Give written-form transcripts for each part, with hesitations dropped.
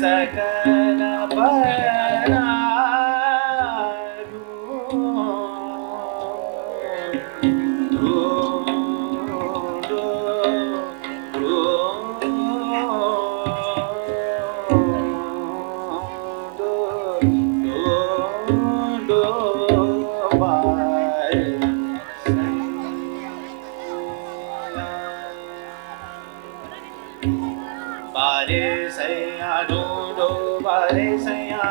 सकल पराधु Pare saya do do pare saya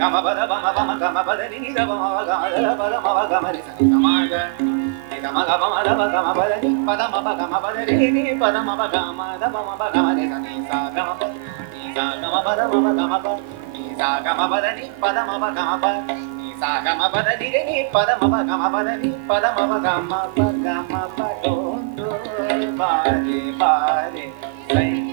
Gama bada bama bama gama bada ni da bama gama da bada ma gama ni sa gama ga ni gama ga bama da gama bada ni pada ma ba gama bada ni pada ma ba gama da bama ba gama ni sa gama ba ni sa gama bada ma ba gama ba ni sa gama bada ni pada ma ba gama ba ni sa gama bada ni pada ma ba gama bada ni pada ma ba gama ba do do ba re sai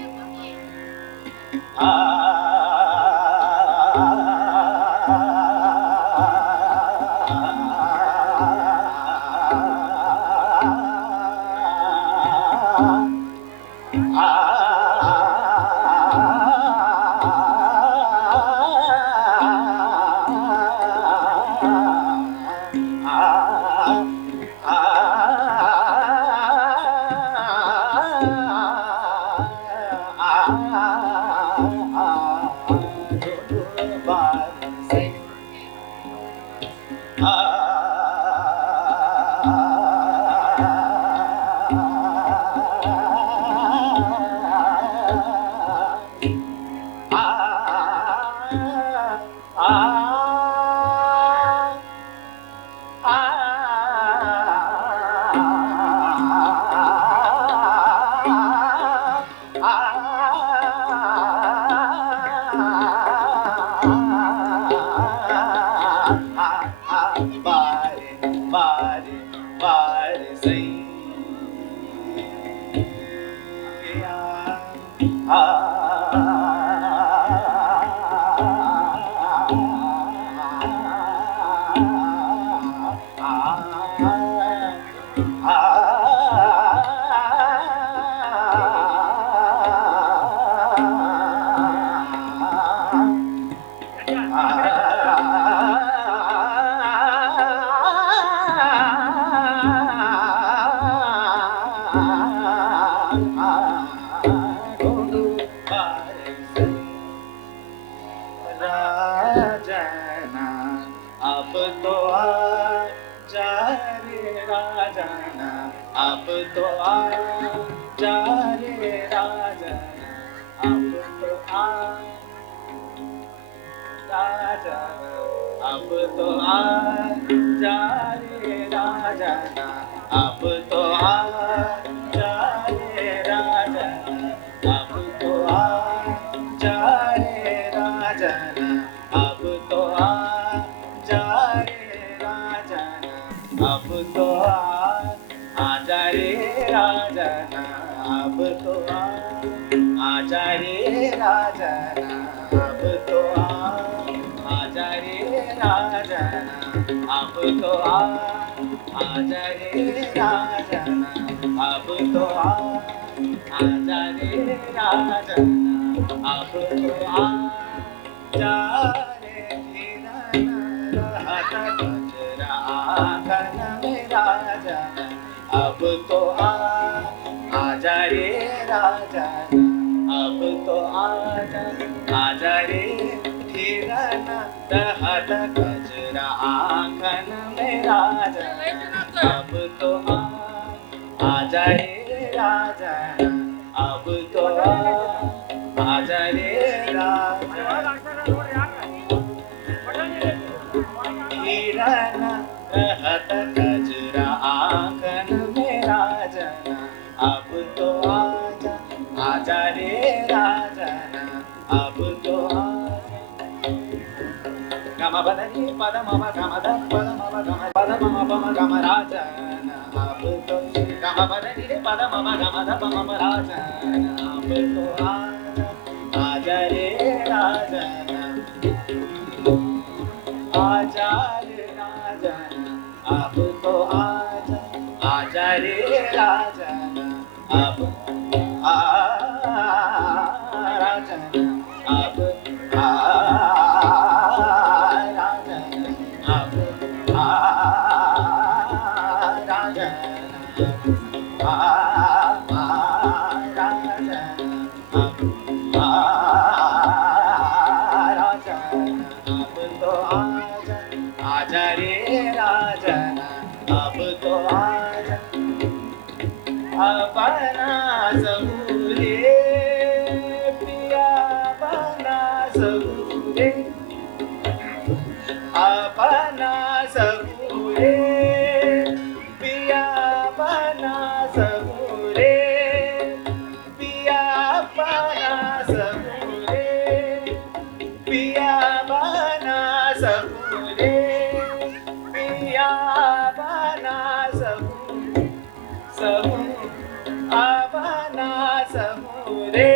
रे राजन अब तो आजा रे राजन हिरण रहत गजरा आंगन में राजन अब तो आजा आजा रे राजन अब तो गम बदनी पद मम गम द पद मम गम पद मम पम गम राजन अब तो गम बदनी रे पद मम गम द पम राजन अब तो आजा रे राजन आजा रे राजन अब तो आजा आजा रे राजन अब राजन अब राजन अब राजन आजा रे राजन अब तो आजा अपना सबूरे पिया अपना सबूरे अपना सबूरे पिया अपना सबूरे पिया अपना सबूरे पिया अपना सबूरे पिया अपना सबू सबू अपना सबूरे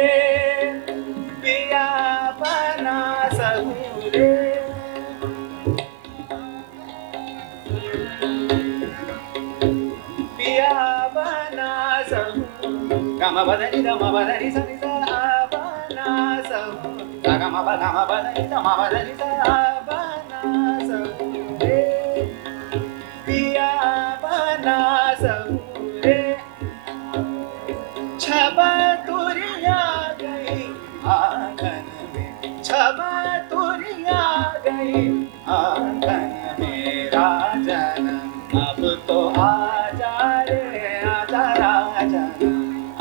पिया अपना सबूरे पिया अपना सबू गम बदनी गम बदनी सनि सा अपना सबू गम बदनी गम बदनी सा अपना सबूरे पिया अपना सबूरे छबा तुरिया गई आंगन में छबा तुरिया गई आंगन में राजन अब तो आजा रे आजा राजन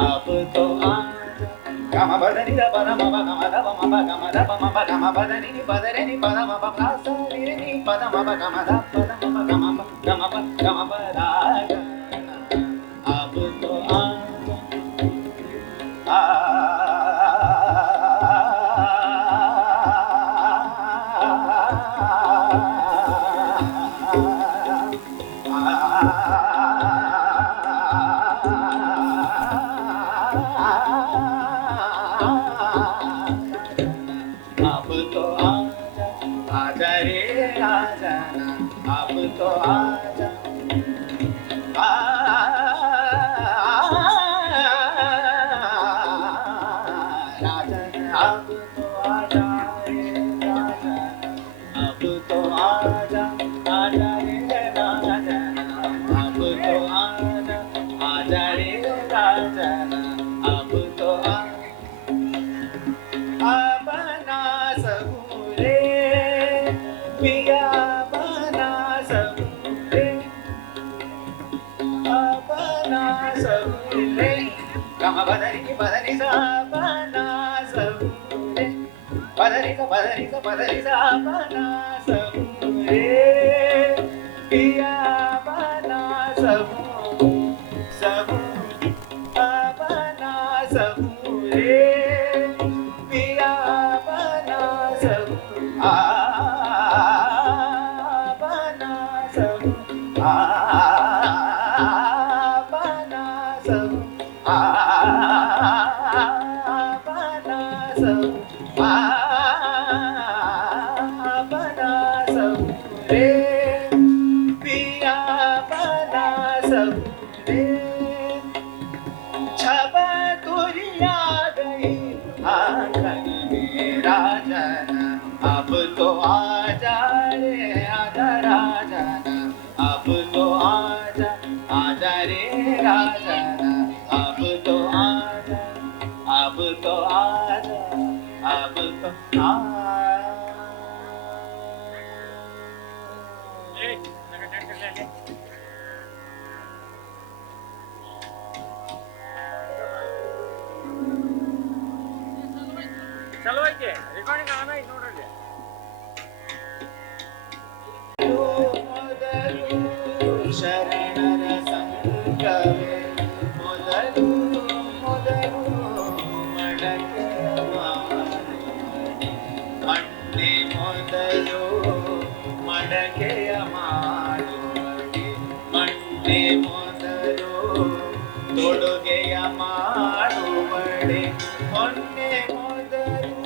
अब तो आजा गम बदनी द पद मम गम द पम गम द पम गम बदनी नि पदरे नि पद मम प्लास नि नि पद मम गम द पद मम गम राजन अब तो आजा अब तो आजा आजा रे राजन अब तो आजा राजन अब तो आजा रे राजन अब तो आजा आजा रे राजन अब तो आजा आजा रे राजन अब तो अपना सबूरे पिया अपना सबूरे अपना सबूरे गम बदनी बदनी सा अपना सबूरे बदनी सा बदनी सा बदनी सा अपना सबूरे पिया अपना सबू सबू अपना सबूरे पिया अपना सबू अपना सबू अपना सबू अपना सबू अपना सबू रे पिया अपना सबू रे छबा तुरिया गई आंगन में राजन अब तो आजा रे आजा राजन अब तो आजा आजा रे राजन अब तो आजा अब तो आजा अब तो ಚಲೋ ಐತಿ ರೆಕಾರ್ಡಿಂಗ್ ಆನ್ ಐತಿ ನೋಡ್ರಿ. ಶರಣರ ಸಂಘವೇ ಮೊದಲು ಮೊದಲು ಮಡಕೆ ಮಣ್ಣೆ ಮೊದಲು ಮಡಕೆಯ ಮಾಡುವಡೆ ಮಣ್ಣೆ ಮೊದಲು ತೊಡುಗೆಯ ಮಾಡುವಡೆ ಮೊನ್ನೆ ಮೊದಲು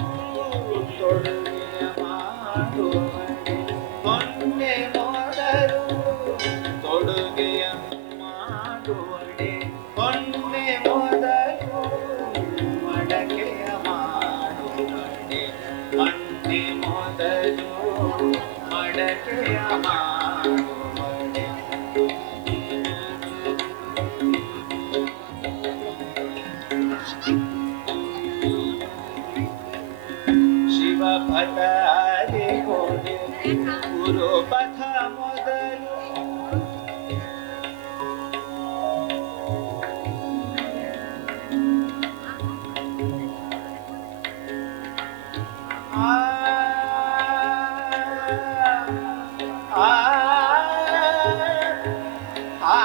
ತೊಡುಗೆಯ ಮಾಡುವಡೆ ಮೊನ್ನೆ ಮೊದಲು ತೊಡುಗೆಯ ಮಾಡುವಡೆ ಮೊನ್ನೆ ಮೊದಲು ಮಡಕೆಯ ಮಾಡುವಡೆ ಮೊನ್ನೆ ಮೊದಲು ಮಡಕೆಯ ಮಾಡುವಡೆ ಶಿವ ಪದಾರಿ ಹೋದೆ ಗುರು ಪಥ ಮೊದಲು ಆ ಆ ಆ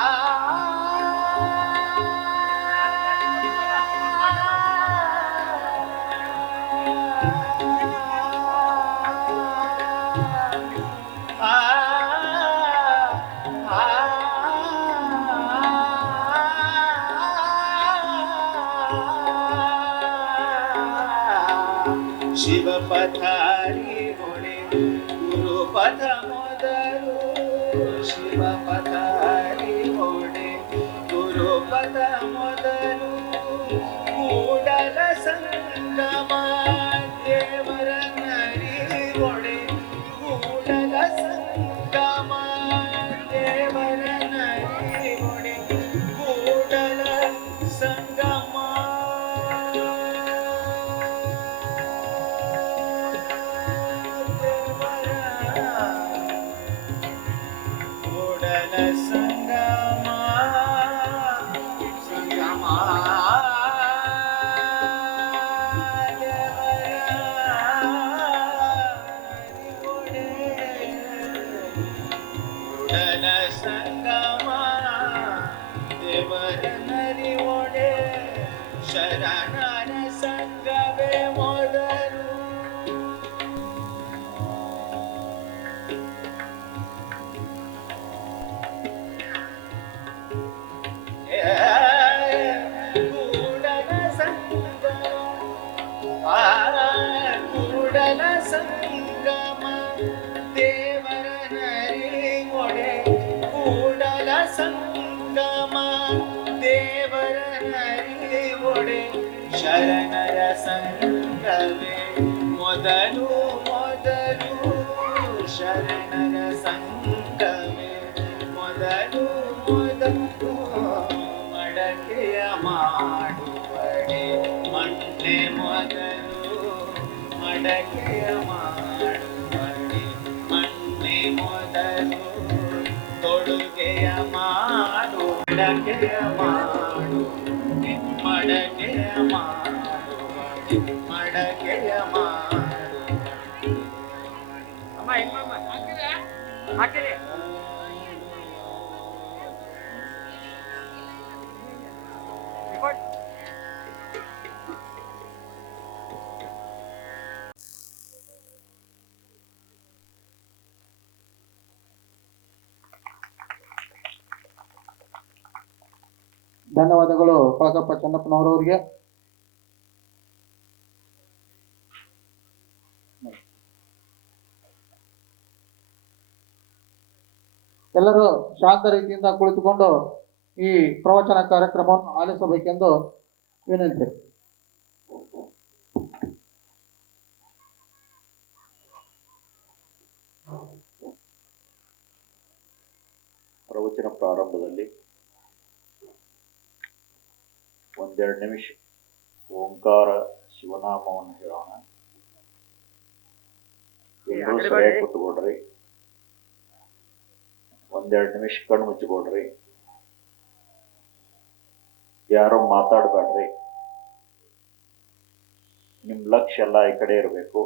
ಶಿವ ಪಥಾರಿ ಹೊಡೆ ಗುರು ಪಥ ಮೊದಲು ಶಿವ ಪಥಾರಿ ಹೊಡೆ ಗುರು ಪಥ ಮೊದಲು ಕೂಡಲ ಸಂಗಮ ದೇವರ ನರಿ ಹೊಡೆ ಕೂಡಲ ಸಂಗಮ ದೇವರ ನರಿ ಹೊಡೆ ಕೂಡಲ ಸಂಗಮ ಕೂಡಲ ಸಂಗಮ ಸಂಗಮ ಕೂಡಲ ಸಂಗಮ ದೇವರ ನರಿ ಒಡೆ ಶರಣರ ಸಂಗವೇ ಮೊದಲು ಕೂಡಲ ಸಂಗಮ ಕೂಡಲ ಸಂಗಮ ದೇವರ ನರಿ ಒಡೆ ಕೂಡಲ ಸಂಗಮ ದೇವರ ನರಿ ಒಡೆ ಶರಣರ ಸಂಗವೇ ಮೊದಲು ಮೊದಲು ಶರಣರ ಸಂಗವೇ ಮೊದಲು ಮೊದಲು ಮಡಕೆಯ ಮಾಡುವಡೆ ಮಣ್ಣೆ ಮೊದಲು ಮಡಕೆಯ ಮಾಡುವಡೆ ಮಣ್ಣೆ ಮೊದಲು ತೊಡುಗೆಯ ಮಾಡು ಮಡಕೆಯ ಮಾಡು ಮಡಕೆಯ ಮಾಡುವಡೆ ಮಡಕೆಯ ಮಾಡು ಅಮ್ಮ ಹೆಂಗಮ್ಮ ಹಾಕಿರಿ ರೆಕಾರ್ಡ್ ಧನ್ಯವಾದಗಳು ಕೊಳಗಪ್ಪ ಚನ್ನಪ್ಪನವರವರಿಗೆ. ಎಲ್ಲರೂ ಶಾಂತ ರೀತಿಯಿಂದ ಕುಳಿತುಕೊಂಡು ಈ ಪ್ರವಚನ ಕಾರ್ಯಕ್ರಮವನ್ನು ಆಲಿಸಬೇಕೆಂದು ವಿನಂತಿ. ಪ್ರವಚನ ಪ್ರಾರಂಭದಲ್ಲಿ ಒಂದೆರಡು ನಿಮಿಷ ಓಂಕಾರ ಶಿವನಾಮವನ್ನು ಹೇಳೋಣ. ಎಲ್ಲರೂ ಸರಿಯಾಗಿ ಕೂತ್ಕೊಳ್ರಿ. ಒಂದೆರಡು ನಿಮಿಷ ಕಣ್ಣು ಮುಚ್ಚಿಕೊಡ್ರಿ. ಯಾರು ಮಾತಾಡಬೇಡ್ರಿ. ನಿಮ್ಮ ಲಕ್ಷ್ಯ ಎಲ್ಲ ಈ ಕಡೆ ಇರಬೇಕು.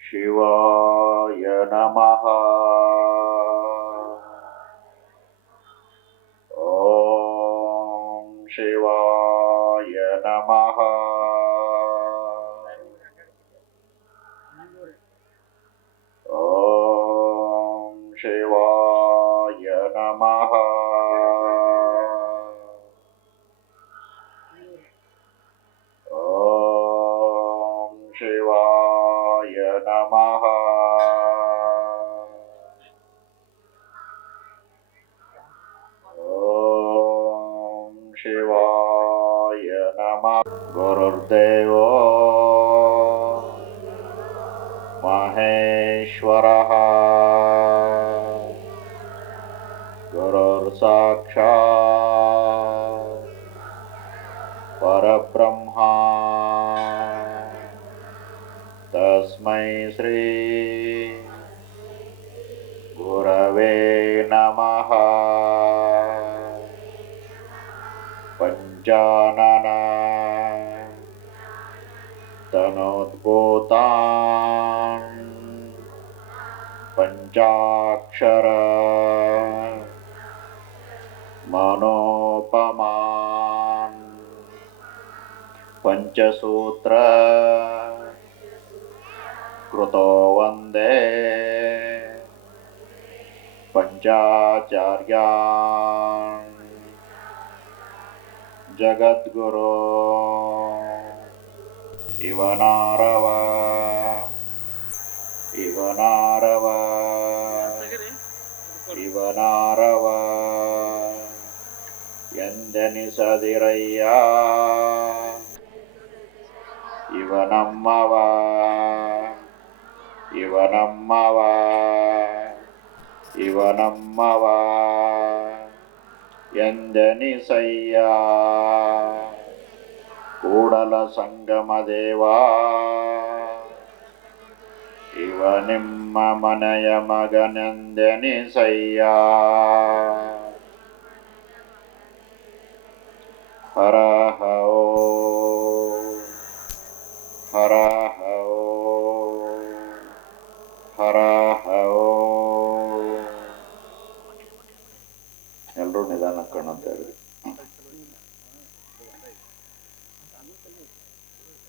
ಶಿವಾಯ ನಮಃ. ಓಂ ಶಿವಾಯ ನಮಃ. ಓಂ ಶಿವಾಯ ನಮಃ. ಓಂ ಶಿವಾಯ ನಮಃ. ಓಂ ಶಿವಾಯ ನಮಃ. ಗುರುರ್ದೇವೋ ಮಹೇಶ್ವರಃ ಗುರುರ್ ಸಾಕ್ಷಾತ್ ಪರಬ್ರಹ್ಮ ತಸ್ಮೈ ಶ್ರೀ ಗುರವೇ ನಮಃ. ಪಂಚಾನನ ತನೋದ್ಭೂತಾನ್ ಪಂಚಾಕ್ಷರ ಮನೋಪಮಾನ್ ಪಂಚಸೂತ್ರ ಕೃತೋ ವಂದೇ ಪಂಚಾಚಾರ್ಯಾನ್ ಜಗದ್ಗುರು ಇವನಾರವ ಇವನಾರವ ಇವನಾರವ ಎಂದೆನಿಸದಿರಯ್ಯ ಇವನಮ್ಮವ ಇವನಮ್ಮವ ಇವನಮ್ಮವ ಎಂದೆನಿಸಯ್ಯ. ಕೂಡಲ ಸಂಗಮ ದೇವ ಇವ ನಿಮ್ಮ ಮನೆಯ ಮಗನೆಂದೆನಿಸಯ್ಯ. ಹರ ಹೋ ಹರ ಹೋ ಹರ ಹೋ. ಎಲ್ಲರೂ ನಿಧಾನ ಕಾಣುತ್ತಾ ಇರ್ರಿ.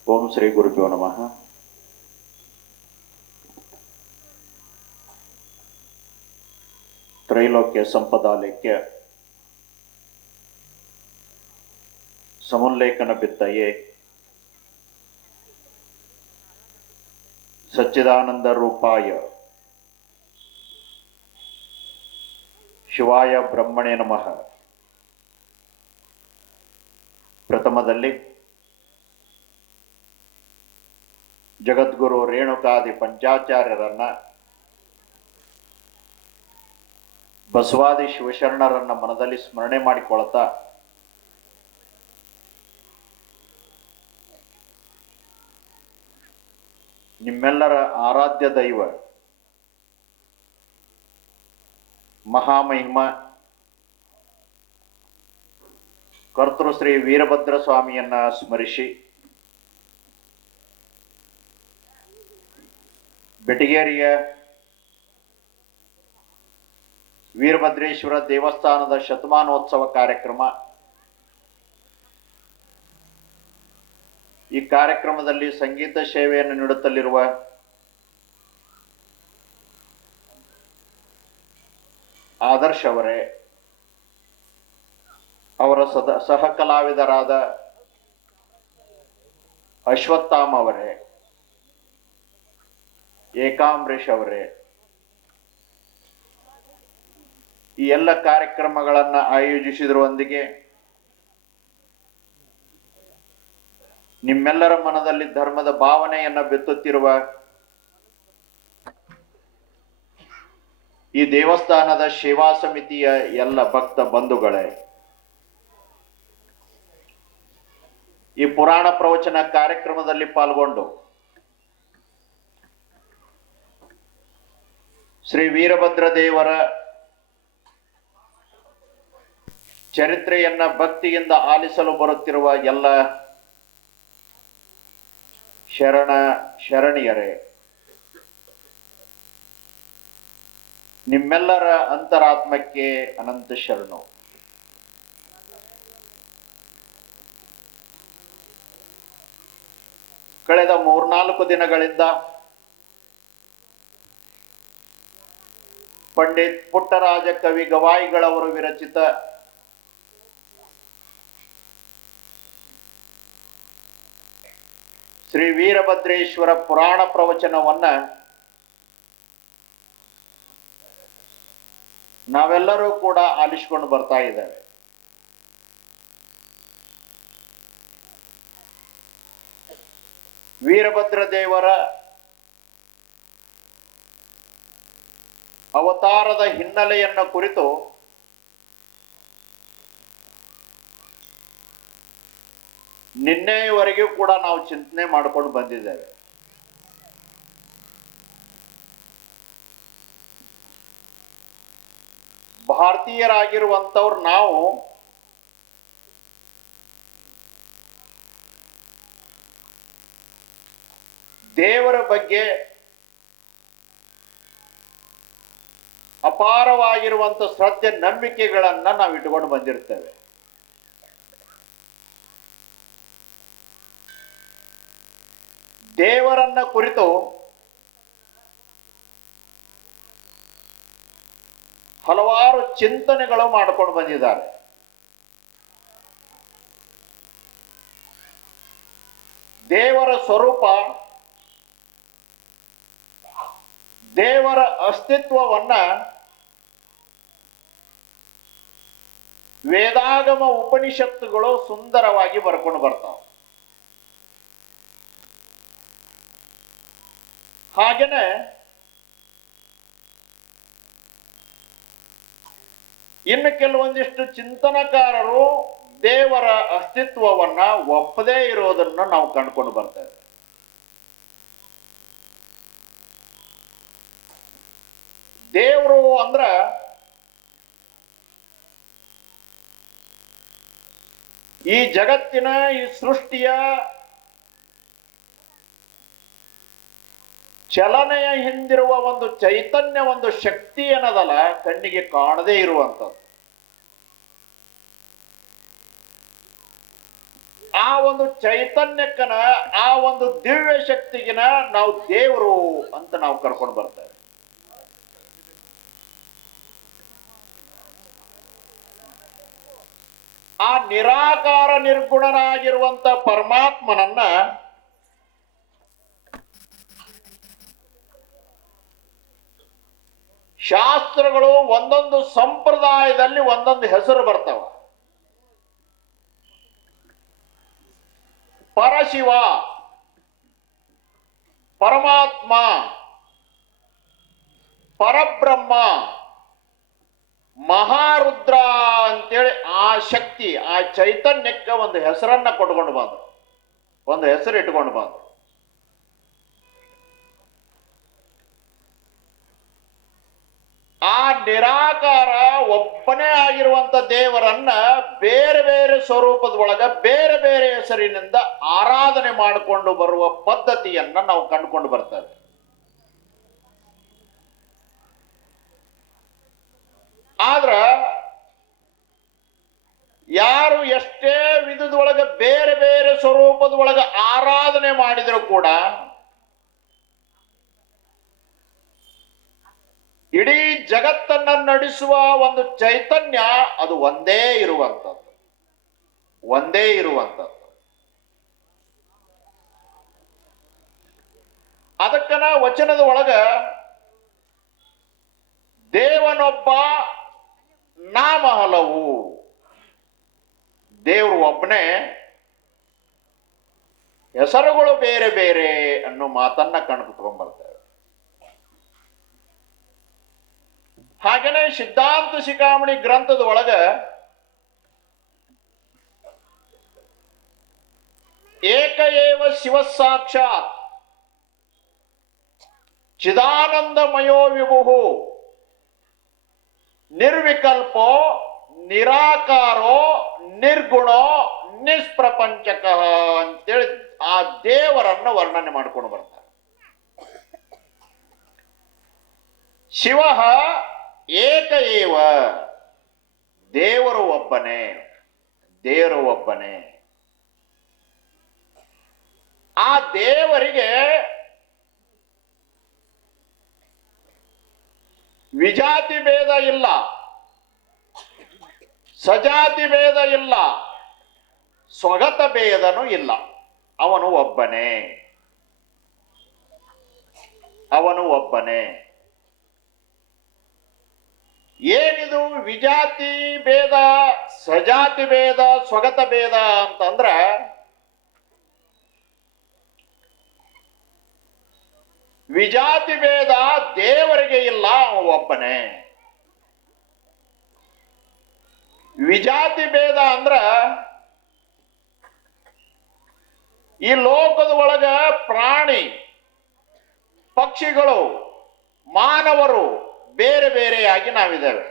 ಓಂ ಶ್ರೀ ಗುರುಭ್ಯೋ ನಮಃ. ತ್ರೈಲೋಕ್ಯ ಸಂಪದಾಲಯಕ್ಕೆ ಸಮುಲ್ಲೇಖನ ಬಿತ್ತಯೇ ಸಚ್ಚಿದಾನಂದ ರೂಪಾಯ ಶಿವಾಯ ಬ್ರಹ್ಮಣೇ ನಮಃ. ಪ್ರಥಮದಲ್ಲಿ ಜಗದ್ಗುರು ರೇಣುಕಾದಿ ಪಂಚಾಚಾರ್ಯರನ್ನ, ಬಸವಾದಿ ಶಿವಶರಣರನ್ನ ಮನದಲ್ಲಿ ಸ್ಮರಣೆ ಮಾಡಿಕೊಳ್ತಾ ನಿಮ್ಮೆಲ್ಲರ ಆರಾಧ್ಯ ದೈವ ಮಹಾಮಹಿಮ ಕರ್ತೃಶ್ರೀ ವೀರಭದ್ರ ಸ್ವಾಮಿಯನ್ನ ಸ್ಮರಿಸಿ ಬೆಟಗೇರಿಯ ವೀರಭದ್ರೇಶ್ವರ ದೇವಸ್ಥಾನದ ಶತಮಾನೋತ್ಸವ ಕಾರ್ಯಕ್ರಮ ಈ ಕಾರ್ಯಕ್ರಮದಲ್ಲಿ ಸಂಗೀತ ಸೇವೆಯನ್ನು ನೀಡುತ್ತಲಿರುವ ಆದರ್ಶ್ ಅವರೇ, ಅವರ ಸಹ ಕಲಾವಿದರಾದ ಅಶ್ವತ್ಥಾಮ್ ಅವರೇ, ಏಕಾಂಬರೀಶ್ ಅವರೇ, ಈ ಎಲ್ಲ ಕಾರ್ಯಕ್ರಮಗಳನ್ನು ಆಯೋಜಿಸಿದರೊಂದಿಗೆ ನಿಮ್ಮೆಲ್ಲರ ಮನದಲ್ಲಿ ಧರ್ಮದ ಭಾವನೆಯನ್ನ ಬಿತ್ತುತ್ತಿರುವ ಈ ದೇವಸ್ಥಾನದ ಸೇವಾ ಸಮಿತಿಯ ಎಲ್ಲ ಭಕ್ತ ಬಂಧುಗಳೇ, ಈ ಪುರಾಣ ಪ್ರವಚನ ಕಾರ್ಯಕ್ರಮದಲ್ಲಿ ಪಾಲ್ಗೊಂಡು ಶ್ರೀ ವೀರಭದ್ರ ದೇವರ ಚರಿತ್ರೆಯನ್ನ ಭಕ್ತಿಯಿಂದ ಆಲಿಸಲು ಬರುತ್ತಿರುವ ಎಲ್ಲ ಶರಣಿಯರೇ, ನಿಮ್ಮೆಲ್ಲರ ಅಂತರಾತ್ಮಕ್ಕೆ ಅನಂತ ಶರಣು. ಕಳೆದ 3-4 ದಿನಗಳಿಂದ ಪಂಡಿತ್ ಪುಟ್ಟರಾಜ ಕವಿ ಗವಾಯಿಗಳವರು ವಿರಚಿತ ಶ್ರೀ ವೀರಭದ್ರೇಶ್ವರ ಪುರಾಣ ಪ್ರವಚನವನ್ನ ನಾವೆಲ್ಲರೂ ಕೂಡ ಆಲಿಸಿಕೊಂಡು ಬರ್ತಾ ಇದ್ದೇವೆ. ವೀರಭದ್ರ ದೇವರ ಅವತಾರದ ಹಿನ್ನೆಲೆಯನ್ನು ಕುರಿತು ನಿನ್ನೆಯವರೆಗೂ ಕೂಡ ನಾವು ಚಿಂತನೆ ಮಾಡಿಕೊಂಡು ಬಂದಿದ್ದೇವೆ. ಭಾರತೀಯರಾಗಿರುವಂತವ್ರು ನಾವು ದೇವರ ಬಗ್ಗೆ ಅಪಾರವಾಗಿರುವಂತ ಶ್ರದ್ಧೆ ನಂಬಿಕೆಗಳನ್ನ ನಾವು ಇಟ್ಕೊಂಡು ಬಂದಿರ್ತೇವೆ. ದೇವರನ್ನ ಕುರಿತು ಹಲವಾರು ಚಿಂತನೆಗಳು ಮಾಡಿಕೊಂಡು ಬಂದಿದ್ದಾರೆ. ದೇವರ ಸ್ವರೂಪ, ದೇವರ ಅಸ್ತಿತ್ವವನ್ನ ವೇದಾಗಮ ಉಪನಿಷತ್ತುಗಳು ಸುಂದರವಾಗಿ ಬರ್ಕೊಂಡು ಬರ್ತಾವ. ಹಾಗೇನೆ ಇನ್ನು ಕೆಲವೊಂದಿಷ್ಟು ಚಿಂತನಕಾರರು ದೇವರ ಅಸ್ತಿತ್ವವನ್ನ ಒಪ್ಪದೇ ಇರೋದನ್ನ ನಾವು ಕಂಡುಕೊಂಡು ಬರ್ತೇವೆ. ದೇವರು ಅಂದ್ರ ಈ ಜಗತ್ತಿನ ಈ ಸೃಷ್ಟಿಯ ಚಲನೆಯ ಹಿಂದಿರುವ ಒಂದು ಚೈತನ್ಯ, ಒಂದು ಶಕ್ತಿ ಏನದಲ್ಲ, ಕಣ್ಣಿಗೆ ಕಾಣದೇ ಇರುವಂಥದ್ದು. ಆ ಒಂದು ಚೈತನ್ಯಕ್ಕನ, ಆ ಒಂದು ದಿವ್ಯ ಶಕ್ತಿಗಿನ ನಾವು ದೇವರು ಅಂತ ನಾವು ಕರ್ಕೊಂಡು ಬರ್ತೇವೆ. ಆ ನಿರಾಕಾರ ನಿರ್ಗುಣನಾಗಿರುವಂತ ಪರಮಾತ್ಮನನ್ನ ಶಾಸ್ತ್ರಗಳು ಒಂದೊಂದು ಸಂಪ್ರದಾಯದಲ್ಲಿ ಒಂದೊಂದು ಹೆಸರು ಬರ್ತಾವ. ಪರಶಿವ, ಪರಮಾತ್ಮ, ಪರಬ್ರಹ್ಮ, ಮಹಾರುದ್ರ ಅಂತೇಳಿ ಆ ಶಕ್ತಿ, ಆ ಚೈತನ್ಯಕ್ಕೆ ಒಂದು ಹೆಸರನ್ನ ಕೊಟ್ಕೊಂಡು ಬಂದ್ರು, ಒಂದು ಹೆಸರು ಇಟ್ಕೊಂಡು ಬಂದ್ರು. ಆ ನಿರಾಕಾರ ಒಬ್ಬನೇ ಆಗಿರುವಂತ ದೇವರನ್ನ ಬೇರೆ ಬೇರೆ ಸ್ವರೂಪದೊಳಗ ಬೇರೆ ಬೇರೆ ಹೆಸರಿನಿಂದ ಆರಾಧನೆ ಮಾಡಿಕೊಂಡು ಬರುವ ಪದ್ಧತಿಯನ್ನ ನಾವು ಕಂಡುಕೊಂಡು ಬರ್ತೇವೆ. ಆದ್ರ ಯಾರು ಎಷ್ಟೇ ವಿಧದೊಳಗ ಬೇರೆ ಬೇರೆ ಸ್ವರೂಪದೊಳಗ ಆರಾಧನೆ ಮಾಡಿದ್ರು ಕೂಡ ಇಡೀ ಜಗತ್ತನ್ನ ನಡೆಸುವ ಒಂದು ಚೈತನ್ಯ ಅದು ಒಂದೇ ಇರುವಂಥದ್ದು, ಒಂದೇ ಇರುವಂಥದ್ದು. ಅದಕ್ಕನ ವಚನದ ಒಳಗ ದೇವನೊಬ್ಬ ನಾಮ ಹಲವು, ದೇವರು ಒಬ್ಬನೇ ಹೆಸರುಗಳು ಬೇರೆ ಬೇರೆ ಅನ್ನೋ ಮಾತನ್ನ ಕಂಡುಕೊಂಡ್ಬರ್ತೇವೆ. ಹಾಗೇನೆ ಸಿದ್ಧಾಂತ ಶಿಖಾಮಣಿ ಗ್ರಂಥದ ಒಳಗ ಏಕ ಏವ ಶಿವ ಸಾಕ್ಷಾತ್ ಚಿದಾನಂದಮಯೋ ವಿಭು ನಿರ್ವಿಕಲ್ಪೋ ನಿರಾಕಾರೋ ನಿರ್ಗುಣೋ ನಿಷ್ಪ್ರಪಂಚಕ ಅಂತೇಳಿ ಆ ದೇವರನ್ನ ವರ್ಣನೆ ಮಾಡ್ಕೊಂಡು ಬರ್ತಾರೆ. ಶಿವ ಏಕ ಏವ, ದೇವರು ಒಬ್ಬನೇ, ದೇವರು ಒಬ್ಬನೇ. ಆ ದೇವರಿಗೆ ವಿಜಾತಿ ಭೇದ ಇಲ್ಲ, ಸಜಾತಿ ಭೇದ ಇಲ್ಲ, ಸ್ವಗತ ಭೇದನೂ ಇಲ್ಲ. ಅವನು ಒಬ್ಬನೇ, ಅವನು ಒಬ್ಬನೇ. ಏನಿದು ವಿಜಾತಿ ಭೇದ, ಸಜಾತಿ ಭೇದ, ಸ್ವಗತ ಭೇದ ಅಂತಂದ್ರ ವಿಜಾತಿ ಭೇದ ದೇವರಿಗೆ ಇಲ್ಲ, ಅವನು ಒಬ್ಬನೇ. ವಿಜಾತಿ ಭೇದ ಅಂದ್ರ ಈ ಲೋಕದ ಒಳಗ ಪ್ರಾಣಿ ಪಕ್ಷಿಗಳು ಮಾನವರು ಬೇರೆ ಬೇರೆಯಾಗಿ ನಾವಿದ್ದೇವೆ.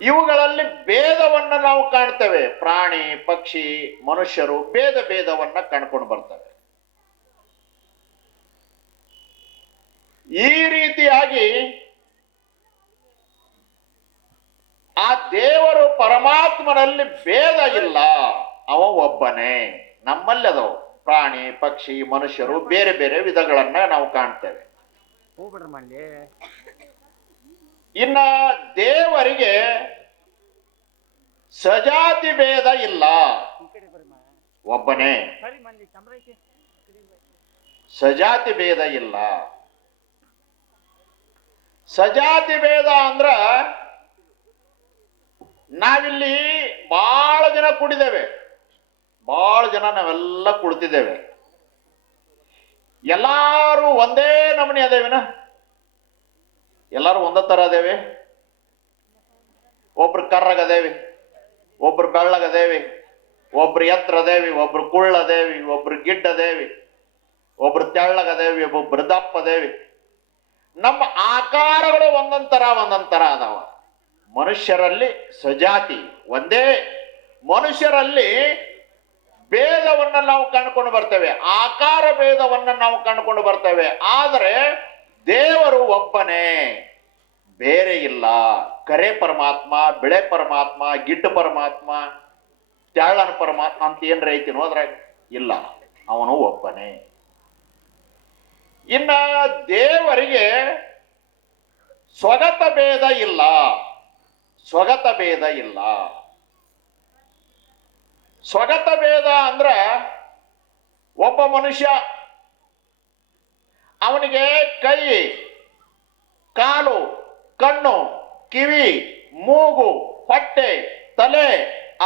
ಇವುಗಳಲ್ಲಿ ಭೇದವನ್ನ ನಾವು ಕಾಣ್ತೇವೆ. ಪ್ರಾಣಿ ಪಕ್ಷಿ ಮನುಷ್ಯರು ಭೇದ ಭೇದವನ್ನ ಕಂಡುಕೊಂಡು ಬರ್ತವೆ. ಈ ರೀತಿಯಾಗಿ ಆ ದೇವರು ಪರಮಾತ್ಮನಲ್ಲಿ ಭೇದ ಇಲ್ಲ, ಅವ ಒಬ್ಬನೇ. ನಮ್ಮಲ್ಲಿ ಅದವು ಪ್ರಾಣಿ ಪಕ್ಷಿ ಮನುಷ್ಯರು ಬೇರೆ ಬೇರೆ ವಿಧಗಳನ್ನ ನಾವು ಕಾಣ್ತೇವೆ. ಇನ್ನ ದೇವರಿಗೆ ಸಜಾತಿ ಭೇದ ಇಲ್ಲ, ಒಬ್ಬನೇ. ಸಜಾತಿ ಭೇದ ಇಲ್ಲ. ಸಜಾತಿ ಭೇದ ಅಂದ್ರ ನಾವಿಲ್ಲಿ ಬಹಳ ಜನ ಕೂಡಿದ್ದೇವೆ, ಬಹಳ ಜನ ನಾವೆಲ್ಲ ಕುಳಿತಿದ್ದೇವೆ. ಎಲ್ಲಾರು ಒಂದೇ ನಮೂನಿ ಅದೇವಿನ? ಎಲ್ಲಾರು ಒಂದೇ ತರ ಅದೇವಿ? ಒಬ್ರು ಕರ್ರಗದೇವಿ, ಒಬ್ರು ಬೆಳ್ಳಗದೇವಿ, ಒಬ್ರು ಎತ್ತರ ಅದೇವಿ, ಒಬ್ರು ಕುಳ್ಳದೇವಿ, ಒಬ್ರು ಗಿಡ್ಡದೇವಿ, ಒಬ್ರು ತೆಳ್ಳಗದೇವಿ, ಒಬ್ಬೊಬ್ರು ದಪ್ಪದೇವಿ. ನಮ್ಮ ಆಕಾರಗಳು ಒಂದೊಂದರ ಅದಾವ. ಮನುಷ್ಯರಲ್ಲಿ ಸಜಾತಿ ಒಂದೇ. ಮನುಷ್ಯರಲ್ಲಿ ಭೇದವನ್ನ ನಾವು ಕಂಡುಕೊಂಡು ಬರ್ತೇವೆ, ಆಕಾರ ಭೇದವನ್ನ ನಾವು ಕಂಡುಕೊಂಡು ಬರ್ತೇವೆ. ಆದರೆ ದೇವರು ಒಬ್ಬನೇ, ಬೇರೆ ಇಲ್ಲ. ಕರೆ ಪರಮಾತ್ಮ, ಬೆಳೆ ಪರಮಾತ್ಮ, ಗಿಡ್ಡ ಪರಮಾತ್ಮ, ತೆಳ್ಳನ ಪರಮಾತ್ಮ ಅಂತ ಏನ್ರ ಐತಿ ನೋಡ್ರಾಗ ಇಲ್ಲ, ಅವನು ಒಬ್ಬನೇ. ಇನ್ನ ದೇವರಿಗೆ ಸ್ವಗತ ಭೇದ ಇಲ್ಲ, ಸ್ವಗತ ಭೇದ ಇಲ್ಲ. ಸ್ವಗತ ಭೇದ ಅಂದ್ರ ಒಬ್ಬ ಮನುಷ್ಯ ಅವನಿಗೆ ಕೈ ಕಾಲು ಕಣ್ಣು ಕಿವಿ ಮೂಗು ಹೊಟ್ಟೆ ತಲೆ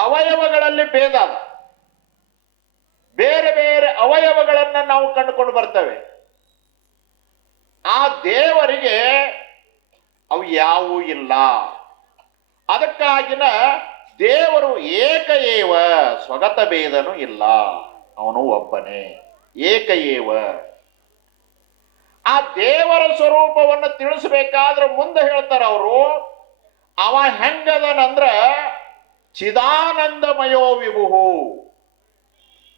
ಅವಯವಗಳಲ್ಲಿ ಭೇದ ಅದ. ಬೇರೆ ಬೇರೆ ಅವಯವಗಳನ್ನ ನಾವು ಕಂಡುಕೊಂಡು ಬರ್ತೇವೆ. ಆ ದೇವರಿಗೆ ಅವು ಯಾವೂ ಇಲ್ಲ. ಅದಕ್ಕಾಗಿನ ದೇವರು ಏಕ ಏವ, ಸ್ವಗತ ಭೇದನೂ ಇಲ್ಲ, ಅವನು ಒಬ್ಬನೇ, ಏಕ ಏವ. ಆ ದೇವರ ಸ್ವರೂಪವನ್ನು ತಿಳಿಸಬೇಕಾದ್ರೆ ಮುಂದೆ ಹೇಳ್ತಾರ ಅವರು, ಅವ ಹೆಂಗದನಂದ್ರ ಚಿದಾನಂದಮಯೋ ವಿಭು,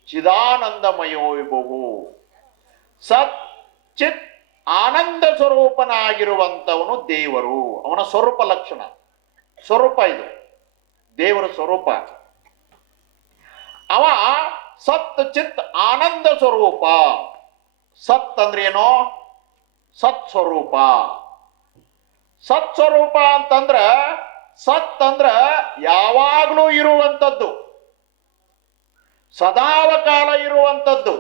ಚಿದಾನಂದಮಯೋ ವಿಭು, ಸತ್ ಚಿತ್ ಆನಂದ ಸ್ವರೂಪನಾಗಿರುವಂತವನು ದೇವರು. ಅವನ ಸ್ವರೂಪ ಲಕ್ಷಣ ಸ್ವರೂಪ ಇದು, ದೇವರ ಸ್ವರೂಪ. ಅವ ಸತ್ ಚಿತ್ ಆನಂದ ಸ್ವರೂಪ. ಸತ್ ಅಂದ್ರೆ ಏನು? ಸತ್ ಸ್ವರೂಪ. ಸತ್ ಸ್ವರೂಪ ಅಂತಂದ್ರ, ಸತ್ ಅಂದ್ರ ಯಾವಾಗಲೂ ಇರುವಂಥದ್ದು, ಸದಾವಕಾಲ ಇರುವಂಥದ್ದು.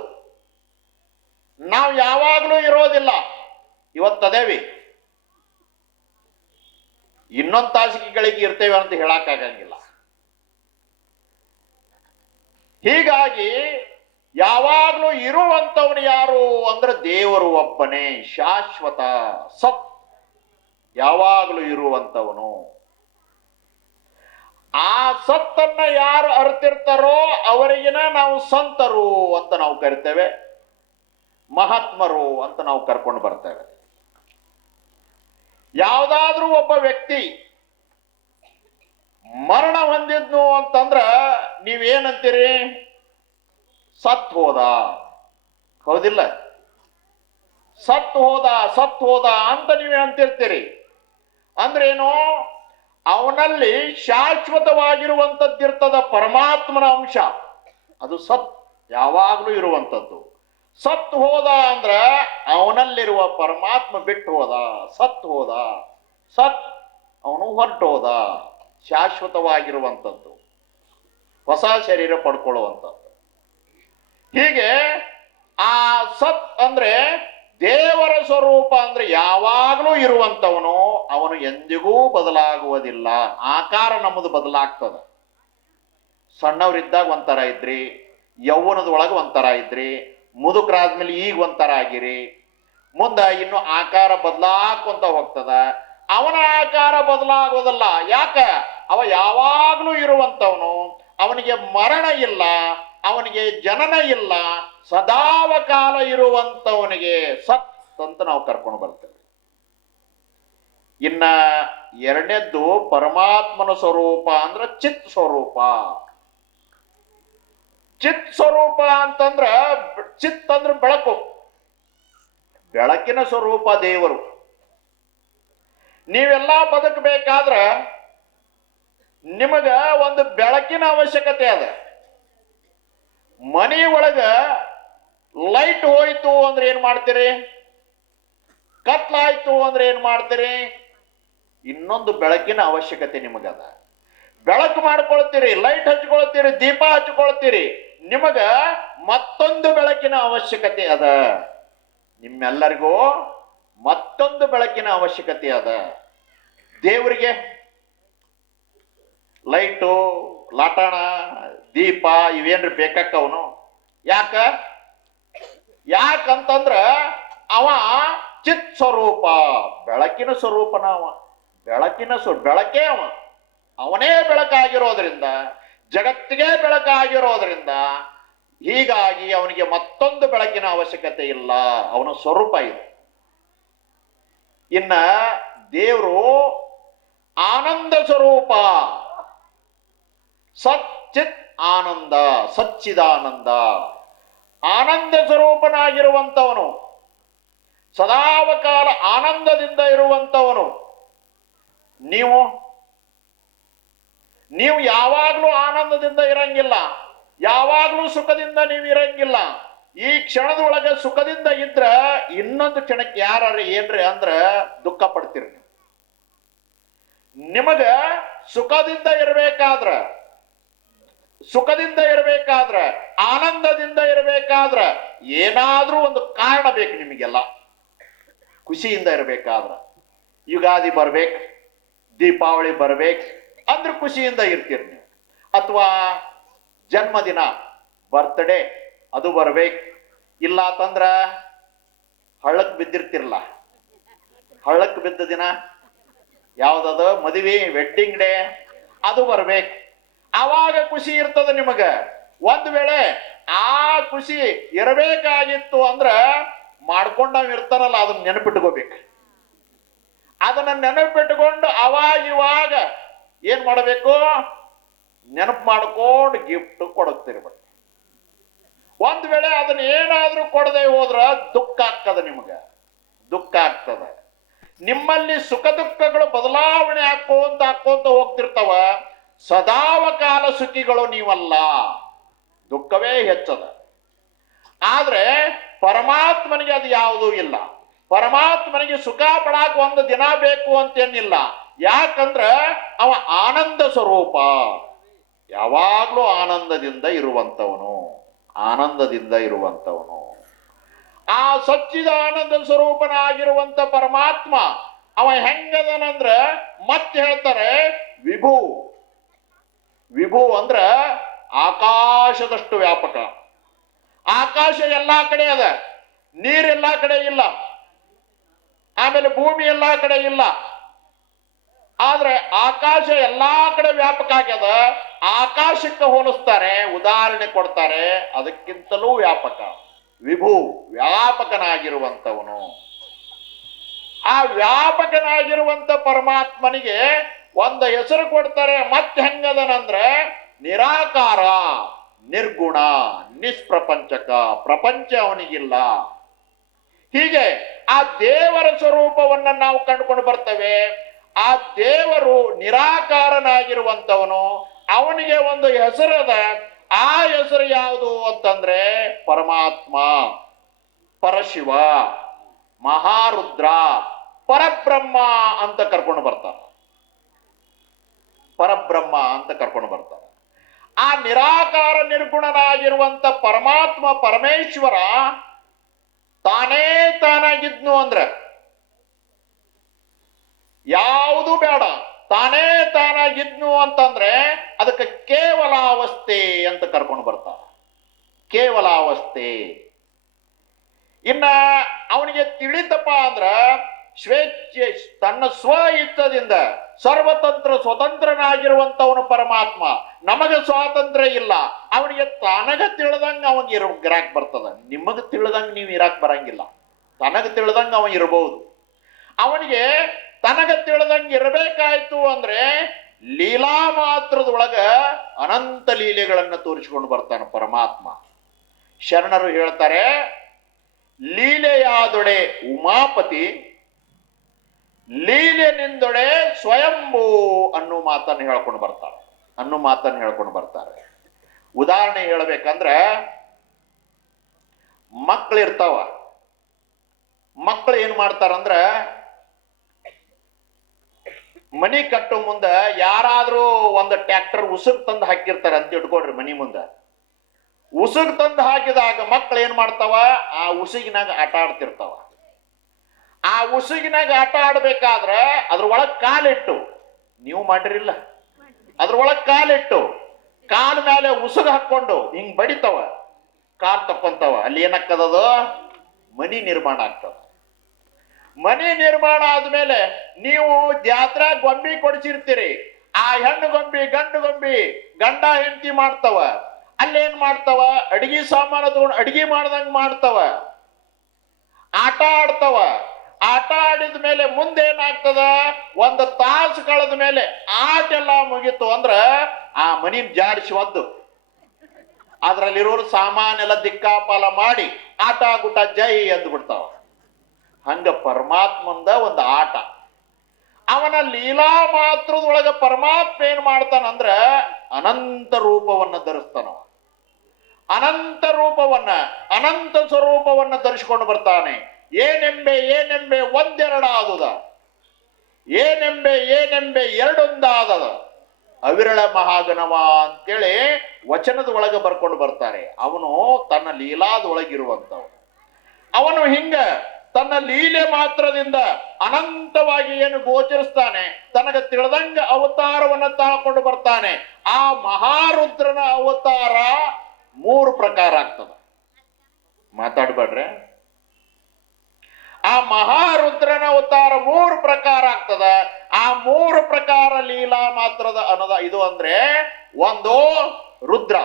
ನಾವು ಯಾವಾಗಲೂ ಇರೋದಿಲ್ಲ, ಇವತ್ತದೇವಿ, ಇನ್ನೊಂದು ತಾಸಿಗೆಗಳಿಗೆ ಇರ್ತೇವೆ ಅಂತ ಹೇಳಕ್ಕಾಗಂಗಿಲ್ಲ. ಹೀಗಾಗಿ ಯಾವಾಗಲೂ ಇರುವಂಥವನು ಯಾರು ಅಂದ್ರೆ ದೇವರು ಒಬ್ಬನೇ, ಶಾಶ್ವತ ಸತ್, ಯಾವಾಗಲೂ ಇರುವಂಥವನು. ಆ ಸತ್ತನ್ನ ಯಾರು ಅರ್ತಿರ್ತಾರೋ ಅವರಿಗಿನ ನಾವು ಸಂತರು ಅಂತ ನಾವು ಕರಿತೇವೆ, ಮಹಾತ್ಮರು ಅಂತ ನಾವು ಕರ್ಕೊಂಡು ಬರ್ತೇವೆ. ಯಾವುದಾದ್ರೂ ಒಬ್ಬ ವ್ಯಕ್ತಿ ಮರಣ ಹೊಂದಿದ್ನು ಅಂತಂದ್ರ ನೀವೇನಂತೀರಿ? ಸತ್ ಹೋದ. ಹೌದಿಲ್ಲ? ಸತ್ ಹೋದ, ಸತ್ ಹೋದ ಅಂತ ನೀವೇ ಅಂತಿರ್ತೀರಿ. ಅಂದ್ರೇನು? ಅವನಲ್ಲಿ ಶಾಶ್ವತವಾಗಿರುವಂಥದ್ದಿರ್ತದ ಪರಮಾತ್ಮನ ಅಂಶ, ಅದು ಸತ್, ಯಾವಾಗಲೂ ಇರುವಂಥದ್ದು. ಸತ್ ಹೋದ ಅಂದ್ರ ಅವನಲ್ಲಿರುವ ಪರಮಾತ್ಮ ಬಿಟ್ಟು ಹೋದ, ಸತ್ ಹೋದ, ಸತ್ ಅವನು ಹೊರಟು ಹೋದ. ಶಾಶ್ವತವಾಗಿರುವಂಥದ್ದು, ಹೊಸ ಶರೀರ ಪಡ್ಕೊಳ್ಳುವಂಥದ್ದು. ಹೀಗೆ ಆ ಸತ್ ಅಂದ್ರೆ ದೇವರ ಸ್ವರೂಪ, ಅಂದ್ರೆ ಯಾವಾಗಲೂ ಇರುವಂಥವನು, ಅವನು ಎಂದಿಗೂ ಬದಲಾಗುವುದಿಲ್ಲ. ಆಕಾರ ನಮ್ಮದು ಬದಲಾಗ್ತದ. ಸಣ್ಣವರಿದ್ದಾಗ ಒಂಥರ ಇದ್ರಿ, ಯೌವನದೊಳಗೆ ಒಂಥರ ಇದ್ರಿ, ಮುದುಕರಾದ್ಮೇಲೆ ಈಗ ಒಂಥರ ಆಗಿರಿ, ಮುಂದೆ ಇನ್ನು ಆಕಾರ ಬದಲಾಕೊಂತ ಹೋಗ್ತದ. ಅವನ ಆಕಾರ ಬದಲಾಗೋದಲ್ಲ. ಯಾಕ? ಅವ ಯಾವಾಗಲೂ ಇರುವಂಥವನು, ಅವನಿಗೆ ಮರಣ ಇಲ್ಲ, ಅವನಿಗೆ ಜನನ ಇಲ್ಲ, ಸದಾವಕಾಲ ಇರುವಂಥವನಿಗೆ ಸತ್ ಅಂತ ನಾವು ಕರ್ಕೊಂಡು ಬರ್ತೇವೆ. ಇನ್ನ ಎರಡನೇದ್ದು ಪರಮಾತ್ಮನ ಸ್ವರೂಪ ಅಂದ್ರೆ ಚಿತ್ ಸ್ವರೂಪ. ಚಿತ್ ಸ್ವರೂಪ ಅಂತಂದ್ರ, ಚಿತ್ ಅಂದ್ರೆ ಬೆಳಕು, ಬೆಳಕಿನ ಸ್ವರೂಪ ದೇವರು. ನೀವೆಲ್ಲ ಬದುಕಬೇಕಾದ್ರ ನಿಮಗ ಒಂದು ಬೆಳಕಿನ ಅವಶ್ಯಕತೆ ಅದ. ಮನೆ ಒಳಗ ಲೈಟ್ ಹೋಯ್ತು ಅಂದ್ರೆ ಏನ್ ಮಾಡ್ತೀರಿ? ಕತ್ಲಾಯ್ತು ಅಂದ್ರೆ ಏನ್ ಮಾಡ್ತೀರಿ? ಇನ್ನೊಂದು ಬೆಳಕಿನ ಅವಶ್ಯಕತೆ ನಿಮಗದ. ಬೆಳಕು ಮಾಡ್ಕೊಳ್ತೀರಿ, ಲೈಟ್ ಹಚ್ಕೊಳ್ತೀರಿ, ದೀಪ ಹಚ್ಕೊಳ್ತೀರಿ, ನಿಮಗ ಮತ್ತೊಂದು ಬೆಳಕಿನ ಅವಶ್ಯಕತೆ ಅದ. ನಿಮ್ಮೆಲ್ಲರಿಗೂ ಮತ್ತೊಂದು ಬೆಳಕಿನ ಅವಶ್ಯಕತೆ ಅದ. ದೇವರಿಗೆ ಲೈಟು, ಲಾಟಣ, ದೀಪ ಇವೇನ್ರಿ ಬೇಕಾಕವನು? ಯಾಕಂತಂದ್ರ ಅವ ಚಿತ್ ಸ್ವರೂಪ, ಬೆಳಕಿನ ಸ್ವರೂಪನ ಅವ. ಬೆಳಕೇ ಅವ, ಅವನೇ ಬೆಳಕಾಗಿರೋದ್ರಿಂದ, ಜಗತ್ತಿಗೆ ಬೆಳಕಾಗಿರೋದ್ರಿಂದ, ಹೀಗಾಗಿ ಅವನಿಗೆ ಮತ್ತೊಂದು ಬೆಳಕಿನ ಅವಶ್ಯಕತೆ ಇಲ್ಲ. ಅವನ ಸ್ವರೂಪ ಇದು. ಇನ್ನ ದೇವರು ಆನಂದ ಸ್ವರೂಪ, ಸಚ್ಚಿತ್ ಆನಂದ, ಸಚ್ಚಿದಾನಂದ, ಆನಂದ ಸ್ವರೂಪನಾಗಿರುವಂಥವನು, ಸದಾವಕಾಲ ಆನಂದದಿಂದ ಇರುವಂಥವನು. ನೀವು ಯಾವಾಗಲೂ ಆನಂದದಿಂದ ಇರಂಗಿಲ್ಲ, ಯಾವಾಗಲೂ ಸುಖದಿಂದ ನೀವು ಇರಂಗಿಲ್ಲ. ಈ ಕ್ಷಣದೊಳಗೆ ಸುಖದಿಂದ ಇದ್ರ ಇನ್ನೊಂದು ಕ್ಷಣಕ್ಕೆ ಯಾರು ಏನ್ರಿ ಅಂದ್ರ ದುಃಖ ಪಡ್ತೀರಿ. ನಿಮಗ ಸುಖದಿಂದ ಇರಬೇಕಾದ್ರ ಆನಂದದಿಂದ ಇರಬೇಕಾದ್ರ ಏನಾದ್ರೂ ಒಂದು ಕಾರಣ ಬೇಕು ನಿಮಗೆಲ್ಲ. ಖುಷಿಯಿಂದ ಇರಬೇಕಾದ್ರ ಯುಗಾದಿ ಬರ್ಬೇಕು, ದೀಪಾವಳಿ ಬರ್ಬೇಕು ಅಂದ್ರೆ ಖುಷಿಯಿಂದ ಇರ್ತೀರಿ ನೀವು. ಅಥವಾ ಜನ್ಮದಿನ, ಬರ್ತ್ಡೇ ಅದು ಬರ್ಬೇಕು. ಇಲ್ಲ ಅಂತಂದ್ರ ಹಳ್ಳಕ್ಕೆ ಬಿದ್ದಿರ್ತಿರಲ್ಲ, ಹಳ್ಳಕ್ಕೆ ಬಿದ್ದ ದಿನ ಯಾವ್ದದು? ಮದುವೆ, ವೆಡ್ಡಿಂಗ್ ಡೇ, ಅದು ಬರ್ಬೇಕು. ಆವಾಗ ಖುಷಿ ಇರ್ತದ ನಿಮಗ. ಒಂದ್ ವೇಳೆ ಆ ಖುಷಿ ಇರಬೇಕಾಗಿತ್ತು ಅಂದ್ರ ಮಾಡ್ಕೊಂಡವ್ ಇರ್ತಾನಲ್ಲ, ಅದನ್ನ ನೆನಪಿಟ್ಕೋಬೇಕು. ಅದನ್ನ ನೆನಪಿಟ್ಕೊಂಡು ಇವಾಗ ಏನ್ ಮಾಡಬೇಕು? ನೆನಪು ಮಾಡ್ಕೊಂಡು ಗಿಫ್ಟ್ ಕೊಡುತ್ತಿರ್ಬೇಕು. ಒಂದ್ ವೇಳೆ ಅದನ್ನ ಏನಾದ್ರೂ ಕೊಡದೆ ಹೋದ್ರ ದುಃಖ ಆಗ್ತದ, ನಿಮಗ ದುಃಖ ಆಗ್ತದ. ನಿಮ್ಮಲ್ಲಿ ಸುಖ ದುಃಖಗಳು ಬದಲಾವಣೆ ಹಾಕೋಂತ ಹೋಗ್ತಿರ್ತಾವ. ಸದಾವಕಾಲ ಸುಖಿಗಳು ನೀವಲ್ಲ, ದುಃಖವೇ ಹೆಚ್ಚದ. ಆದ್ರೆ ಪರಮಾತ್ಮನಿಗೆ ಅದು ಯಾವುದೂ ಇಲ್ಲ. ಪರಮಾತ್ಮನಿಗೆ ಸುಖ ಪಡಾಕ ಒಂದು ದಿನ ಬೇಕು ಅಂತೇನಿಲ್ಲ. ಯಾಕಂದ್ರ ಅವ ಆನಂದ ಸ್ವರೂಪ, ಯಾವಾಗ್ಲೂ ಆನಂದದಿಂದ ಇರುವಂತವನು, ಆನಂದದಿಂದ ಇರುವಂತವನು. ಆ ಸಚ್ಚಿದಾನಂದ ಸ್ವರೂಪನಾಗಿರುವಂತ ಪರಮಾತ್ಮ ಅವ ಹೆಂಗದನಂದ್ರ ಮತ್ತೆ ಹೇಳ್ತಾರೆ ವಿಭು. ವಿಭು ಅಂದ್ರ ಆಕಾಶದಷ್ಟು ವ್ಯಾಪಕ. ಆಕಾಶ ಎಲ್ಲಾ ಕಡೆ ಅದ, ನೀರೆಲ್ಲಾ ಕಡೆ ಇಲ್ಲ, ಆಮೇಲೆ ಭೂಮಿ ಎಲ್ಲಾ ಕಡೆ ಇಲ್ಲ. ಆದ್ರೆ ಆಕಾಶ ಎಲ್ಲಾ ಕಡೆ ವ್ಯಾಪಕ ಆಗ್ಯದ. ಆಕಾಶಕ್ಕೆ ಹೋಲಿಸ್ತಾರೆ, ಉದಾಹರಣೆ ಕೊಡ್ತಾರೆ, ಅದಕ್ಕಿಂತಲೂ ವ್ಯಾಪಕ. ವಿಭು, ವ್ಯಾಪಕನಾಗಿರುವಂತವನು. ಆ ವ್ಯಾಪಕನಾಗಿರುವಂತ ಪರಮಾತ್ಮನಿಗೆ ಒಂದು ಹೆಸರು ಕೊಡ್ತಾರೆ. ಮತ್ತೆ ಹೆಂಗದನಂದ್ರೆ ನಿರಾಕಾರ, ನಿರ್ಗುಣ, ನಿಷ್ಪ್ರಪಂಚಕ, ಪ್ರಪಂಚ ಅವನಿಗಿಲ್ಲ. ಹೀಗೆ ಆ ದೇವರ ಸ್ವರೂಪವನ್ನ ನಾವು ಕಂಡುಕೊಂಡು ಬರ್ತೇವೆ. ಆ ದೇವರು ನಿರಾಕಾರನಾಗಿರುವಂತವನು. ಅವನಿಗೆ ಒಂದು ಹೆಸರದ. ಆ ಹೆಸರು ಯಾವುದು ಅಂತಂದ್ರೆ ಪರಮಾತ್ಮ, ಪರಶಿವ, ಮಹಾರುದ್ರ, ಪರಬ್ರಹ್ಮ ಅಂತ ಕರ್ಕೊಂಡು ಬರ್ತಾರೆ. ಪರಬ್ರಹ್ಮ ಅಂತ ಕರ್ಕೊಂಡು ಬರ್ತಾರೆ. ಆ ನಿರಾಕಾರ ನಿರ್ಗುಣನಾಗಿರುವಂತ ಪರಮಾತ್ಮ ಪರಮೇಶ್ವರ ತಾನೇ ತಾನಾಗಿದ್ನು ಅಂದ್ರೆ ಯಾವುದು ಬೇಡ. ತಾನೇ ತಾನಾಗಿದ್ನು ಅಂತಂದ್ರೆ ಅದಕ್ಕೆ ಕೇವಲ ಅವಸ್ಥೆ ಅಂತ ಕರ್ಕೊಂಡು ಬರ್ತಾರೆ. ಕೇವಲ ಅವಸ್ಥೆ. ಇನ್ನ ಅವನಿಗೆ ತಿಳಿತಪ್ಪ ಅಂದ್ರ ಸ್ವೇಚ್ಛೆ, ತನ್ನ ಸ್ವ ಇಚ್ಛದಿಂದ ಸರ್ವತಂತ್ರ ಸ್ವತಂತ್ರನಾಗಿರುವಂತವನು ಪರಮಾತ್ಮ. ನಮಗೆ ಸ್ವಾತಂತ್ರ್ಯ ಇಲ್ಲ. ಅವನಿಗೆ ತನಗ ತಿಳಿದಂಗ ಅವನಿಗೆ ಇರಾಕ್ ಬರ್ತದ. ನಿಮಗ ತಿಳಿದಂಗ ನೀವು ಇರಾಕ್ ಬರಂಗಿಲ್ಲ. ತನಗ ತಿಳಿದಂಗ ಅವ ಇರಬಹುದು. ಅವನಿಗೆ ತನಗ ತಿಳಿದಂಗ ಇರಬೇಕಾಯ್ತು ಅಂದ್ರೆ ಲೀಲಾ ಮಾತ್ರದೊಳಗ ಅನಂತ ಲೀಲೆಗಳನ್ನ ತೋರಿಸಿಕೊಂಡು ಬರ್ತಾನೆ ಪರಮಾತ್ಮ. ಶರಣರು ಹೇಳ್ತಾರೆ, ಲೀಲೆಯಾದೊಡೆ ಉಮಾಪತಿ, ಲೀಲೆನಿಂದೊಡೆ ಸ್ವಯಂಭೂ ಅನ್ನೋ ಮಾತನ್ನು ಹೇಳ್ಕೊಂಡು ಬರ್ತಾರೆ. ಉದಾಹರಣೆ ಹೇಳ್ಬೇಕಂದ್ರೆ ಮಕ್ಕಳಿರ್ತಾವ. ಮಕ್ಕಳು ಏನ್ ಮಾಡ್ತಾರಂದ್ರ ಮನಿ ಕಟ್ಟೋ ಮುಂದ ಯಾರಾದ್ರೂ ಒಂದು ಟ್ರ್ಯಾಕ್ಟರ್ ಉಸುಗ್ ತಂದು ಹಾಕಿರ್ತಾರೆ ಅಂತ ಇಟ್ಕೊಡ್ರಿ. ಮನಿ ಮುಂದ ಉಸುಗ್ ತಂದು ಹಾಕಿದಾಗ ಮಕ್ಕಳು ಏನ್ ಮಾಡ್ತಾವ, ಆ ಉಸುಗಿನಾಗ ಆಟ ಆಡ್ತಿರ್ತಾವ. ಆ ಉಸುಗಿನಾಗ ಆಟ ಆಡ್ಬೇಕಾದ್ರ ಅದ್ರೊಳಗ್ ಕಾಲಿಟ್ಟು, ನೀವು ಮಾಡಿರಿಲ್ಲ, ಅದ್ರೊಳಗ್ ಕಾಲಿಟ್ಟು ಕಾಲ ಮೇಲೆ ಉಸುಗ್ ಹಾಕೊಂಡು ಹಿಂಗ್ ಬಡಿತಾವ, ಕಾಲ್ ತಕ್ಕೊಂತಾವ. ಅಲ್ಲಿ ಏನಾಗ್ತದದು, ಮನಿ ನಿರ್ಮಾಣ ಆಗ್ತದ. ಮನಿ ನಿರ್ಮಾಣ ಆದ್ಮೇಲೆ ನೀವು ಜಾತ್ರಾ ಗೊಂಬಿ ಕೊಡಿಸಿರ್ತೀರಿ. ಆ ಹೆಣ್ಣು ಗೊಂಬಿ ಗಂಡು ಗೊಂಬಿ ಗಂಡ ಹೆಂಡತಿ ಮಾಡ್ತಾವ. ಅಲ್ಲೇನ್ ಮಾಡ್ತಾವ, ಅಡಿಗೆ ಸಾಮಾನು ತಗೊಂಡು ಅಡಿಗೆ ಮಾಡ್ದಂಗ್ ಮಾಡ್ತಾವ, ಆಟ ಆಡ್ತಾವ. ಆಟ ಆಡಿದ ಮೇಲೆ ಮುಂದೆ ಏನಾಗ್ತದ, ಒಂದು ತಾಸು ಕಳೆದ ಮೇಲೆ ಆಟ ಎಲ್ಲ ಮುಗೀತು ಅಂದ್ರ ಆ ಮನಿ ಜಾಡಿಸಿ ಒದ್ದು ಅದ್ರಲ್ಲಿರೋರು ಸಾಮಾನೆಲ್ಲ ದಿಕ್ಕಾಪಾಲ ಮಾಡಿ ಆಟ ಗುಟ ಜೈ ಅಂದ್ ಬಿಡ್ತಾವ. ಹಂಗ ಪರಮಾತ್ಮಂದ ಒಂದು ಆಟ. ಅವನ ಲೀಲಾ ಮಾತ್ರದೊಳಗ ಪರಮಾತ್ಮ ಏನ್ ಮಾಡ್ತಾನಂದ್ರ ಅನಂತ ರೂಪವನ್ನ ಧರಿಸ್ತಾನವ. ಅನಂತ ರೂಪವನ್ನ, ಅನಂತ ಸ್ವರೂಪವನ್ನ ಧರಿಸಿಕೊಂಡು ಬರ್ತಾನೆ. ಏನೆಂಬೆ ಒಂದೆರಡಾದುದ, ಏನೆಂಬೆ ಎರಡೊಂದಾದದ, ಅವಿರಳ ಮಹಾಗಣವ ಅಂತೇಳಿ ವಚನದ ಒಳಗೆ ಬರ್ಕೊಂಡು ಬರ್ತಾರೆ. ಅವನು ತನ್ನ ಲೀಲಾದೊಳಗಿರುವಂತವನು. ಅವನು ಹಿಂಗ ತನ್ನ ಲೀಲೆ ಮಾತ್ರದಿಂದ ಅನಂತವಾಗಿ ಏನು ಗೋಚರಿಸ್ತಾನೆ, ತನಗೆ ತಿಳಿದಂಗ ಅವತಾರವನ್ನ ತಾಳ್ಕೊಂಡು ಬರ್ತಾನೆ. ಆ ಮಹಾರುದ್ರನ ಅವತಾರ 3 ಪ್ರಕಾರ ಆಗ್ತದ. ಮಾತಾಡ್ಬೇಡ್ರೆ. ಆ ಮಹಾರುದ್ರನ ಅವತಾರ 3 ಪ್ರಕಾರ ಆಗ್ತದ. ಆ 3 ಪ್ರಕಾರ ಲೀಲಾ ಮಾತ್ರದ ಅನ್ನೋದ ಇದು ಅಂದ್ರೆ, ಒಂದು ರುದ್ರ,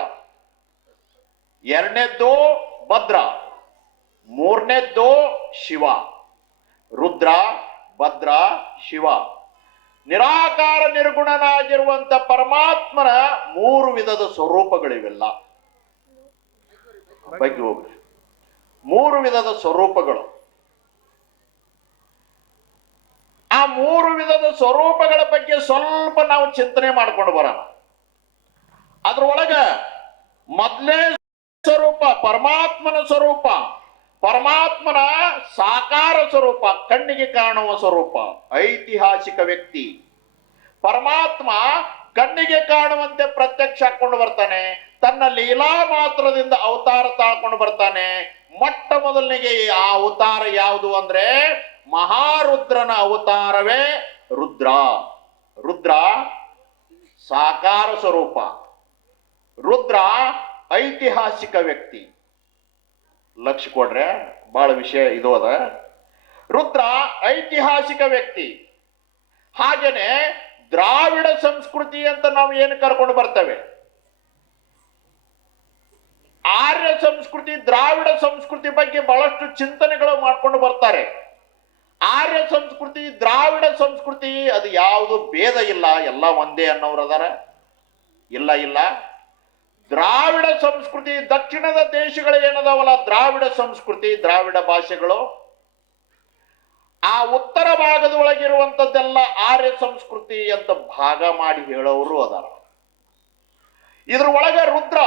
ಎರಡನೇದ್ದು ಭದ್ರ, ಮೂರನೇದ್ದು ಶಿವ. ರುದ್ರ, ಭದ್ರ, ಶಿವ. ನಿರಾಕಾರ ನಿರ್ಗುಣನಾಗಿರುವಂತ ಪರಮಾತ್ಮನ 3 ವಿಧದ ಸ್ವರೂಪಗಳಿವೆಲ್ಲ. ಬಗ್ಗೆ ಹೋಗ್ರಿ. 3 ವಿಧದ ಸ್ವರೂಪಗಳು. ಮೂರು ವಿಧದ ಸ್ವರೂಪಗಳ ಬಗ್ಗೆ ಸ್ವಲ್ಪ ನಾವು ಚಿಂತನೆ ಮಾಡ್ಕೊಂಡು ಬರೋಣ. ಅದ್ರೊಳಗ ಮೊದಲನೇ ಸ್ವರೂಪ ಪರಮಾತ್ಮನ ಸ್ವರೂಪ. ಪರಮಾತ್ಮನ ಸಾಕಾರ ಸ್ವರೂಪ, ಕಣ್ಣಿಗೆ ಕಾಣುವ ಸ್ವರೂಪ, ಐತಿಹಾಸಿಕ ವ್ಯಕ್ತಿ. ಪರಮಾತ್ಮ ಕಣ್ಣಿಗೆ ಕಾಣುವಂತೆ ಪ್ರತ್ಯಕ್ಷ ಹಾಕೊಂಡು ಬರ್ತಾನೆ. ತನ್ನ ಲೀಲಾ ಮಾತ್ರದಿಂದ ಅವತಾರ ತಾಳ್ಕೊಂಡು ಬರ್ತಾನೆ. ಮೊಟ್ಟ ಮೊದಲನಿಗೆ ಆ ಅವತಾರ ಯಾವುದು ಅಂದ್ರೆ ಮಹಾರುದ್ರನ ಅವತಾರವೇ ರುದ್ರ. ರುದ್ರ ಸಾಕಾರ ಸ್ವರೂಪ, ರುದ್ರ ಐತಿಹಾಸಿಕ ವ್ಯಕ್ತಿ. ಲಕ್ಷ್ಯ ಕೊಡ್ರೆ ಬಹಳ ವಿಷಯ ಇದು ಅದ. ರುದ್ರ ಐತಿಹಾಸಿಕ ವ್ಯಕ್ತಿ. ಹಾಗೇನೆ ದ್ರಾವಿಡ ಸಂಸ್ಕೃತಿ ಅಂತ ನಾವು ಏನು ಕರ್ಕೊಂಡು ಬರ್ತೇವೆ, ಆರ್ಯ ಸಂಸ್ಕೃತಿ, ದ್ರಾವಿಡ ಸಂಸ್ಕೃತಿ ಬಗ್ಗೆ ಬಹಳಷ್ಟು ಚಿಂತನೆಗಳು ಮಾಡ್ಕೊಂಡು ಬರ್ತಾರೆ. ಆರ್ಯ ಸಂಸ್ಕೃತಿ, ದ್ರಾವಿಡ ಸಂಸ್ಕೃತಿ ಅದು ಯಾವುದು ಭೇದ ಇಲ್ಲ, ಎಲ್ಲ ಒಂದೇ ಅನ್ನೋರು ಅದಾರ? ಇಲ್ಲ ಇಲ್ಲ. ದ್ರಾವಿಡ ಸಂಸ್ಕೃತಿ, ದಕ್ಷಿಣದ ದೇಶಗಳು ಏನದಾವಲ್ಲ ದ್ರಾವಿಡ ಸಂಸ್ಕೃತಿ, ದ್ರಾವಿಡ ಭಾಷೆಗಳು, ಆ ಉತ್ತರ ಭಾಗದ ಒಳಗಿರುವಂಥದ್ದೆಲ್ಲ ಆರ್ಯ ಸಂಸ್ಕೃತಿ ಅಂತ ಭಾಗ ಮಾಡಿ ಹೇಳೋರು ಅದಾರ. ಇದ್ರ ಒಳಗೆ ರುದ್ರ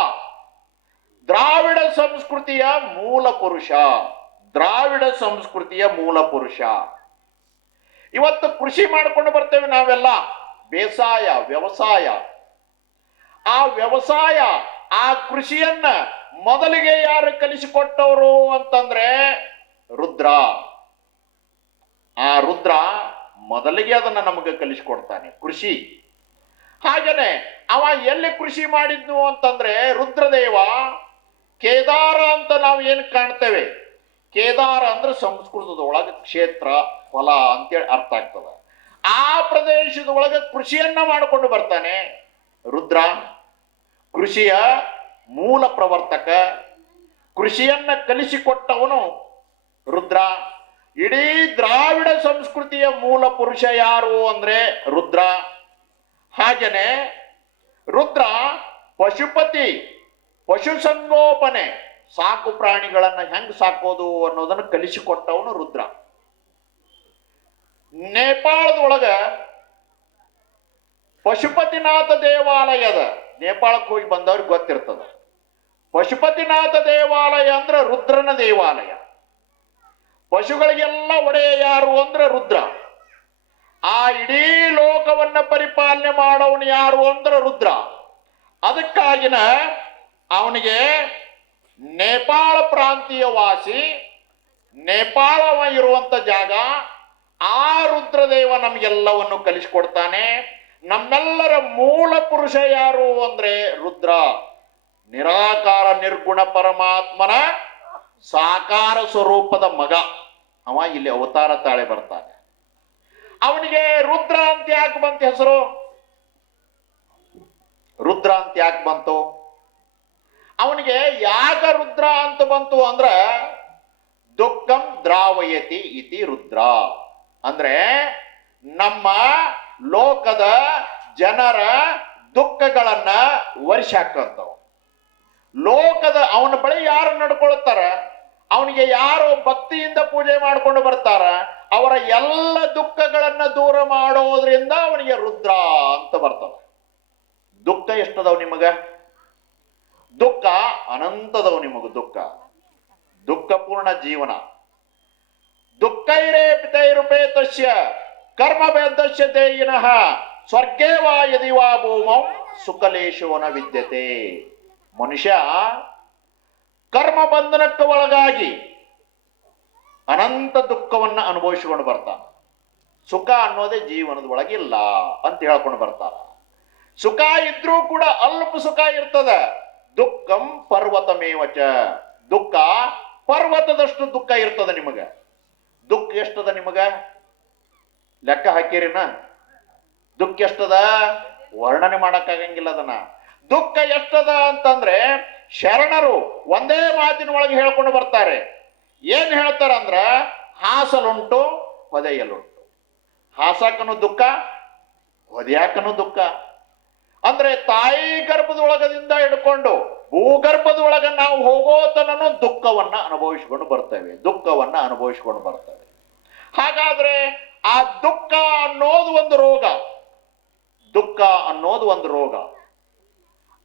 ದ್ರಾವಿಡ ಸಂಸ್ಕೃತಿಯ ಮೂಲ ಪುರುಷ, ದ್ರಾವಿಡ ಸಂಸ್ಕೃತಿಯ ಮೂಲ ಪುರುಷ. ಇವತ್ತು ಕೃಷಿ ಮಾಡ್ಕೊಂಡು ಬರ್ತೇವೆ ನಾವೆಲ್ಲ, ಬೇಸಾಯ, ವ್ಯವಸಾಯ. ಆ ವ್ಯವಸಾಯ, ಆ ಕೃಷಿಯನ್ನ ಮೊದಲಿಗೆ ಯಾರು ಕಲಿಸಿಕೊಟ್ಟವರು ಅಂತಂದ್ರೆ ರುದ್ರ. ಆ ರುದ್ರ ಮೊದಲಿಗೆ ಅದನ್ನ ನಮಗೆ ಕಲಿಸಿಕೊಡ್ತಾನೆ, ಕೃಷಿ. ಹಾಗೇನೆ ಅವ ಎಲ್ಲಿ ಕೃಷಿ ಮಾಡಿದ್ನು ಅಂತಂದ್ರೆ ರುದ್ರದೇವ ಕೇದಾರ ಅಂತ ನಾವು ಏನು ಕಾಣ್ತೇವೆ. ಕೇದಾರ ಅಂದ್ರೆ ಸಂಸ್ಕೃತದ ಒಳಗೆ ಕ್ಷೇತ್ರ, ಹೊಲ ಅಂತೇಳಿ ಅರ್ಥ ಆಗ್ತದೆ. ಆ ಪ್ರದೇಶದ ಒಳಗೆ ಕೃಷಿಯನ್ನ ಮಾಡಿಕೊಂಡು ಬರ್ತಾನೆ ರುದ್ರ. ಕೃಷಿಯ ಮೂಲ ಪ್ರವರ್ತಕ, ಕೃಷಿಯನ್ನ ಕಲಿಸಿಕೊಟ್ಟವನು ರುದ್ರ. ಇಡೀ ದ್ರಾವಿಡ ಸಂಸ್ಕೃತಿಯ ಮೂಲ ಪುರುಷ ಯಾರು ಅಂದ್ರೆ ರುದ್ರ. ಹಾಗೇನೆ ರುದ್ರ ಪಶುಪತಿ, ಪಶು ಸಂಗೋಪನೆ, ಸಾಕು ಪ್ರಾಣಿಗಳನ್ನ ಹೆಂಗ್ ಸಾಕೋದು ಅನ್ನೋದನ್ನು ಕಲಿಸಿಕೊಟ್ಟವನು ರುದ್ರ. ನೇಪಾಳದೊಳಗ ಪಶುಪತಿನಾಥ ದೇವಾಲಯದ, ನೇಪಾಳಕ್ಕೆ ಹೋಗಿ ಬಂದವ್ರಿಗೆ ಗೊತ್ತಿರ್ತದ, ಪಶುಪತಿನಾಥ ದೇವಾಲಯ ಅಂದ್ರೆ ರುದ್ರನ ದೇವಾಲಯ. ಪಶುಗಳಿಗೆಲ್ಲ ಒಡೆಯ ಯಾರು ಅಂದ್ರೆ ರುದ್ರ. ಆ ಇಡೀ ಲೋಕವನ್ನ ಪರಿಪಾಲನೆ ಮಾಡೋನು ಯಾರು ಅಂದ್ರೆ ರುದ್ರ. ಅದಕ್ಕಾಗಿನ ಅವನಿಗೆ ನೇಪಾಳ ಪ್ರಾಂತೀಯ ವಾಸಿ, ನೇಪಾಳವ ಇರುವಂತ ಜಾಗ. ಆ ರುದ್ರದೇವ ನಮಗೆಲ್ಲವನ್ನು ಕಲಿಸಿಕೊಡ್ತಾನೆ. ನಮ್ಮೆಲ್ಲರ ಮೂಲ ಪುರುಷ ಯಾರು ಅಂದ್ರೆ ರುದ್ರ, ನಿರಾಕಾರ ನಿರ್ಗುಣ ಪರಮಾತ್ಮನ ಸಾಕಾರ ಸ್ವರೂಪದ ಮಗ. ಅವ ಇಲ್ಲಿ ಅವತಾರ ತಾಳೆ ಬರ್ತಾನೆ. ಅವನಿಗೆ ರುದ್ರ ಅಂತ ಯಾಕೆ ಬಂತ ಹೆಸರು? ರುದ್ರ ಅಂತ ಯಾಕೆ ಬಂತು? ಅವನಿಗೆ ಯಾಕ ರುದ್ರ ಅಂತ ಬಂತು ಅಂದ್ರ ದುಃಖಂ ದ್ರಾವಯತಿ ಇತಿ ರುದ್ರ. ಅಂದ್ರೆ ನಮ್ಮ ಲೋಕದ ಜನರ ದುಃಖಗಳನ್ನ ವರ್ಷಾಕಂತವ. ಲೋಕದ ಅವನ ಬಳಿ ಯಾರು ನಡ್ಕೊಳ್ತಾರ, ಅವನಿಗೆ ಯಾರು ಭಕ್ತಿಯಿಂದ ಪೂಜೆ ಮಾಡ್ಕೊಂಡು ಬರ್ತಾರ, ಅವರ ಎಲ್ಲ ದುಃಖಗಳನ್ನ ದೂರ ಮಾಡೋದ್ರಿಂದ ಅವನಿಗೆ ರುದ್ರ ಅಂತ ಬರ್ತದ. ದುಃಖ ಎಷ್ಟದವ್ ನಿಮಗ? ದುಃಖ ಅನಂತದವ್ ನಿಮಗ. ದುಃಖಪೂರ್ಣ ಜೀವನ. ದುಃಖೈರೇಪಿತೈರುಪೇತಸ್ಯ ಕರ್ಮಭೇದಸ್ಯ ದೇಯಿನಃ ಸ್ವರ್ಗೇ ವಾ ಯದಿ ವಾ ಭೂಮೌ ಸುಖಲೇಶೋ ನ ವಿದ್ಯತೆ. ಮನುಷ್ಯ ಕರ್ಮ ಬಂಧನಕ್ಕೆ ಒಳಗಾಗಿ ಅನಂತ ದುಃಖವನ್ನ ಅನುಭವಿಸಿಕೊಂಡು ಬರ್ತಾನೆ. ಸುಖ ಅನ್ನೋದೇ ಜೀವನದ ಒಳಗಿಲ್ಲ ಅಂತ ಹೇಳ್ಕೊಂಡು ಬರ್ತಾರ. ಸುಖ ಇದ್ರೂ ಕೂಡ ಅಲ್ಪ ಸುಖ ಇರ್ತದ. ದುಃಖಂ ಪರ್ವತಮೇವಚ. ದುಃಖ ಪರ್ವತದಷ್ಟು ದುಃಖ ಇರ್ತದ ನಿಮಗ. ದುಃಖ ಎಷ್ಟದ ನಿಮಗ? ಲೆಕ್ಕ ಹಾಕಿರಿನ? ದುಃಖ ಎಷ್ಟದ? ವರ್ಣನೆ ಮಾಡಕ್ಕಾಗಂಗಿಲ್ಲ ಅದನ್ನ. ದುಃಖ ಎಷ್ಟದ ಅಂತಂದ್ರೆ ಶರಣರು ಒಂದೇ ಮಾತಿನ ಒಳಗೆ ಹೇಳ್ಕೊಂಡು ಬರ್ತಾರೆ. ಏನ್ ಹೇಳ್ತಾರ ಅಂದ್ರ ಹಾಸಲುಂಟು ಹೊದೆಯಲುಂಟು. ಹಾಸಕನು ದುಃಖ, ಹೊದೆಯಾಕನು ದುಃಖ. ಅಂದ್ರೆ ತಾಯಿ ಗರ್ಭದೊಳಗದಿಂದ ಹಿಡ್ಕೊಂಡು ಭೂಗರ್ಭದೊಳಗ ನಾವು ಹೋಗೋತನೂ ದುಃಖವನ್ನ ಅನುಭವಿಸಿಕೊಂಡು ಬರ್ತೇವೆ. ಹಾಗಾದ್ರೆ ಆ ದುಃಖ ಅನ್ನೋದು ಒಂದು ರೋಗ. ದುಃಖ ಅನ್ನೋದು ಒಂದು ರೋಗ.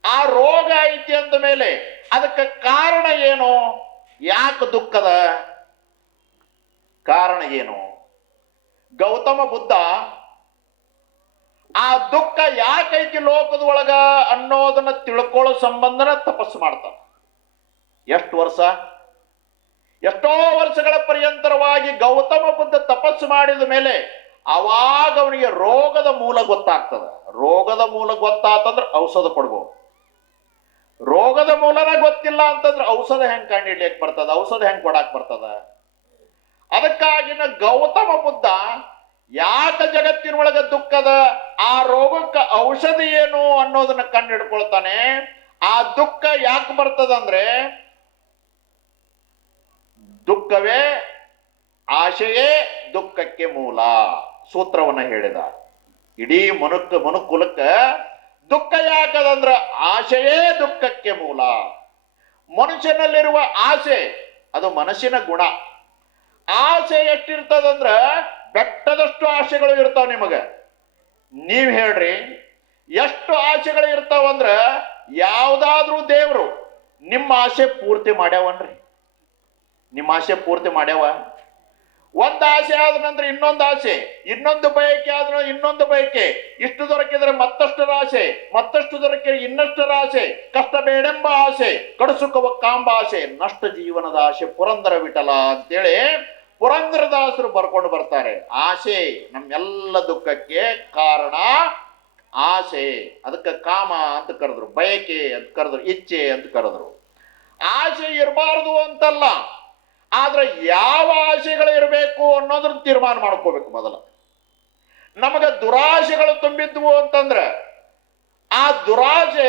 ಆ ರೋಗ ಐತಿ ಅಂದ ಮೇಲೆ ಅದಕ್ಕೆ ಕಾರಣ ಏನು? ಯಾಕೆ ದುಃಖದ ಕಾರಣ ಏನು? ಗೌತಮ ಬುದ್ಧ ಆ ದುಃಖ ಯಾಕೈತಿ ಲೋಕದ ಒಳಗ ಅನ್ನೋದನ್ನ ತಿಳ್ಕೊಳ್ಳೋ ಸಂಬಂಧನ ತಪಸ್ಸು ಮಾಡ್ತಾನೆ. ಎಷ್ಟು ವರ್ಷ? ಎಷ್ಟೋ ವರ್ಷಗಳ ಪರ್ಯಂತರವಾಗಿ ಗೌತಮ ಬುದ್ಧ ತಪಸ್ಸು ಮಾಡಿದ ಮೇಲೆ ಅವಾಗ ಅವನಿಗೆ ರೋಗದ ಮೂಲ ಗೊತ್ತಾಗ್ತದ. ರೋಗದ ಮೂಲ ಗೊತ್ತಾತಂದ್ರೆ ಔಷಧ ಕೊಡ್ಬೋದು. ರೋಗದ ಮೂಲನ ಗೊತ್ತಿಲ್ಲ ಅಂತಂದ್ರೆ ಔಷಧ ಹೆಂಗ್ ಕಂಡಿಡ್ಲಿಕ್ಕೆ ಬರ್ತದ? ಔಷಧ ಹೆಂಗ್ ಕೊಡಾಕ್ ಬರ್ತದ? ಅದಕ್ಕಾಗಿನ ಗೌತಮ ಬುದ್ಧ ಯಾಕ ಜಗತ್ತಿನೊಳಗ ದುಃಖದ, ಆ ರೋಗಕ್ಕೆ ಔಷಧ ಏನು ಅನ್ನೋದನ್ನ ಕಂಡು ಹಿಡ್ಕೊಳ್ತಾನೆ. ಆ ದುಃಖ ಯಾಕೆ ಬರ್ತದಂದ್ರೆ ದುಃಖವೇ ಆಶೆಯೇ ದುಃಖಕ್ಕೆ ಮೂಲ ಸೂತ್ರವನ್ನ ಹೇಳಿದ. ಇಡೀ ಮನುಕುಲಕ್ಕ ದುಃಖ ಯಾಕದಂದ್ರ ಆಶೆಯೇ ದುಃಖಕ್ಕೆ ಮೂಲ. ಮನುಷ್ಯನಲ್ಲಿರುವ ಆಸೆ ಅದು ಮನಸ್ಸಿನ ಗುಣ. ಆಸೆ ಎಷ್ಟಿರ್ತದಂದ್ರ ಬೆಟ್ಟದಷ್ಟು ಆಸೆಗಳು ಇರ್ತಾವ ನಿಮಗ. ನೀವ್ ಹೇಳ್ರಿ ಎಷ್ಟು ಆಸೆಗಳು ಇರ್ತಾವಂದ್ರ ಯಾವ್ದಾದ್ರೂ ದೇವ್ರು ನಿಮ್ಮ ಆಸೆ ಪೂರ್ತಿ ಮಾಡ್ಯಾವನ್ರಿ? ನಿಮ್ಮ ಆಸೆ ಪೂರ್ತಿ ಮಾಡ್ಯಾವ? ಒಂದ್ ಆಸೆ ಆದ ನಂತರ ಇನ್ನೊಂದು ಆಸೆ, ಇನ್ನೊಂದು ಬಯಕೆ ಆದ್ರ ಇನ್ನೊಂದು ಬಯಕೆ, ಇಷ್ಟು ದೊರಕಿದ್ರೆ ಮತ್ತಷ್ಟರ ಆಸೆ, ಮತ್ತಷ್ಟು ದೊರಕಿದ್ರೆ ಇನ್ನಷ್ಟರ ಆಸೆ, ಕಷ್ಟ ಬೇಡೆಂಬ ಆಸೆ, ಕಡುಸುಕವ ಕಾಂಬ ಆಸೆ, ನಷ್ಟ ಜೀವನದ ಆಸೆ ಪುರಂದರ ವಿಠಲ ಅಂತೇಳಿ ಪುರಂದರದಾಸರು ಬರ್ಕೊಂಡು ಬರ್ತಾರೆ. ಆಸೆ ನಮ್ಮೆಲ್ಲ ದುಃಖಕ್ಕೆ ಕಾರಣ ಆಸೆ. ಅದಕ್ಕೆ ಕಾಮ ಅಂತ ಕರೆದ್ರು, ಬಯಕೆ ಅಂತ ಕರೆದ್ರು, ಇಚ್ಛೆ ಅಂತ ಕರೆದ್ರು. ಆಸೆ ಇರಬಾರದು ಅಂತಲ್ಲ, ಆದ್ರೆ ಯಾವ ಆಸೆಗಳು ಇರಬೇಕು ಅನ್ನೋದನ್ನ ತೀರ್ಮಾನ ಮಾಡ್ಕೋಬೇಕು ಮೊದಲ. ನಮಗೆ ದುರಾಸೆಗಳು ತುಂಬಿದ್ವು ಅಂತಂದ್ರೆ ಆ ದುರಾಸೆ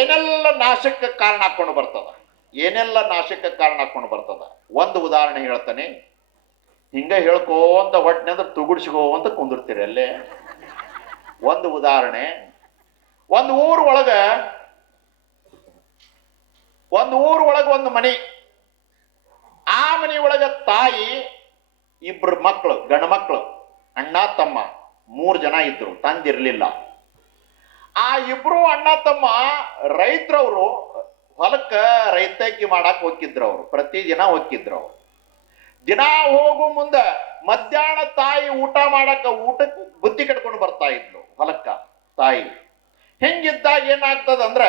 ಏನೆಲ್ಲ ನಾಶಕ್ಕೆ ಕಾರಣ ಹಾಕೊಂಡು ಬರ್ತದ, ಏನೆಲ್ಲ ನಾಶಕ್ಕೆ ಕಾರಣ ಹಾಕೊಂಡು ಬರ್ತದ. ಒಂದು ಉದಾಹರಣೆ ಹೇಳ್ತಾನೆ. ಹಿಂಗ ಹೇಳ್ಕೋಂತ ಹೊಟ್ಟೆಂದ್ರೆ ತುಗುಡ್ಸಿಗೋ ಅಂತ ಕುಂದಿರ್ತೀರಿ ಅಲ್ಲೇ. ಒಂದು ಉದಾಹರಣೆ, ಒಂದು ಊರ್ ಒಳಗ ಒಂದು ಮನೆ. ಆ ಮನೆ ಒಳಗ ತಾಯಿ, ಇಬ್ರು ಮಕ್ಕಳು, ಗಂಡು ಮಕ್ಕಳು, ಅಣ್ಣ ತಮ್ಮ 3 ಜನ ಇದ್ರು. ತಂದಿರ್ಲಿಲ್ಲ. ಆ ಇಬ್ರು ಅಣ್ಣ ತಮ್ಮ ರೈತರವರು ಹೊಲಕ್ಕ ರೈತಕಿ ಮಾಡಕ್ ಹೋಗಿದ್ರು. ಅವರು ಪ್ರತಿದಿನ ಹೋಗಿದ್ರು. ಅವರು ದಿನ ಹೋಗು ಮುಂದ ಮಧ್ಯಾಹ್ನ ತಾಯಿ ಊಟ ಊಟಕ್ಕೆ ಬುತ್ತಿ ಕಟ್ಕೊಂಡು ಬರ್ತಾ ಇದ್ಲು ಹೊಲಕ್ಕ ತಾಯಿ. ಹಿಂಗಿದ್ದಾಗ ಏನಾಗ್ತದಂದ್ರ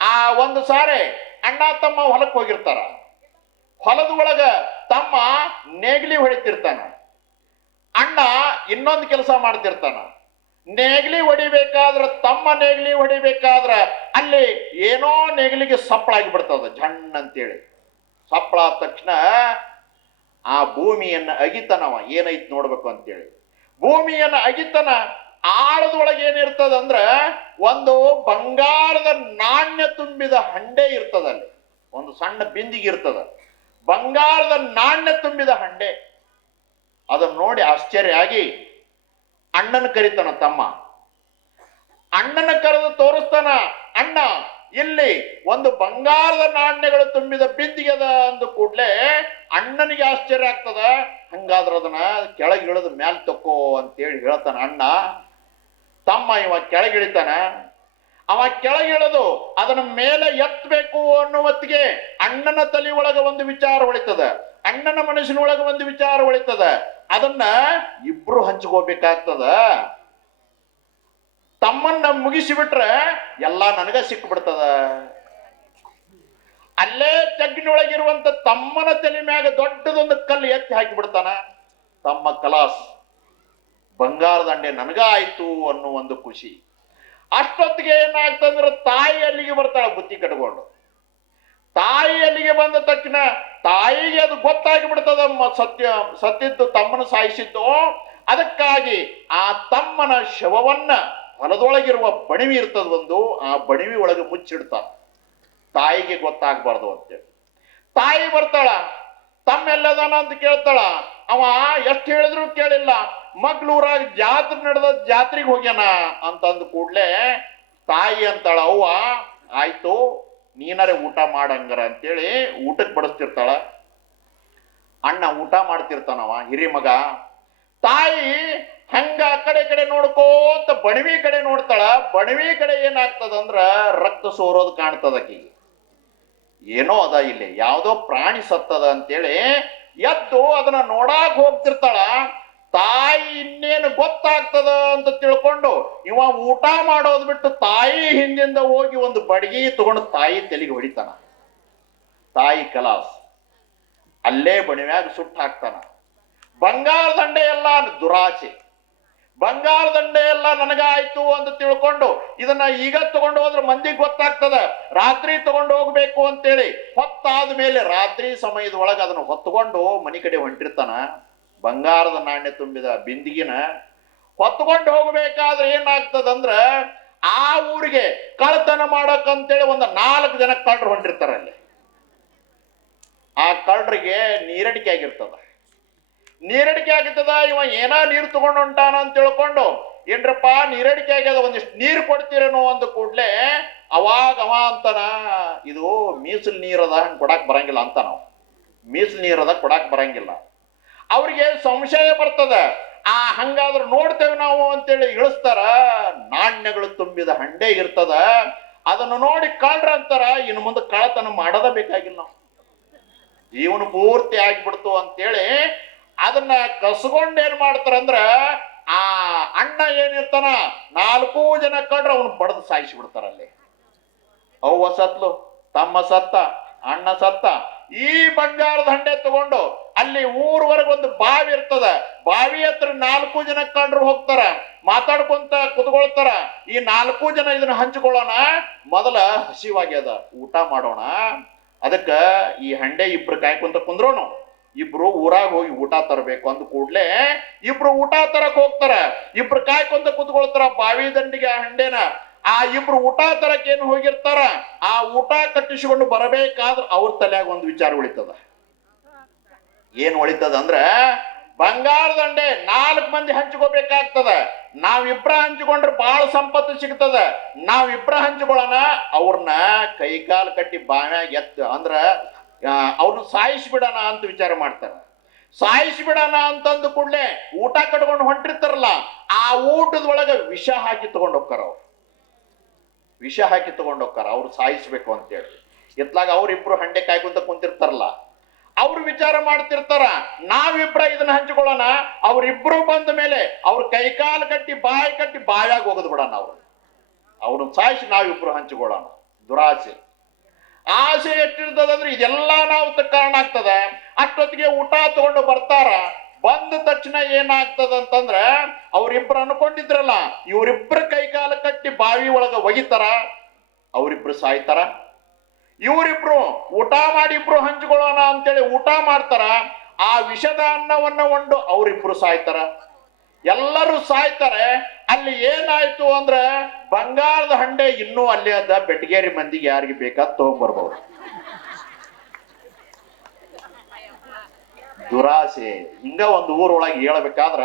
ಆ ಒಂದು ಸಾರೆ ಅಣ್ಣ ತಮ್ಮ ಹೊಲಕ್ಕೆ ಹೋಗಿರ್ತಾರ. ಹೊಲದ ಒಳಗ ತಮ್ಮ ನೇಗಿಲಿ ಹೊಡಿತಿರ್ತಾನ, ಅಣ್ಣ ಇನ್ನೊಂದು ಕೆಲಸ ಮಾಡ್ತಿರ್ತಾನ. ನೇಗಿಲಿ ಹೊಡಿಬೇಕಾದ್ರ, ತಮ್ಮ ನೇಗಿಲಿ ಹೊಡಿಬೇಕಾದ್ರ ಅಲ್ಲಿ ಏನೋ ನೇಗಿಲಿಗೆ ಸಪ್ಪಳಾಗಿ ಬಿಡ್ತದ, ಜಣ್ಣ ಅಂತೇಳಿ. ಸಪ್ಪಳ ಆದ ತಕ್ಷಣ ಆ ಭೂಮಿಯನ್ನ ಅಗಿತನವ, ಏನೈತ್ ನೋಡ್ಬೇಕು ಅಂತೇಳಿ ಭೂಮಿಯನ್ನ ಅಗಿತನ. ಆಳದೊಳಗೆ ಏನಿರ್ತದಂದ್ರ ಒಂದು ಬಂಗಾರದ ನಾಣ್ಯ ತುಂಬಿದ ಹಂಡೆ ಇರ್ತದಲ್ಲಿ, ಒಂದು ಸಣ್ಣ ಬಿಂದಿಗೆ ಇರ್ತದ, ಬಂಗಾರದ ನಾಣ್ಯ ತುಂಬಿದ ಹಂಡೆ. ಅದನ್ನ ನೋಡಿ ಆಶ್ಚರ್ಯ ಆಗಿ ಅಣ್ಣನ ಕರಿತಾನ ತಮ್ಮ. ಅಣ್ಣನ ಕರೆದು ತೋರಿಸ್ತಾನ, ಅಣ್ಣ ಇಲ್ಲಿ ಒಂದು ಬಂಗಾರದ ನಾಣ್ಯಗಳು ತುಂಬಿದ ಬಿಂದಿಗೆದ ಅಂದ ಕೂಡ್ಲೆ ಅಣ್ಣನಿಗೆ ಆಶ್ಚರ್ಯ ಆಗ್ತದ. ಹಂಗಾದ್ರ ಅದನ್ನ ಕೆಳಗಿಳಿದು ಮ್ಯಾಲ್ ತಕ್ಕೋ ಅಂತೇಳಿ ಹೇಳ್ತಾನ ಅಣ್ಣ. ತಮ್ಮ ಇವ ಕೆಳಗಿಳಿತಾನ. ಅವ ಕೆಳಗಿಳಿದು ಅದನ್ನ ಮೇಲೆ ಎತ್ತಬೇಕು ಅನ್ನುವತ್ತಿಗೆ ಅಣ್ಣನ ತಲೆ ಒಳಗ ಒಂದು ವಿಚಾರ ಹೊಳಿತದ, ಅಣ್ಣನ ಮನಸ್ಸಿನ ಒಳಗ ಒಂದು ವಿಚಾರ ಹೊಳಿತದ. ಅದನ್ನ ಇಬ್ರು ಹಂಚ್ಕೋಬೇಕಾಗ್ತದ. ತಮ್ಮನ್ನ ಮುಗಿಸಿಬಿಟ್ರೆ ಎಲ್ಲ ನನಗ ಸಿಕ್ಬಿಡ್ತದ. ಅಲ್ಲೇ ತಗ್ಗಿನೊಳಗಿರುವಂತ ತಮ್ಮನ ತಲೆ ಮ್ಯಾಗ ದೊಡ್ಡದೊಂದು ಕಲ್ಲು ಎತ್ತಿ ಹಾಕಿ ಬಿಡ್ತಾನ. ತಮ್ಮ ಕಲಾಸ್, ಬಂಗಾರದ ಅಂಡೆ ನನಗ ಆಯ್ತು ಅನ್ನೋ ಒಂದು ಖುಷಿ. ಅಷ್ಟೊತ್ತಿಗೆ ಏನಾಗ್ತಂದ್ರೆ ತಾಯಿ ಅಲ್ಲಿಗೆ ಬರ್ತಾಳ ಬುತ್ತಿ ಕಟ್ಕೊಂಡು. ತಾಯಿ ಅಲ್ಲಿಗೆ ಬಂದ ತಕ್ಷಣ ತಾಯಿಗೆ ಅದು ಗೊತ್ತಾಗಿ ಬಿಡ್ತದ, ಸತ್ತಿದ್ದು ತಮ್ಮನ ಸಾಯಿಸಿದ್ದು. ಅದಕ್ಕಾಗಿ ಆ ತಮ್ಮನ ಶವವನ್ನ ಹೊಲದೊಳಗಿರುವ ಬಣಿವಿ ಇರ್ತದ ಒಂದು, ಆ ಬಣಿವಿ ಒಳಗೆ ಮುಚ್ಚಿಡ್ತಾರ, ತಾಯಿಗೆ ಗೊತ್ತಾಗ್ಬಾರ್ದು ಅಂತೇಳಿ. ತಾಯಿ ಬರ್ತಾಳ, ತಮ್ಮೆಲ್ಲದಾನ ಅಂತ ಕೇಳ್ತಾಳ. ಅವ ಎಷ್ಟು ಹೇಳಿದ್ರು ಕೇಳಿಲ್ಲ. ಮಗ್ಳೂರಾಗ ಜಾತ್ರೆ ನಡೆದ, ಜಾತ್ರೆಗೆ ಹೋಗ್ಯಾನ ಅಂತಂದ ಕೂಡ್ಲೆ ತಾಯಿ ಅಂತಾಳ, ಅವ್ವ ಆಯ್ತು ನೀನರೇ ಊಟ ಮಾಡಂಗಾರ ಅಂತೇಳಿ ಊಟಕ್ಕೆ ಬಡಿಸ್ತಿರ್ತಾಳ. ಅಣ್ಣ ಊಟ ಮಾಡ್ತಿರ್ತಾನವ ಹಿರಿ ಮಗ. ತಾಯಿ ಹಂಗ ಆ ಕಡೆ ನೋಡ್ಕೋಂತ ಬಣವಿ ಕಡೆ ನೋಡ್ತಾಳ. ಬಣವಿ ಕಡೆ ಏನಾಗ್ತದಂದ್ರ ರಕ್ತ ಸೋರೋದು ಕಾಣ್ತದ ಆಕಿಗೆ. ಏನೋ ಅದ ಇಲ್ಲಿ ಯಾವ್ದೋ ಪ್ರಾಣಿ ಸತ್ತದ ಅಂತೇಳಿ ಎದ್ದು ಅದನ್ನ ನೋಡಾಕ್ ಹೋಗ್ತಿರ್ತಾಳ. ತಾಯಿ ಇನ್ನೇನು ಗೊತ್ತಾಗ್ತದ ಅಂತ ತಿಳ್ಕೊಂಡು ಇವ ಊಟ ಮಾಡೋದು ಬಿಟ್ಟು ತಾಯಿ ಹಿಂದಿಂದ ಹೋಗಿ ಒಂದು ಬಡಗಿ ತಗೊಂಡು ತಾಯಿ ತಲೆಗೆ ಹೊಡಿತಾನ. ತಾಯಿ ಕಲಾಸ್ ಅಲ್ಲೇ ಬಣಿವ್ಯಾಗ ಸುಟ್ಟು ಹಾಕ್ತಾನ. ಬಂಗಾರ ದಂಡೆ ಎಲ್ಲ ದುರಾಸೆ, ಬಂಗಾರ ದಂಡೆ ಎಲ್ಲ ನನಗಾಯ್ತು ಅಂತ ತಿಳ್ಕೊಂಡು ಇದನ್ನ ಈಗ ತಗೊಂಡು ಹೋದ್ರೆ ಮಂದಿಗೆ ಗೊತ್ತಾಗ್ತದ, ರಾತ್ರಿ ತಗೊಂಡು ಹೋಗ್ಬೇಕು ಅಂತೇಳಿ ಹೊತ್ತಾದ ಮೇಲೆ ರಾತ್ರಿ ಸಮಯದೊಳಗೆ ಅದನ್ನು ಹೊತ್ತುಕೊಂಡು ಮನೆ ಕಡೆ ಹೊಂಟಿರ್ತಾನ. ಬಂಗಾರದ ನಾಣ್ಯ ತುಂಬಿದ ಬಿಂದಿಗಿನ ಹೊತ್ಕೊಂಡು ಹೋಗ್ಬೇಕಾದ್ರೆ ಏನಾಗ್ತದಂದ್ರ ಆ ಊರಿಗೆ ಕಳ್ತನ ಮಾಡಕ್ಕಂತೇಳಿ ಒಂದು 4 ಜನ ಕಳ್ಳರು ಹೊಂಟಿರ್ತಾರ. ಅಲ್ಲಿ ಆ ಕಳ್ಳರಿಗೆ ನೀರಡಿಕೆ ಆಗಿರ್ತದ. ನೀರಡಿಕೆ ಆಗಿರ್ತದ. ಇವ ಏನೋ ನೀರು ತಗೊಂಡು ಹೊಂಟಾನ ಅಂತ ತಿಳ್ಕೊಂಡು ಏನ್ರಪ್ಪ ನೀರಡಿಕೆ ಆಗ್ಯದ ಒಂದಿಷ್ಟು ನೀರು ಕೊಡ್ತೀರೇನೋ ಅಂದ ಕೂಡ್ಲೆ ಅವಾಗ ಅವ ಅಂತಾನ, ಇದು ಮೀಸಲು ನೀರದ ಹಂಗೆ ಕೊಡಾಕ್ ಬರಂಗಿಲ್ಲ ಅಂತ. ನಾವು ಮೀಸಲು ನೀರದ ಕೊಡಾಕ್ ಬರಂಗಿಲ್ಲ. ಅವ್ರಿಗೆ ಸಂಶಯ ಬರ್ತದ. ಹಂಗಾದ್ರೆ ನೋಡ್ತೇವೆ ನಾವು ಅಂತೇಳಿ ಇಳಿಸ್ತಾರ. ನಾಣ್ಯಗಳು ತುಂಬಿದ ಹಂಡೆ ಇರ್ತದ. ಅದನ್ನು ನೋಡಿ ಕಳ್ರ ಅಂತಾರ, ಇನ್ನು ಮುಂದೆ ಕಳ್ಳತನ ಮಾಡೋದ ಬೇಕಾಗಿಲ್ಲ, ನಾವು ಜೀವನ ಪೂರ್ತಿ ಆಗಿಬಿಡ್ತು ಅಂತೇಳಿ ಅದನ್ನ ಕಸ್ಕೊಂಡ್ ಏನ್ ಮಾಡ್ತಾರಂದ್ರ ಆ ಅಣ್ಣ ಏನಿರ್ತಾನ 4 ಜನ ಕಳ್ರ ಅವನು ಬಡದು ಸಾಯಿಸಿ ಬಿಡ್ತಾರ. ಅಲ್ಲಿ ಅವ್ವ ಸತ್ಲು, ತಮ್ಮ ಸತ್ತ, ಅಣ್ಣ ಸತ್ತ. ಈ ಬಂಗಾರದ ಹಂಡೆ ತಗೊಂಡು ಅಲ್ಲಿ ಊರ್ವರೆಗೆ ಒಂದು ಬಾವಿ ಇರ್ತದ. ಬಾವಿ ಹತ್ರ 4 ಜನ ಕಂಡ್ರು ಹೋಗ್ತಾರ, ಮಾತಾಡ್ಕೊಂತ ಕುತ್ಕೊಳ್ತಾರ. ಈ 4 ಜನ ಇದನ್ನ ಹಂಚ್ಕೊಳ್ಳೋಣ, ಮೊದಲ ಹಸಿವಾಗ್ಯದ ಊಟ ಮಾಡೋಣ, ಅದಕ್ಕ ಈ ಹಂಡೆ ಇಬ್ರು ಕಾಯ್ಕೊಂತ ಕುಂದ್ರೋನು, ಇಬ್ರು ಊರಾಗ ಹೋಗಿ ಊಟ ತರಬೇಕು ಅಂದ ಕೂಡ್ಲೆ ಇಬ್ರು ಊಟ ತರಕ್ ಹೋಗ್ತಾರ. ಇಬ್ರು ಕಾಯ್ಕೊಂತ ಕುತ್ಕೊಳ್ತಾರ ಬಾವಿ ದಂಡಿಗೆ ಆ ಹಂಡೆನ. ಆ ಇಬ್ರು ಊಟ ತರಕ್ ಏನು ಹೋಗಿರ್ತಾರ, ಆ ಊಟ ಕಟ್ಟಿಸಿಕೊಂಡು ಬರಬೇಕಾದ್ರ ಅವ್ರ ತಲೆಯಾಗ ಒಂದು ವಿಚಾರ ಉಳಿತದ. ಏನ್ ಉಳಿತದ ಅಂದ್ರ ಬಂಗಾರ ದಂಡೆ 4 ಮಂದಿ ಹಂಚ್ಕೋಬೇಕಾಗ್ತದ. ನಾವಿಬ್ರ ಹಂಚಿಕೊಂಡ್ರೆ ಬಹಳ ಸಂಪತ್ತು ಸಿಗ್ತದ. ನಾವಿಬ್ರ ಹಂಚ್ಕೊಳ್ಳೋಣ, ಅವ್ರನ್ನ ಕೈಕಾಲು ಕಟ್ಟಿ ಬಾವ್ಯಾಗ ಎತ್ತ ಅಂದ್ರ ಅವ್ರನ್ನ ಸಾಯಿಸ್ಬಿಡೋಣ ಅಂತ ವಿಚಾರ ಮಾಡ್ತಾರ. ಸಾಯಿಸ್ಬಿಡೋಣ ಅಂತಂದು ಕೂಡ್ಲೆ ಊಟ ಕಟ್ಕೊಂಡು ಹೊಂಟಿರ್ತಾರಲ್ಲ, ಆ ಊಟದೊಳಗ ವಿಷ ಹಾಕಿ ತಗೊಂಡ್ ಹೋಗ್ತಾರ. ಅವ್ರು ವಿಷ ಹಾಕಿ ತಗೊಂಡ್ ಹೋಗ್ತಾರ ಅವ್ರು ಸಾಯಿಸ್ಬೇಕು ಅಂತೇಳಿ. ಇತ್ಲಾಗ ಅವ್ರಿಬ್ರು ಹಂಡೆ ಕಾಯ್ಕೊಂತ ಕುಂತಿರ್ತಾರಲ್ಲ, ಅವ್ರು ವಿಚಾರ ಮಾಡ್ತಿರ್ತಾರ, ನಾವಿಬ್ರ ಇದನ್ನ ಹಂಚಿಕೊಳ್ಳೋಣ, ಅವ್ರಿಬ್ರು ಬಂದ ಮೇಲೆ ಅವ್ರ ಕೈಕಾಲು ಕಟ್ಟಿ ಬಾಯಿ ಕಟ್ಟಿ ಬಾಯಾಗ ಹೋಗದ್ ಬಿಡೋಣ, ಅವ್ರನ್ನ ಸಾಯಿಸಿ ನಾವಿಬ್ರು ಹಂಚಿಕೊಳ್ಳೋಣ. ದುರಾಸೆ. ಆಸೆ ಎಷ್ಟಿರ್ತದಂದ್ರೆ ಇದೆಲ್ಲ ನಾವು ಕಾರಣ ಆಗ್ತದ. ಅಷ್ಟೊತ್ತಿಗೆ ಊಟ ತಗೊಂಡು ಬರ್ತಾರ. ಬಂದ ತಕ್ಷಣ ಏನಾಗ್ತದಂತಂದ್ರ ಅವ್ರಿಬ್ರು ಅನ್ಕೊಂಡಿದ್ರಲ್ಲ, ಇವ್ರಿಬ್ರು ಕೈಕಾಲು ಕಟ್ಟಿ ಬಾವಿ ಒಳಗ ಒಗಿತಾರ, ಅವ್ರಿಬ್ರು ಸಾಯ್ತಾರ. ಇವರಿಬ್ರು ಊಟ ಮಾಡಿ ಇಬ್ರು ಹಂಚ್ಕೊಳ್ಳೋಣ ಅಂತೇಳಿ ಊಟ ಮಾಡ್ತಾರ. ಆ ವಿಷದ ಅನ್ನವನ್ನ ಉಂಡು ಅವರಿಬ್ರು ಸಾಯ್ತಾರ. ಎಲ್ಲರೂ ಸಾಯ್ತಾರೆ. ಅಲ್ಲಿ ಏನಾಯ್ತು ಅಂದ್ರೆ ಬಂಗಾರದ ಹಂಡೆ ಇನ್ನೂ ಅಲ್ಲಿ ಅದ. ಬೆಟಗೇರಿ ಮಂದಿಗೆ ಯಾರಿಗೆ ಬೇಕಾದ ತಗೊಂಡ್ಬರ್ಬಹುದು. ದುರಾಸೆ. ಹಿಂಗ ಒಂದು ಊರೊಳಗೆ ಹೇಳ್ಬೇಕಾದ್ರ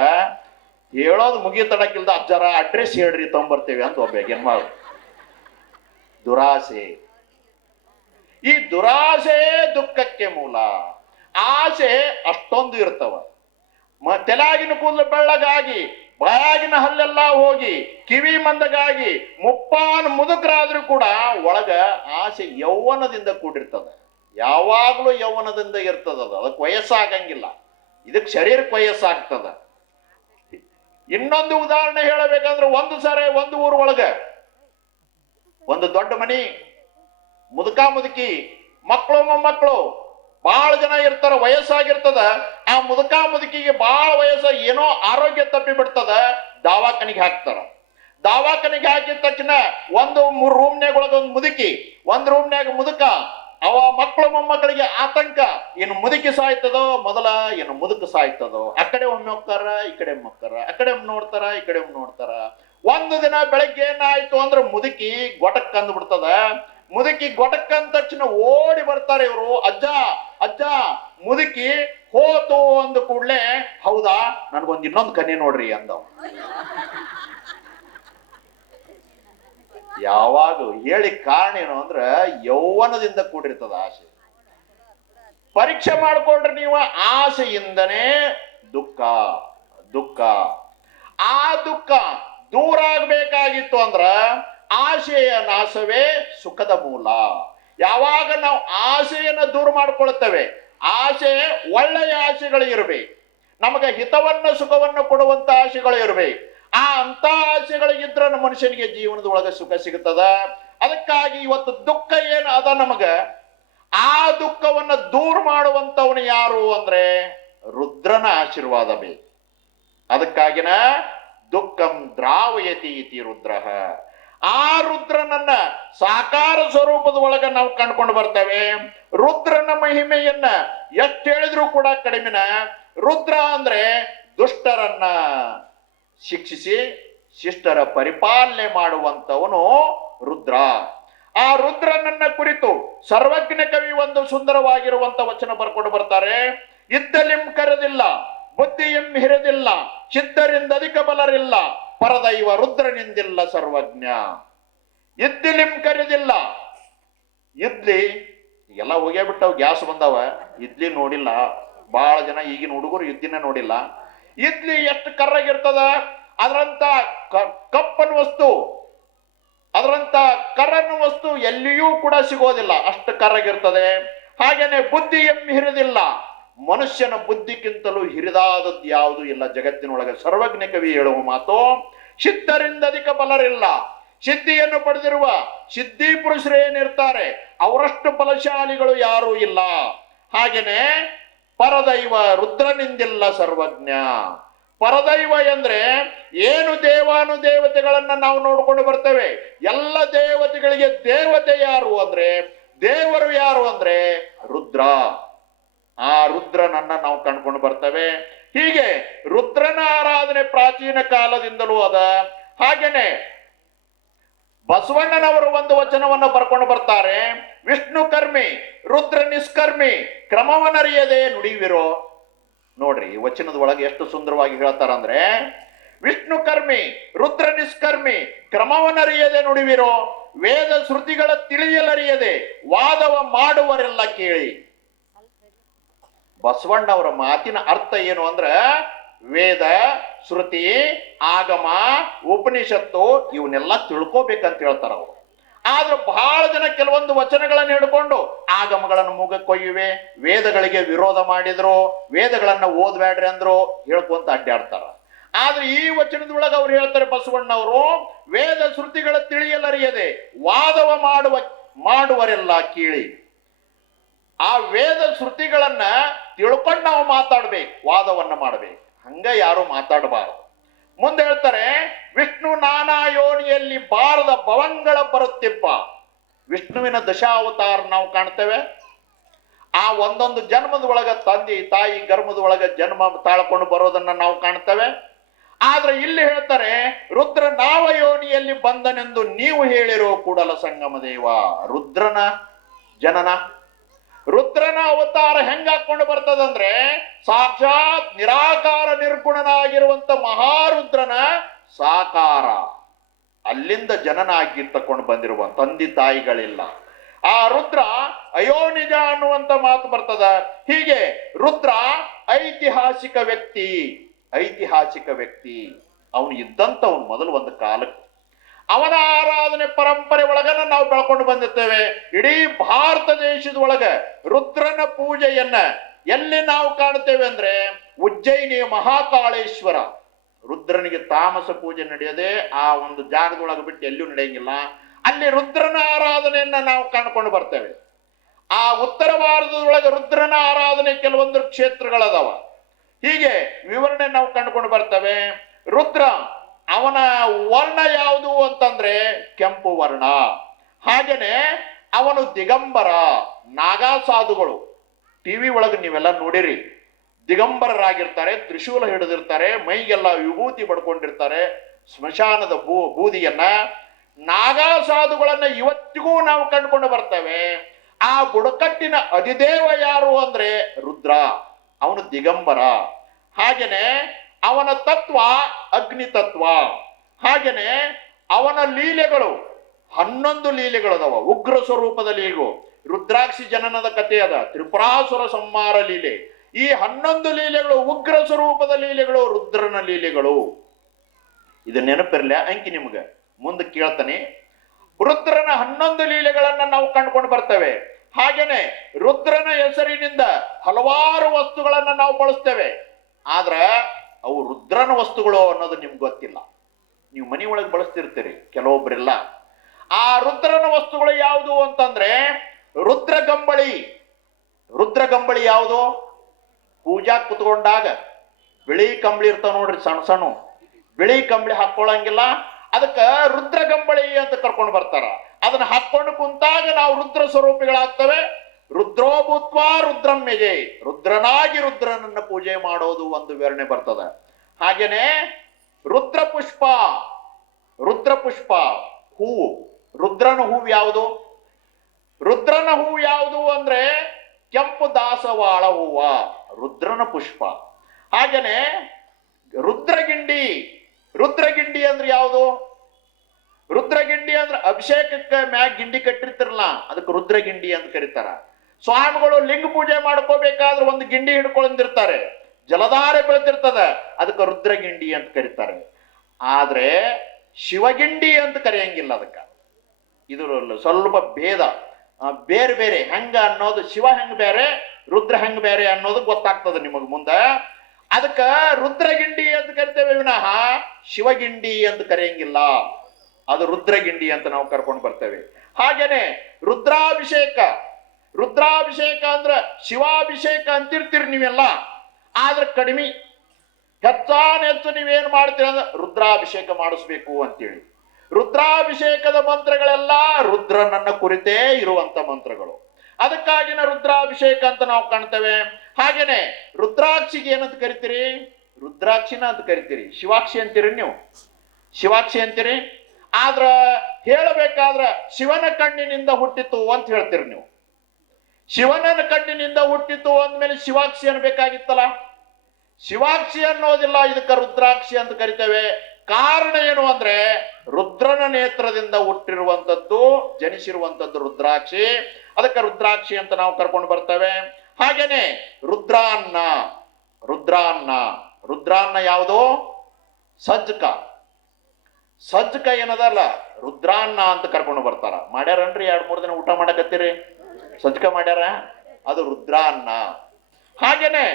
ಹೇಳೋದು ಮುಗಿತಡಕ್ಕಿಲ್ದ ಅಜ್ಜರ ಅಡ್ರೆಸ್ ಹೇಳ್ರಿ ತಗೊಂಡ್ಬರ್ತೇವೆ ಅಂತ ಒಬ್ಬ ಹೆಣ್ಮಾಳು. ದುರಾಸೆ. ಈ ದುರಾಸೆ ದುಃಖಕ್ಕೆ ಮೂಲ. ಆಸೆ ಅಷ್ಟೊಂದು ಇರ್ತವ. ತೆಲಾಗಿನ ಕೂದಲು ಬೆಳ್ಳಗಾಗಿ, ಬಾಯಾಗಿನ ಹಲ್ಲೆಲ್ಲ ಹೋಗಿ, ಕಿವಿ ಮಂದಗಾಗಿ, ಮುಪ್ಪಾನ್ ಮುದುಕರಾದ್ರೂ ಕೂಡ ಒಳಗ ಆಸೆ ಯೌವನದಿಂದ ಕೂಡಿರ್ತದ. ಯಾವಾಗ್ಲೂ ಯೌವನದಿಂದ ಇರ್ತದ. ಅದಕ್ಕೆ ವಯಸ್ಸಾಗಂಗಿಲ್ಲ. ಇದಕ್ಕೆ ಶರೀರಕ್ಕೆ ವಯಸ್ಸಾಗ್ತದ. ಇನ್ನೊಂದು ಉದಾಹರಣೆ ಹೇಳಬೇಕಂದ್ರೆ, ಒಂದು ಸರಿ ಒಂದು ಊರ್ ಒಳಗ ಒಂದು ದೊಡ್ಡ ಮನಿ, ಮುದುಕ ಮುದುಕಿ, ಮಕ್ಕಳು ಮೊಮ್ಮಕ್ಕಳು ಬಹಳ ಜನ ಇರ್ತಾರ. ವಯಸ್ಸಾಗಿರ್ತದ. ಆ ಮುದುಕ ಮುದುಕಿಗೆ ಬಹಳ ವಯಸ್ಸ, ಏನೋ ಆರೋಗ್ಯ ತಪ್ಪಿ ಬಿಡ್ತದ. ದವಾಖಾನಿಗೆ ಹಾಕ್ತಾರ. ದವಾಖಾನಿಗೆ ಹಾಕಿದ ತಕ್ಷಣ ಒಂದು ರೂಮ್ನ್ಯಾಗ ಒಳಗ ಒಂದು ಮುದುಕಿ, ಒಂದ್ ರೂಮ್ನ್ಯಾಗ ಮುದುಕ. ಅವ ಮಕ್ಕಳು ಮೊಮ್ಮಕ್ಕಳಿಗೆ ಆತಂಕ. ಏನು ಮುದುಕಿ ಸಾಯ್ತದೋ ಮೊದಲ, ಏನು ಮುದುಕ ಸಾಯ್ತದೋ. ಆ ಕಡೆ ಒಮ್ಮೆ ಹೋಗ್ತಾರ, ಈ ಕಡೆ ಹೋಗ್ತಾರ, ಆ ಕಡೆ ನೋಡ್ತಾರ, ಈ ಕಡೆ ನೋಡ್ತಾರ. ಒಂದು ದಿನ ಬೆಳಗ್ಗೆ ಏನಾಯ್ತು ಅಂದ್ರೆ ಮುದುಕಿ ಗೊಟಕ್ ಅಂದ್ ಬಿಡ್ತದ. ಮುದುಕಿ ಗೊಟಕ್ ಅಂದ ತಕ್ಷಣ ಓಡಿ ಬರ್ತಾರೆ ಇವರು. ಅಜ್ಜ ಅಜ್ಜ, ಮುದುಕಿ ಹೋತು ಅಂದ ಕೂಡ್ಲೆ, ಹೌದಾ ನನ್ಗೊಂದು ಇನ್ನೊಂದು ಕನ್ಯೆ ನೋಡ್ರಿ ಅಂದವ್. ಯಾವಾಗ ಹೇಳಿ ಕಾರಣ ಏನು ಅಂದ್ರ ಯೌವನದಿಂದ ಕೂಡಿರ್ತದ ಆಸೆ. ಪರೀಕ್ಷೆ ಮಾಡ್ಕೊಳ್ರಿ ನೀವು. ಆಸೆಯಿಂದನೇ ದುಃಖ. ದುಃಖ ಆ ದುಃಖ ದೂರ ಆಗ್ಬೇಕಾಗಿತ್ತು ಅಂದ್ರ ಆಸೆಯ ನಾಶವೇ ಸುಖದ ಮೂಲ. ಯಾವಾಗ ನಾವು ಆಸೆಯನ್ನು ದೂರ ಮಾಡ್ಕೊಳ್ತೇವೆ, ಆಸೆ ಒಳ್ಳೆಯ ಆಸೆಗಳು ಇರಬೇಕು, ನಮಗೆ ಹಿತವನ್ನು ಸುಖವನ್ನು ಕೊಡುವಂತ ಆಸೆಗಳು ಇರಬೇಕು. ಅಂತ ಆಸೆಗಳಿಗಿದ್ರ ಮನುಷ್ಯನಿಗೆ ಜೀವನದೊಳಗೆ ಸುಖ ಸಿಗುತ್ತದ. ಅದಕ್ಕಾಗಿ ಇವತ್ತು ದುಃಖ ಏನು ಅದ ನಮಗ, ಆ ದುಃಖವನ್ನ ದೂರ ಮಾಡುವಂತವನು ಯಾರು ಅಂದ್ರೆ ರುದ್ರನ ಆಶೀರ್ವಾದ ಬೇಕು. ಅದಕ್ಕಾಗಿನ ದುಃಖಂ ದ್ರಾವಯತಿ ಇತಿ ರುದ್ರ. ಆ ರುದ್ರನನ್ನ ಸಾಕಾರ ಸ್ವರೂಪದ ಒಳಗ ನಾವು ಕಂಡುಕೊಂಡು ಬರ್ತೇವೆ. ರುದ್ರನ ಮಹಿಮೆಯನ್ನ ಎಷ್ಟು ಹೇಳಿದ್ರು ಕೂಡ ಕಡಿಮೆನ. ರುದ್ರ ಅಂದ್ರೆ ದುಷ್ಟರನ್ನ ಶಿಕ್ಷಿಸಿ ಶಿಷ್ಟರ ಪರಿಪಾಲನೆ ಮಾಡುವಂತವನು ರುದ್ರ. ಆ ರುದ್ರನನ್ನ ಕುರಿತು ಸರ್ವಜ್ಞ ಕವಿ ಒಂದು ಸುಂದರವಾಗಿರುವಂತ ವಚನ ಬರ್ಕೊಂಡು ಬರ್ತಾರೆ. ಇದ್ದಲಿಂ ಕರೆದಿಲ್ಲ, ಬುದ್ಧಿಯಂ ಹಿರಿದಿಲ್ಲ, ಸಿದ್ಧರಿಂದ ಅಧಿಕ ಬಲರಿಲ್ಲ, ಪರದೈವ ರುದ್ರನಿಂದಿಲ್ಲ ಸರ್ವಜ್ಞ. ಇದ್ದಿಲಿಂ ಕರೆದಿಲ್ಲ, ಇದ್ಲಿ ಎಲ್ಲ ಹೋಗೇ ಬಿಟ್ಟವ್, ಗ್ಯಾಸ್ ಬಂದವ, ಇದ್ಲಿ ನೋಡಿಲ್ಲ. ಬಹಳ ಜನ ಈಗಿನ ಹುಡುಗರು ಇದ್ದಿನ ನೋಡಿಲ್ಲ. ಇದ್ಲಿ ಎಷ್ಟು ಕರ್ರಾಗಿರ್ತದ, ಅದರಂತ ಕಪ್ಪನ ವಸ್ತು, ಅದರಂತ ಕರ್ರನ ವಸ್ತು ಎಲ್ಲಿಯೂ ಕೂಡ ಸಿಗೋದಿಲ್ಲ, ಅಷ್ಟು ಕರ್ರಾಗಿರ್ತದೆ. ಹಾಗೇನೆ ಬುದ್ಧಿಯಂ ಹಿರಿದಿಲ್ಲ, ಮನುಷ್ಯನ ಬುದ್ಧಿಗಿಂತಲೂ ಹಿರಿದಾದದ್ದು ಯಾವುದು ಇಲ್ಲ ಜಗತ್ತಿನೊಳಗೆ. ಸರ್ವಜ್ಞ ಕವಿ ಹೇಳುವ ಮಾತು. ಸಿದ್ಧರಿಂದ ಅಧಿಕ ಬಲರಿಲ್ಲ, ಸಿದ್ಧಿಯನ್ನು ಪಡೆದಿರುವ ಸಿದ್ಧಿ ಪುರುಷರು ಏನಿರ್ತಾರೆ ಅವರಷ್ಟು ಬಲಶಾಲಿಗಳು ಯಾರೂ ಇಲ್ಲ. ಹಾಗೇನೆ ಪರದೈವ ರುದ್ರನಿಂದಿಲ್ಲ ಸರ್ವಜ್ಞ. ಪರದೈವ ಅಂದ್ರೆ ಏನು ದೇವಾನುದೇವತೆಗಳನ್ನ ನಾವು ನೋಡ್ಕೊಂಡು ಬರ್ತೇವೆ. ಎಲ್ಲ ದೇವತೆಗಳಿಗೆ ದೇವತೆ ಯಾರು ಅಂದ್ರೆ, ದೇವರು ಯಾರು ಅಂದ್ರೆ ರುದ್ರ. ಆ ರುದ್ರನನ್ನ ನಾವು ಕಂಡುಕೊಂಡು ಬರ್ತೇವೆ. ಹೀಗೆ ರುದ್ರನ ಆರಾಧನೆ ಪ್ರಾಚೀನ ಕಾಲದಿಂದಲೂ ಅದ. ಹಾಗೇನೆ ಬಸವಣ್ಣನವರು ಒಂದು ವಚನವನ್ನು ಬರ್ಕೊಂಡು ಬರ್ತಾರೆ. ವಿಷ್ಣು ಕರ್ಮಿ ರುದ್ರ ನಿಷ್ಕರ್ಮಿ, ಕ್ರಮವನ್ನರಿಯದೆ ನುಡಿವಿರೋ. ನೋಡ್ರಿ ಈ ವಚನದ ಒಳಗೆ ಎಷ್ಟು ಸುಂದರವಾಗಿ ಹೇಳ್ತಾರಂದ್ರೆ, ವಿಷ್ಣು ಕರ್ಮಿ ರುದ್ರ ನಿಷ್ಕರ್ಮಿ, ಕ್ರಮವನ್ನರಿಯದೆ ನುಡಿವಿರೋ, ವೇದ ಶ್ರುತಿಗಳ ತಿಳಿಯಲರಿಯದೆ ವಾದವ ಮಾಡುವರೆಲ್ಲ ಕೇಳಿ. ಬಸವಣ್ಣವರ ಮಾತಿನ ಅರ್ಥ ಏನು ಅಂದ್ರೆ, ವೇದ ಶ್ರುತಿ ಆಗಮ ಉಪನಿಷತ್ತು ಇವನ್ನೆಲ್ಲ ತಿಳ್ಕೋಬೇಕಂತ ಹೇಳ್ತಾರ ಅವರು. ಆದ್ರೆ ಬಹಳ ಜನ ಕೆಲವೊಂದು ವಚನಗಳನ್ನು ಹಿಡ್ಕೊಂಡು ಆಗಮಗಳನ್ನು ಮುಗ ಕೊಯ್ಯುವೆ, ವೇದಗಳಿಗೆ ವಿರೋಧ ಮಾಡಿದ್ರು, ವೇದಗಳನ್ನ ಓದ್ಬೇಡ್ರಿ ಅಂದ್ರು ಹೇಳ್ಕೊಂತ ಅಡ್ಡಾಡ್ತಾರ. ಆದ್ರೆ ಈ ವಚನದೊಳಗೆ ಅವ್ರು ಹೇಳ್ತಾರೆ ಬಸವಣ್ಣವರು, ವೇದ ಶ್ರುತಿಗಳ ತಿಳಿಯಲರಿಯದೆ ವಾದವ ಮಾಡುವರೆಲ್ಲ ಕೇಳಿ. ಆ ವೇದ ಶ್ರುತಿಗಳನ್ನ ತಿಳ್ಕೊಂಡು ನಾವು ಮಾತಾಡ್ಬೇಕು, ವಾದವನ್ನ ಮಾಡ್ಬೇಕು, ಹಂಗ ಯಾರು ಮಾತಾಡಬಾರದು. ಮುಂದೆ ಹೇಳ್ತಾರೆ, ವಿಷ್ಣು ನಾನಾ ಯೋನಿಯಲ್ಲಿ ಬಾರದ ಭವಂಗಳ ಬರುತ್ತಿಪ್ಪ. ವಿಷ್ಣುವಿನ ದಶಾವತಾರ ನಾವು ಕಾಣ್ತೇವೆ. ಆ ಒಂದೊಂದು ಜನ್ಮದ ಒಳಗ ತಂದೆ ತಾಯಿ ಗರ್ಭದ ಒಳಗ ಜನ್ಮ ತಾಳ್ಕೊಂಡು ಬರೋದನ್ನ ನಾವು ಕಾಣ್ತೇವೆ. ಆದ್ರೆ ಇಲ್ಲಿ ಹೇಳ್ತಾರೆ, ರುದ್ರ ನಾವ ಯೋನಿಯಲ್ಲಿ ಬಂದನೆಂದು ನೀವು ಹೇಳಿರೋ ಕೂಡಲ ಸಂಗಮ ದೇವ. ರುದ್ರನ ಜನನ, ರುದ್ರನ ಅವತಾರ ಹೆಂಗ ಹಾಕೊಂಡು ಬರ್ತದಂದ್ರೆ, ಸಾಕ್ಷಾತ್ ನಿರಾಕಾರ ನಿರ್ಗುಣನಾಗಿರುವಂತ ಮಹಾರುದ್ರನ ಸಾಕಾರ, ಅಲ್ಲಿಂದ ಜನನ ಆಗಿ ತಕೊಂಡು ಬಂದಿರುವ ತಂದೆ ತಾಯಿಗಳಿಲ್ಲ. ಆ ರುದ್ರ ಅಯೋನಿಜ ಅನ್ನುವಂತ ಮಾತು ಬರ್ತದ. ಹೀಗೆ ರುದ್ರ ಐತಿಹಾಸಿಕ ವ್ಯಕ್ತಿ. ಐತಿಹಾಸಿಕ ವ್ಯಕ್ತಿ ಅವನು ಇದ್ದಂತವನು ಮೊದಲು ಒಂದು ಕಾಲಕ್ಕೆ. ಅವನ ಆರಾಧನೆ ಪರಂಪರೆ ಒಳಗನ ನಾವು ಬೆಳ್ಕೊಂಡು ಬಂದಿರ್ತೇವೆ. ಇಡೀ ಭಾರತ ದೇಶದ ಒಳಗ ರುದ್ರನ ಪೂಜೆಯನ್ನ ಎಲ್ಲಿ ನಾವು ಕಾಣ್ತೇವೆ ಅಂದ್ರೆ, ಉಜ್ಜಯಿನಿಯ ಮಹಾಕಾಳೇಶ್ವರ. ರುದ್ರನಿಗೆ ತಾಮಸ ಪೂಜೆ ನಡೆಯದೆ ಆ ಒಂದು ಜಾಗದೊಳಗೆ ಬಿಟ್ಟು ಎಲ್ಲೂ ನಡೆಯಂಗಿಲ್ಲ. ಅಲ್ಲಿ ರುದ್ರನ ಆರಾಧನೆಯನ್ನ ನಾವು ಕಾಣ್ಕೊಂಡು ಬರ್ತೇವೆ. ಆ ಉತ್ತರ ಭಾರತದೊಳಗೆ ರುದ್ರನ ಆರಾಧನೆ ಕೆಲವೊಂದು ಕ್ಷೇತ್ರಗಳದಾವ. ಹೀಗೆ ವಿವರಣೆ ನಾವು ಕಂಡುಕೊಂಡು ಬರ್ತೇವೆ. ರುದ್ರ ಅವನ ವರ್ಣ ಯಾವುದು ಅಂತಂದ್ರೆ ಕೆಂಪು ವರ್ಣ. ಹಾಗೇನೆ ಅವನು ದಿಗಂಬರ. ನಾಗಾ ಸಾಧುಗಳು ಟಿವಿ ಒಳಗೆ ನೀವೆಲ್ಲ ನೋಡಿರಿ, ದಿಗಂಬರರಾಗಿರ್ತಾರೆ, ತ್ರಿಶೂಲ ಹಿಡಿದಿರ್ತಾರೆ, ಮೈಗೆಲ್ಲ ವಿಭೂತಿ ಬಡ್ಕೊಂಡಿರ್ತಾರೆ, ಸ್ಮಶಾನದ ಬೂದಿಯನ್ನ. ನಾಗಾ ಸಾಧುಗಳನ್ನ ಇವತ್ತಿಗೂ ನಾವು ಕಂಡುಕೊಂಡು ಬರ್ತೇವೆ. ಆ ಬುಡಕಟ್ಟಿನ ಅಧಿದೇವ ಯಾರು ಅಂದ್ರೆ ರುದ್ರ, ಅವನು ದಿಗಂಬರ. ಹಾಗೇನೆ ಅವನ ತತ್ವ ಅಗ್ನಿ ತತ್ವ. ಹಾಗೇನೆ ಅವನ ಲೀಲೆಗಳು 11 ಲೀಲೆಗಳದವ. ಉಗ್ರ ಸ್ವರೂಪದ ಲೀಗು, ರುದ್ರಾಕ್ಷಿ ಜನನದ ಕಥೆ ಅದ, ತ್ರಿಪುರಾಸುರ ಸಂಹಾರ ಲೀಲೆ. ಈ 11 ಲೀಲೆಗಳು ಉಗ್ರ ಸ್ವರೂಪದ ಲೀಲೆಗಳು, ರುದ್ರನ ಲೀಲೆಗಳು. ಇದು ನೆನಪಿರ್ಲ ಅಂಕಿ ನಿಮ್ಗೆ ಮುಂದೆ ಕೇಳ್ತಾನೆ. ರುದ್ರನ 11 ಲೀಲೆಗಳನ್ನ ನಾವು ಕಂಡುಕೊಂಡು ಬರ್ತೇವೆ. ಹಾಗೇನೆ ರುದ್ರನ ಹೆಸರಿನಿಂದ ಹಲವಾರು ವಸ್ತುಗಳನ್ನ ನಾವು ಬಳಸ್ತೇವೆ. ಆದ್ರ ಅವು ರುದ್ರನ ವಸ್ತುಗಳು ಅನ್ನೋದು ನಿಮ್ಗೆ ಗೊತ್ತಿಲ್ಲ. ನೀವು ಮನೆ ಒಳಗೆ ಬಳಸ್ತಿರ್ತೀರಿ, ಕೆಲವೊಬ್ಬರಿಲ್ಲ. ಆ ರುದ್ರನ ವಸ್ತುಗಳು ಯಾವುದು ಅಂತಂದ್ರೆ ರುದ್ರಗಂಬಳಿ. ರುದ್ರಗಂಬಳಿ ಯಾವುದು? ಪೂಜಾ ಕುತ್ಕೊಂಡಾಗ ಬಿಳಿ ಕಂಬಳಿ ಇರ್ತಾವ ನೋಡ್ರಿ, ಸಣ್ಣ ಸಣ್ಣ ಬಿಳಿ ಕಂಬಳಿ ಹಾಕೊಳ್ಳಂಗಿಲ್ಲ, ಅದಕ್ಕ ರುದ್ರಗಂಬಳಿ ಅಂತ ಕರ್ಕೊಂಡು ಬರ್ತಾರ. ಅದನ್ನ ಹಾಕೊಂಡು ಕುಂತಾಗ ನಾವು ರುದ್ರ ಸ್ವರೂಪಿಗಳಾಗ್ತವೆ. ರುದ್ರೋಭೂತ್ವ ರುದ್ರಮ್ಯಜೆ, ರುದ್ರನಾಗಿ ರುದ್ರನನ್ನ ಪೂಜೆ ಮಾಡೋದು ಒಂದು ವಿವರಣೆ ಬರ್ತದ. ಹಾಗೇನೆ ರುದ್ರಪುಷ್ಪ. ರುದ್ರಪುಷ್ಪ ಹೂವು. ರುದ್ರನ ಹೂವು ಯಾವುದು? ರುದ್ರನ ಹೂವು ಯಾವುದು ಅಂದ್ರೆ ಕೆಂಪು ದಾಸವಾಳ ಹೂವ, ರುದ್ರನ ಪುಷ್ಪ. ಹಾಗೇನೆ ರುದ್ರಗಿಂಡಿ. ರುದ್ರಗಿಂಡಿ ಅಂದ್ರೆ ಯಾವುದು? ರುದ್ರಗಿಂಡಿ ಅಂದ್ರೆ ಅಭಿಷೇಕಕ್ಕೆ ಮ್ಯಾಗ ಗಿಂಡಿ ಕಟ್ಟಿರ್ತಿರಲ್ಲ, ಅದಕ್ಕೆ ರುದ್ರಗಿಂಡಿ ಅಂತ ಕರೀತಾರ. ಸ್ವಾಮಿಗಳು ಲಿಂಗ ಪೂಜೆ ಮಾಡ್ಕೋಬೇಕಾದ್ರೆ ಒಂದು ಗಿಂಡಿ ಹಿಡ್ಕೊಂಡಿರ್ತಾರೆ, ಜಲಧಾರೆ ಬೆಳೆದಿರ್ತದ, ಅದಕ್ಕೆ ರುದ್ರಗಿಂಡಿ ಅಂತ ಕರೀತಾರೆ. ಆದ್ರೆ ಶಿವಗಿಂಡಿ ಅಂತ ಕರೆಯಂಗಿಲ್ಲ ಅದಕ್ಕ. ಇದು ಸ್ವಲ್ಪ ಭೇದ, ಬೇರೆ ಬೇರೆ ಹೆಂಗ ಅನ್ನೋದು, ಶಿವ ಹೆಂಗ ಬೇರೆ ರುದ್ರ ಹೆಂಗ ಬೇರೆ ಅನ್ನೋದು ಗೊತ್ತಾಗ್ತದೆ ನಿಮಗ್ ಮುಂದ. ಅದಕ್ಕ ರುದ್ರಗಿಂಡಿ ಅಂತ ಕರಿತೇವೆ ವಿನಃ ಶಿವಗಿಂಡಿ ಅಂತ ಕರೆಯಂಗಿಲ್ಲ. ಅದು ರುದ್ರಗಿಂಡಿ ಅಂತ ನಾವು ಕರ್ಕೊಂಡು ಬರ್ತೇವೆ. ಹಾಗೇನೆ ರುದ್ರಾಭಿಷೇಕ. ರುದ್ರಾಭಿಷೇಕ ಅಂದ್ರ ಶಿವಾಭಿಷೇಕ ಅಂತಿರ್ತೀರಿ ನೀವೆಲ್ಲ, ಆದ್ರೆ ಕಡಿಮೆ. ಹೆಚ್ಚು ನೀವೇನ್ ಮಾಡ್ತೀರ ಅಂದ್ರೆ ರುದ್ರಾಭಿಷೇಕ ಮಾಡಿಸ್ಬೇಕು ಅಂತೇಳಿ. ರುದ್ರಾಭಿಷೇಕದ ಮಂತ್ರಗಳೆಲ್ಲ ರುದ್ರನನ್ನ ಕುರಿತೇ ಇರುವಂತ ಮಂತ್ರಗಳು. ಅದಕ್ಕಾಗಿನ ರುದ್ರಾಭಿಷೇಕ ಅಂತ ನಾವು ಕಾಣ್ತೇವೆ. ಹಾಗೇನೆ ರುದ್ರಾಕ್ಷಿಗೆ ಏನಂತ ಕರಿತೀರಿ? ರುದ್ರಾಕ್ಷಿನ ಅಂತ ಕರಿತೀರಿ. ಶಿವಾಕ್ಷಿ ಅಂತೀರಿ ನೀವು, ಶಿವಾಕ್ಷಿ ಅಂತೀರಿ. ಆದ್ರ ಹೇಳಬೇಕಾದ್ರ ಶಿವನ ಕಣ್ಣಿನಿಂದ ಹುಟ್ಟಿತು ಅಂತ ಹೇಳ್ತೀರಿ ನೀವು. ಶಿವನ ಕಣ್ಣಿನಿಂದ ಹುಟ್ಟಿತು ಅಂದ್ಮೇಲೆ ಶಿವಾಕ್ಷಿ ಅನ್ಬೇಕಾಗಿತ್ತಲ್ಲ. ಶಿವಾಕ್ಷಿ ಅನ್ನೋದಿಲ್ಲ, ಇದಕ್ಕ ರುದ್ರಾಕ್ಷಿ ಅಂತ ಕರಿತೇವೆ. ಕಾರಣ ಏನು ಅಂದ್ರೆ ರುದ್ರನ ನೇತ್ರದಿಂದ ಹುಟ್ಟಿರುವಂತದ್ದು, ಜನಿಸಿರುವಂತದ್ದು ರುದ್ರಾಕ್ಷಿ. ಅದಕ್ಕೆ ರುದ್ರಾಕ್ಷಿ ಅಂತ ನಾವು ಕರ್ಕೊಂಡು ಬರ್ತೇವೆ. ಹಾಗೇನೆ ರುದ್ರಾನ್ನ. ರುದ್ರಾನ್ನ. ರುದ್ರಾನ್ನ ಯಾವುದು? ಸಜ್ಜಕ. ಸಜ್ಜಕ ಏನದಲ್ಲ ರುದ್ರಾನ್ನ ಅಂತ ಕರ್ಕೊಂಡು ಬರ್ತಾರ. ಮಾಡ್ಯಾರನ್ರಿ 2-3 ದಿನ ಊಟ ಮಾಡಕತ್ತೀರಿ, ಸಜ್ಜಕ ಮಾಡ್ಯಾರ, ಅದು ರುದ್ರಾನ್ನ. ಹಾಗೇನೆ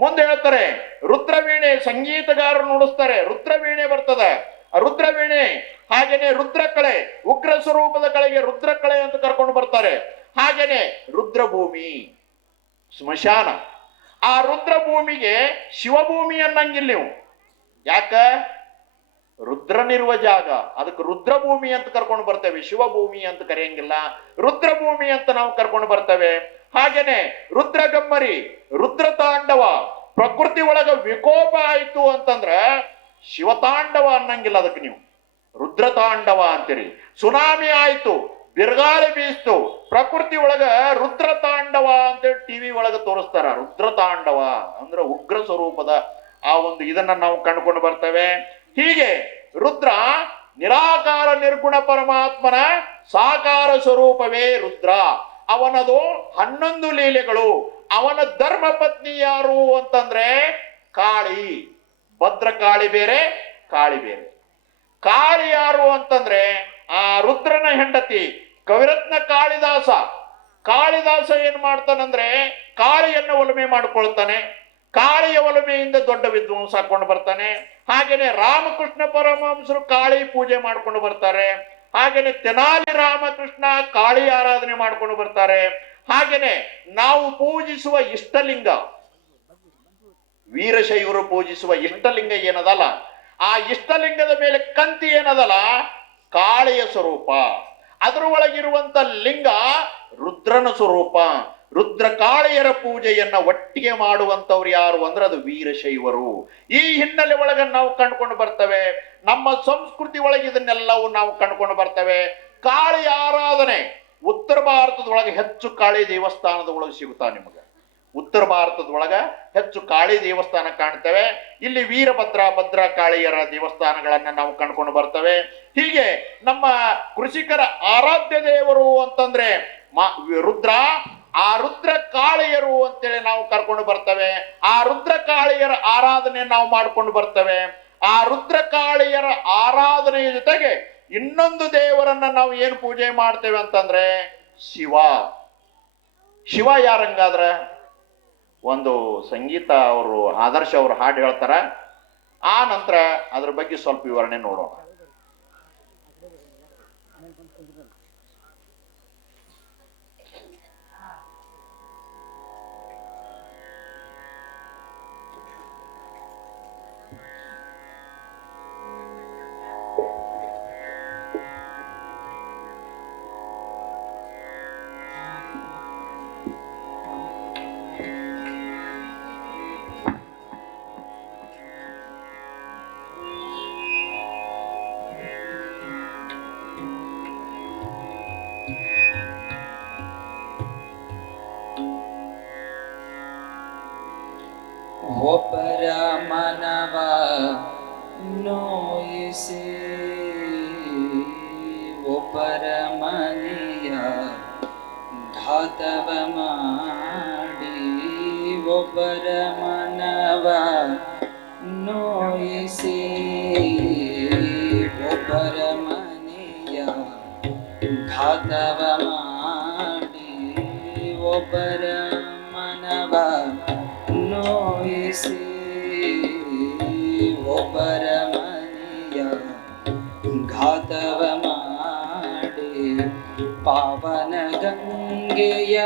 ಮುಂದೆ ಹೇಳ್ತಾರೆ ರುದ್ರವೀಣೆ. ಸಂಗೀತಗಾರರು ನುಡಿಸ್ತಾರೆ, ರುದ್ರವೀಣೆ ಬರ್ತದೆ, ರುದ್ರವೀಣೆ. ಹಾಗೇನೆ ರುದ್ರಕಳೆ, ಉಗ್ರ ಸ್ವರೂಪದ ಕಳೆಗೆ ರುದ್ರಕಳೆ ಅಂತ ಕರ್ಕೊಂಡು ಬರ್ತಾರೆ. ಹಾಗೇನೆ ರುದ್ರಭೂಮಿ, ಸ್ಮಶಾನ. ಆ ರುದ್ರಭೂಮಿಗೆ ಶಿವಭೂಮಿ ಅನ್ನಂಗಿಲ್ಲ ನೀವು. ಯಾಕ? ರುದ್ರನಿರುವ ಜಾಗ, ಅದಕ್ಕೆ ರುದ್ರಭೂಮಿ ಅಂತ ಕರ್ಕೊಂಡು ಬರ್ತೇವೆ, ಶಿವಭೂಮಿ ಅಂತ ಕರೆಯಂಗಿಲ್ಲ. ರುದ್ರಭೂಮಿ ಅಂತ ನಾವು ಕರ್ಕೊಂಡು ಬರ್ತೇವೆ. ಹಾಗೇನೆ ರುದ್ರಗಮ್ಮರಿ, ರುದ್ರ ತಾಂಡವ. ಪ್ರಕೃತಿ ಒಳಗ ವಿಕೋಪ ಆಯ್ತು ಅಂತಂದ್ರ ಶಿವತಾಂಡವ ಅನ್ನಂಗಿಲ್ಲ, ಅದಕ್ಕೆ ನೀವು ರುದ್ರ ತಾಂಡವ ಅಂತೀರಿ. ಸುನಾಮಿ ಆಯ್ತು, ಬಿರುಗಾಳಿ ಬೀಸ್ತು, ಪ್ರಕೃತಿ ಒಳಗ ರುದ್ರ ತಾಂಡವ ಅಂತೇಳಿ ಟಿವಿ ಒಳಗ ತೋರಿಸ್ತಾರ. ರುದ್ರ ತಾಂಡವ ಅಂದ್ರೆ ಉಗ್ರ ಸ್ವರೂಪದ ಆ ಒಂದು ಇದನ್ನ ನಾವು ಕಂಡುಕೊಂಡು ಬರ್ತೇವೆ. ಹೀಗೆ ರುದ್ರ ನಿರಾಕಾರ ನಿರ್ಗುಣ ಪರಮಾತ್ಮನ ಸಾಕಾರ ಸ್ವರೂಪವೇ ರುದ್ರ. ಅವನದು 11 ಲೀಲೆಗಳು. ಅವನ ಧರ್ಮ ಪತ್ನಿ ಯಾರು ಅಂತಂದ್ರೆ ಕಾಳಿ. ಭದ್ರಕಾಳಿ ಬೇರೆ, ಕಾಳಿ ಬೇರೆ. ಕಾಳಿ ಯಾರು ಅಂತಂದ್ರೆ ಆ ರುದ್ರನ ಹೆಂಡತಿ ಕವಿರತ್ನ ಕಾಳಿದಾಸ. ಕಾಳಿದಾಸ ಏನ್ ಮಾಡ್ತಾನಂದ್ರೆ ಕಾಳಿಯನ್ನು ಒಲುಮೆ ಮಾಡ್ಕೊಳ್ತಾನೆ. ಕಾಳಿಯ ಒಲುಮೆಯಿಂದ ದೊಡ್ಡ ವಿದ್ವಾಂಸ ಹಾಕೊಂಡು ಬರ್ತಾನೆ. ಹಾಗೇನೆ ರಾಮಕೃಷ್ಣ ಪರಮಹಂಸರು ಕಾಳಿ ಪೂಜೆ ಮಾಡ್ಕೊಂಡು ಬರ್ತಾರೆ. ಹಾಗೇನೆ ತೆನಾಲಿ ರಾಮಕೃಷ್ಣ ಕಾಳಿ ಆರಾಧನೆ ಮಾಡ್ಕೊಂಡು ಬರ್ತಾರೆ. ಹಾಗೇನೆ ನಾವು ಪೂಜಿಸುವ ಇಷ್ಟಲಿಂಗ, ವೀರಶೈವರು ಪೂಜಿಸುವ ಇಷ್ಟಲಿಂಗ ಏನದಲ್ಲ, ಆ ಇಷ್ಟಲಿಂಗದ ಮೇಲೆ ಕಂತಿ ಏನದಲ್ಲ ಕಾಳಿಯ ಸ್ವರೂಪ. ಅದರ ಒಳಗಿರುವಂತ ಲಿಂಗ ರುದ್ರನ ಸ್ವರೂಪ. ರುದ್ರ ಕಾಳಿಯರ ಪೂಜೆಯನ್ನ ಒಟ್ಟಿಗೆ ಮಾಡುವಂತವ್ರು ಯಾರು ಅಂದ್ರೆ ಅದು ವೀರಶೈವರು. ಈ ಹಿನ್ನೆಲೆ ಒಳಗ ನಾವು ಕಂಡುಕೊಂಡು ಬರ್ತೇವೆ. ನಮ್ಮ ಸಂಸ್ಕೃತಿ ಒಳಗೆ ಇದನ್ನೆಲ್ಲವೂ ನಾವು ಕಂಡುಕೊಂಡು ಬರ್ತೇವೆ. ಕಾಳಿ ಆರಾಧನೆ ಉತ್ತರ ಭಾರತದೊಳಗೆ ಹೆಚ್ಚು ಕಾಳಿ ದೇವಸ್ಥಾನದ ಒಳಗೆ ಸಿಗುತ್ತಾ ನಿಮಗೆ. ಉತ್ತರ ಭಾರತದೊಳಗ ಹೆಚ್ಚು ಕಾಳಿ ದೇವಸ್ಥಾನ ಕಾಣ್ತೇವೆ. ಇಲ್ಲಿ ವೀರಭದ್ರ, ಭದ್ರ ಕಾಳಿಯರ ದೇವಸ್ಥಾನಗಳನ್ನ ನಾವು ಕಂಡುಕೊಂಡು ಬರ್ತೇವೆ. ಹೀಗೆ ನಮ್ಮ ಕೃಷಿಕರ ಆರಾಧ್ಯ ದೇವರು ಅಂತಂದ್ರೆ ರುದ್ರ, ಆ ರುದ್ರ ಕಾಳಿಯರು ಅಂತೇಳಿ ನಾವು ಕರ್ಕೊಂಡು ಬರ್ತೇವೆ. ಆ ರುದ್ರ ಕಾಳಿಯರ ಆರಾಧನೆ ನಾವು ಮಾಡ್ಕೊಂಡು ಬರ್ತೇವೆ. ಆ ರುದ್ರ ಕಾಳಿಯರ ಆರಾಧನೆಯ ಜೊತೆಗೆ ಇನ್ನೊಂದು ದೇವರನ್ನ ನಾವು ಏನು ಪೂಜೆ ಮಾಡ್ತೇವೆ ಅಂತಂದ್ರೆ ಶಿವ. ಶಿವ ಯಾರಂಗಾದ್ರ ಒಂದು ಸಂಗೀತ ಅವರು ಆದರ್ಶ ಅವರು ಹಾಡು ಹೇಳ್ತಾರ. ಆ ನಂತರ ಅದ್ರ ಬಗ್ಗೆ ಸ್ವಲ್ಪ ವಿವರಣೆ ನೋಡೋಣ. ಒಬ್ಬರ ಮನವ ನೋಯಿಸಿ ಒಬ್ಬರ ಮನೆಯ ಘಾತವ ಮಾಡಿ, ಒಬ್ಬರ ಮನವ ನೋಯಿಸಿ ಒಬ್ಬರ ಮನೆಯ ಘಾತವ ಮಾಡಿ, ಒಬ್ಬರ ಮನವ ನೋಯಿಸಿ ಒಬ್ಬರ ಮನೆಯ ಘಾತವ ಮಾಡಿ, ಪಾವನ ಗಂಗೆಯ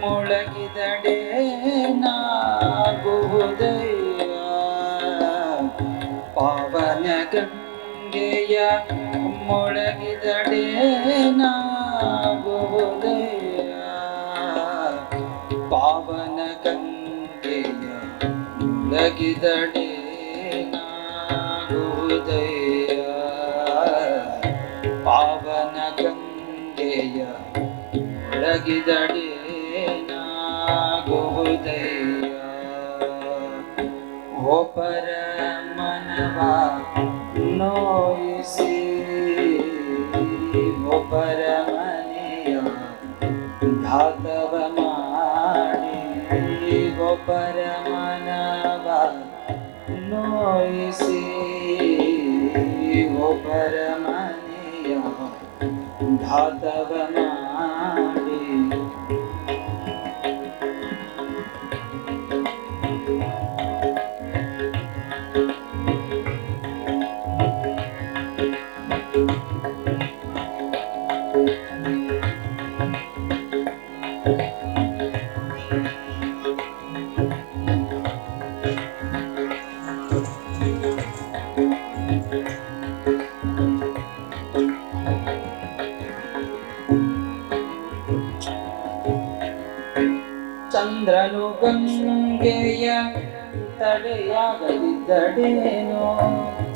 ಮುಳಗಿದಡೆ ನಾಗುವುದಯ್ಯ. ಪಾವನ ಗಂಗೆಯ ಮುಳಗಿದಡೆ ನಾಗುವುದಯ್ಯ. ಪಾವನ ಗಂಗೆಯ ಮುಳಗಿದಡೆ ನಾಗುವುದಯ್ಯ. ಪಾವನ ಗಂಗೆಯ ಮುಳಗಿದಡೆ ನಾಗುವುದಯ್ಯ. ಒಬ್ಬರ ಮನವ ನೋಯಿಸಿ ಒಬ್ಬರ ಮನೆಯ ಘಾತವ ಮಾಡಿ, ಒಬ್ಬರ ಮನವ ನೋಯಿಸಿ ಒಬ್ಬರ ಮನೆಯ ಘಾತವ ಮಾಡಿ. ಚಂದ್ರನು ಗಂಗೆಯ ತಡೆಯಾಗದಿದ್ದಡೇನೋ,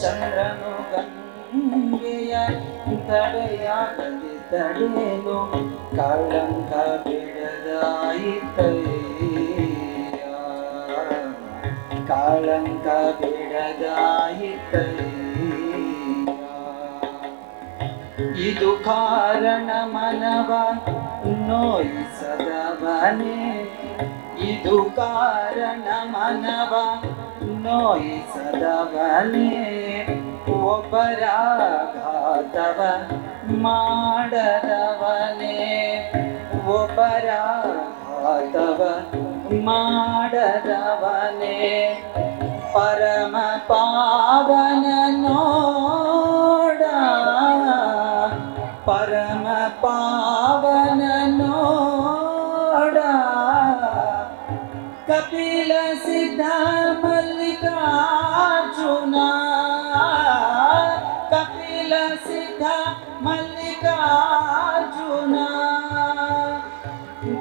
ಚಂದ್ರನು ಗಂಗೆಯ ತಡೆಯಾಗದಿದ್ದಡೇನೋ, ಕಳಂಕ ಬಿಡದಾಯಿತಯ್ಯ, ಕಳಂಕ ಬಿಡದಾಯಿತಯ್ಯ. ಇದು ಕಾರಣ ಮನವ ನೋಯಿಸದವನೇ, ಇದು ಕಾರಣ ಮನವ ನೋಯಿಸದವನೇ, ಒಬ್ಬರ ಘಾತವ ಮಾಡದವನೇ, ಒಬ್ಬರ ಘಾತವ ಮಾಡದವನೇ, ಪರಮ ಪಾವನ ನೋಡ, ಪರಮ ಪಾವನ ನೋಡ, ಕಪಿಲ ಸಿದ್ಧ ಮಲ್ಲಿಕಾರ್ಜುನ, ಕಪಿಲ ಸಿದ್ಧ ಮಲ್ಲಿಕಾರ್ಜುನ,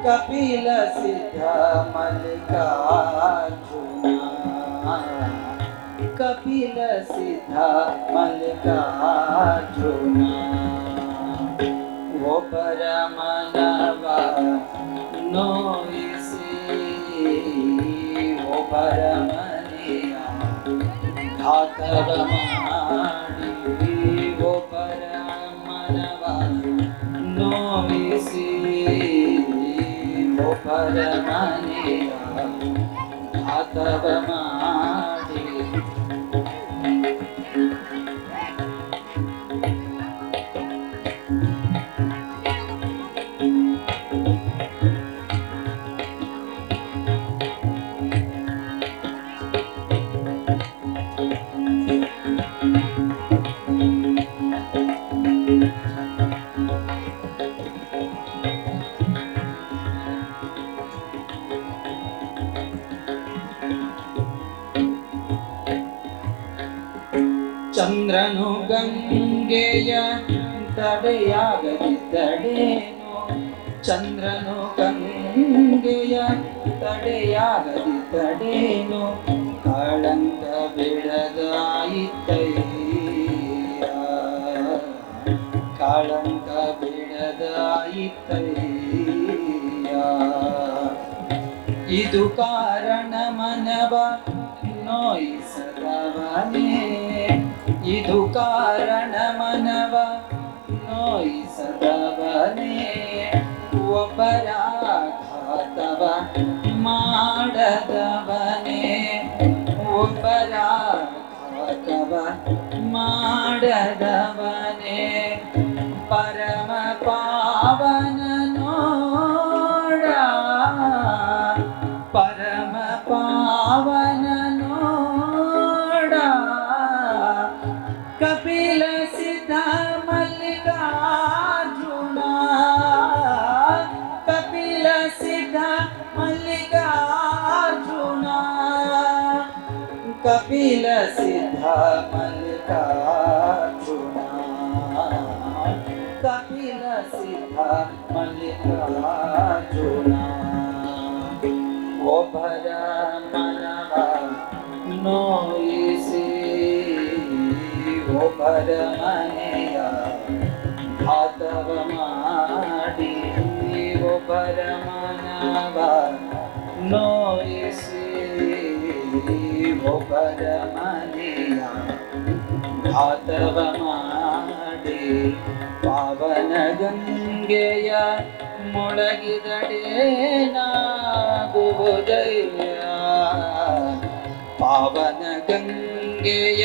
ಕಪಿಲ ಸಿದ್ಧ ಮಲ್ಲಿಕಾರ್ಜುನ, ಕಪಿಲ ಸಿದ್ಧ ಮಲ್ಲಿಕಾರ್ಜುನ. ಒಬ್ಬರ ಮನವ ನೋಯಿಸಿ ಒಬ್ಬರ ಮನೆಯ ಘಾತವ ಮಾಡಿ, ಒಬ್ಬರ ಮನವ ನೋಯಿಸಿ ಮನೆಯ ಘಾತವ ಮಾಡಿ ಚಂದ್ರನು ಗಂಗೆಯ ತಡೆಯಾಗದಿದ್ದಡೇನು ಚಂದ್ರನು ಗಂಗೆಯ ತಡೆಯಾಗದಿದ್ದಡೇನು ಕಾಳಂಕ ಬಿಡದಾಯಿತಯ್ಯ ಕಾಳಂಕ ಬಿಡದಾಯಿತಯ್ಯ ಇದು ಕಾರಣ ಮನವ ನೋಯಿಸದವನೇ ಇದು ಕಾರಣ ಮನವ ನೋಯಿಸದವನೇ ಒಬ್ಬರ ಘಾತವ ಮಾಡದವನೇ ಒಬ್ಬರ ಘಾತವ ಮಾಡದವನೇ ಪರಮ ಪಾವನ ನೋಡ ಪರಮ ಪಾವನ ನೋಡ ಕಪಿಲ ಸಿದ್ಧ ಮಲ್ಲಿಕಾರ್ಜುನ ಕಪಿಲ ಸಿದ್ಧ ಮಲ್ಲಿಕಾರ್ಜುನ ಕಪಿಲ ಸಿದ್ಧ ಮಲ್ಲಿಕಾರ್ಜುನ ಕಪಿಲ ಸಿದ್ಧ ಮಲ್ಲಿಕಾರ್ಜುನ ಒಬ್ಬರ ಮನವ ನೋಯಿಸಿ ಒಬ್ಬರ ಮನೆಯ ಘಾತವ ಮಾಡಿ ಒಬ್ಬರ ಮನವ ನೋಯಿಸಿ ಒಬ್ಬರ ಮನೆಯ ಘಾತವ ಮಾಡಿ ಪಾವನ ಗಂಗೆಯ ಮುಳಗಿದಡೇನಾಗುವುದಯ್ಯ ಪಾವನ ಗಂಗೆಯ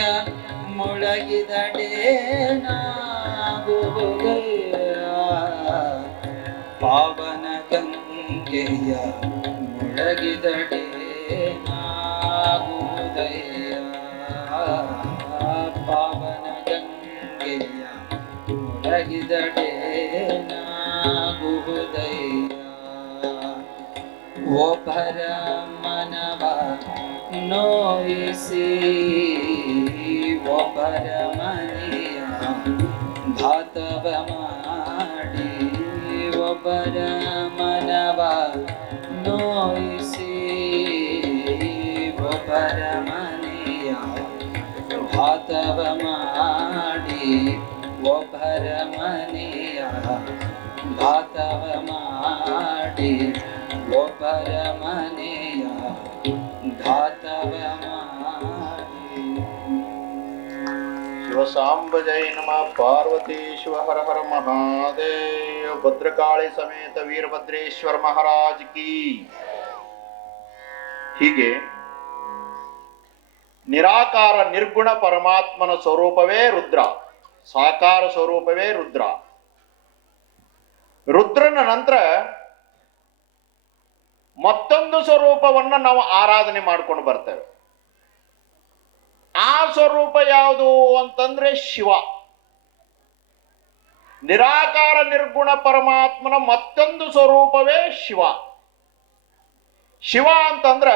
ಮುಳಗಿದಡೇನಾಗುವುದಯ್ಯ ಪಾವನ ಗಂಗೆಯ ಮುಳಗಿದಡೇನಾಗುವುದಯ್ಯ ಪಾವನ ಗಂಗೆಯ ಮುಳಗಿದಡೇನಾಗುವುದಯ್ಯ ಒಬ್ಬರ ಮನವ ನೋಯಿಸಿ ಒಬ್ಬರ ಮನೆಯ ಘಾತವ ಮಾಡಿ ಒಬ್ಬರ ಮನವ ನೋಯಿಸಿ ಒಬ್ಬರ ಮನೆಯ ಘಾತವ ಮಾಡಿ ಒಬ್ಬರ ಮನೆಯ ಘಾತವ ಮಾಡಿ ಒಬ್ಬರ ಮನೆಯ ಘಾತವ ಮಾಡಿ ಶಿವಸಾಂಬ ಜೈ ನಮಃ ಪಾರ್ವತಿ ಶಿವ ಹರ ಹರ ಮಹಾದೇವ ಭದ್ರಕಾಳಿ ಸಮೇತ ವೀರಭದ್ರೇಶ್ವರ ಮಹಾರಾಜ್ ಕಿ. ಹೀಗೆ ನಿರಾಕಾರ ನಿರ್ಗುಣ ಪರಮಾತ್ಮನ ಸ್ವರೂಪವೇ ರುದ್ರ, ಸಾಕಾರ ಸ್ವರೂಪವೇ ರುದ್ರ. ರುದ್ರನ ನಂತರ ಮತ್ತೊಂದು ಸ್ವರೂಪವನ್ನ ನಾವು ಆರಾಧನೆ ಮಾಡ್ಕೊಂಡು ಬರ್ತೇವೆ. ಆ ಸ್ವರೂಪ ಯಾವುದು ಅಂತಂದ್ರೆ ಶಿವ. ನಿರಾಕಾರ ನಿರ್ಗುಣ ಪರಮಾತ್ಮನ ಮತ್ತೊಂದು ಸ್ವರೂಪವೇ ಶಿವ. ಶಿವ ಅಂತಂದ್ರ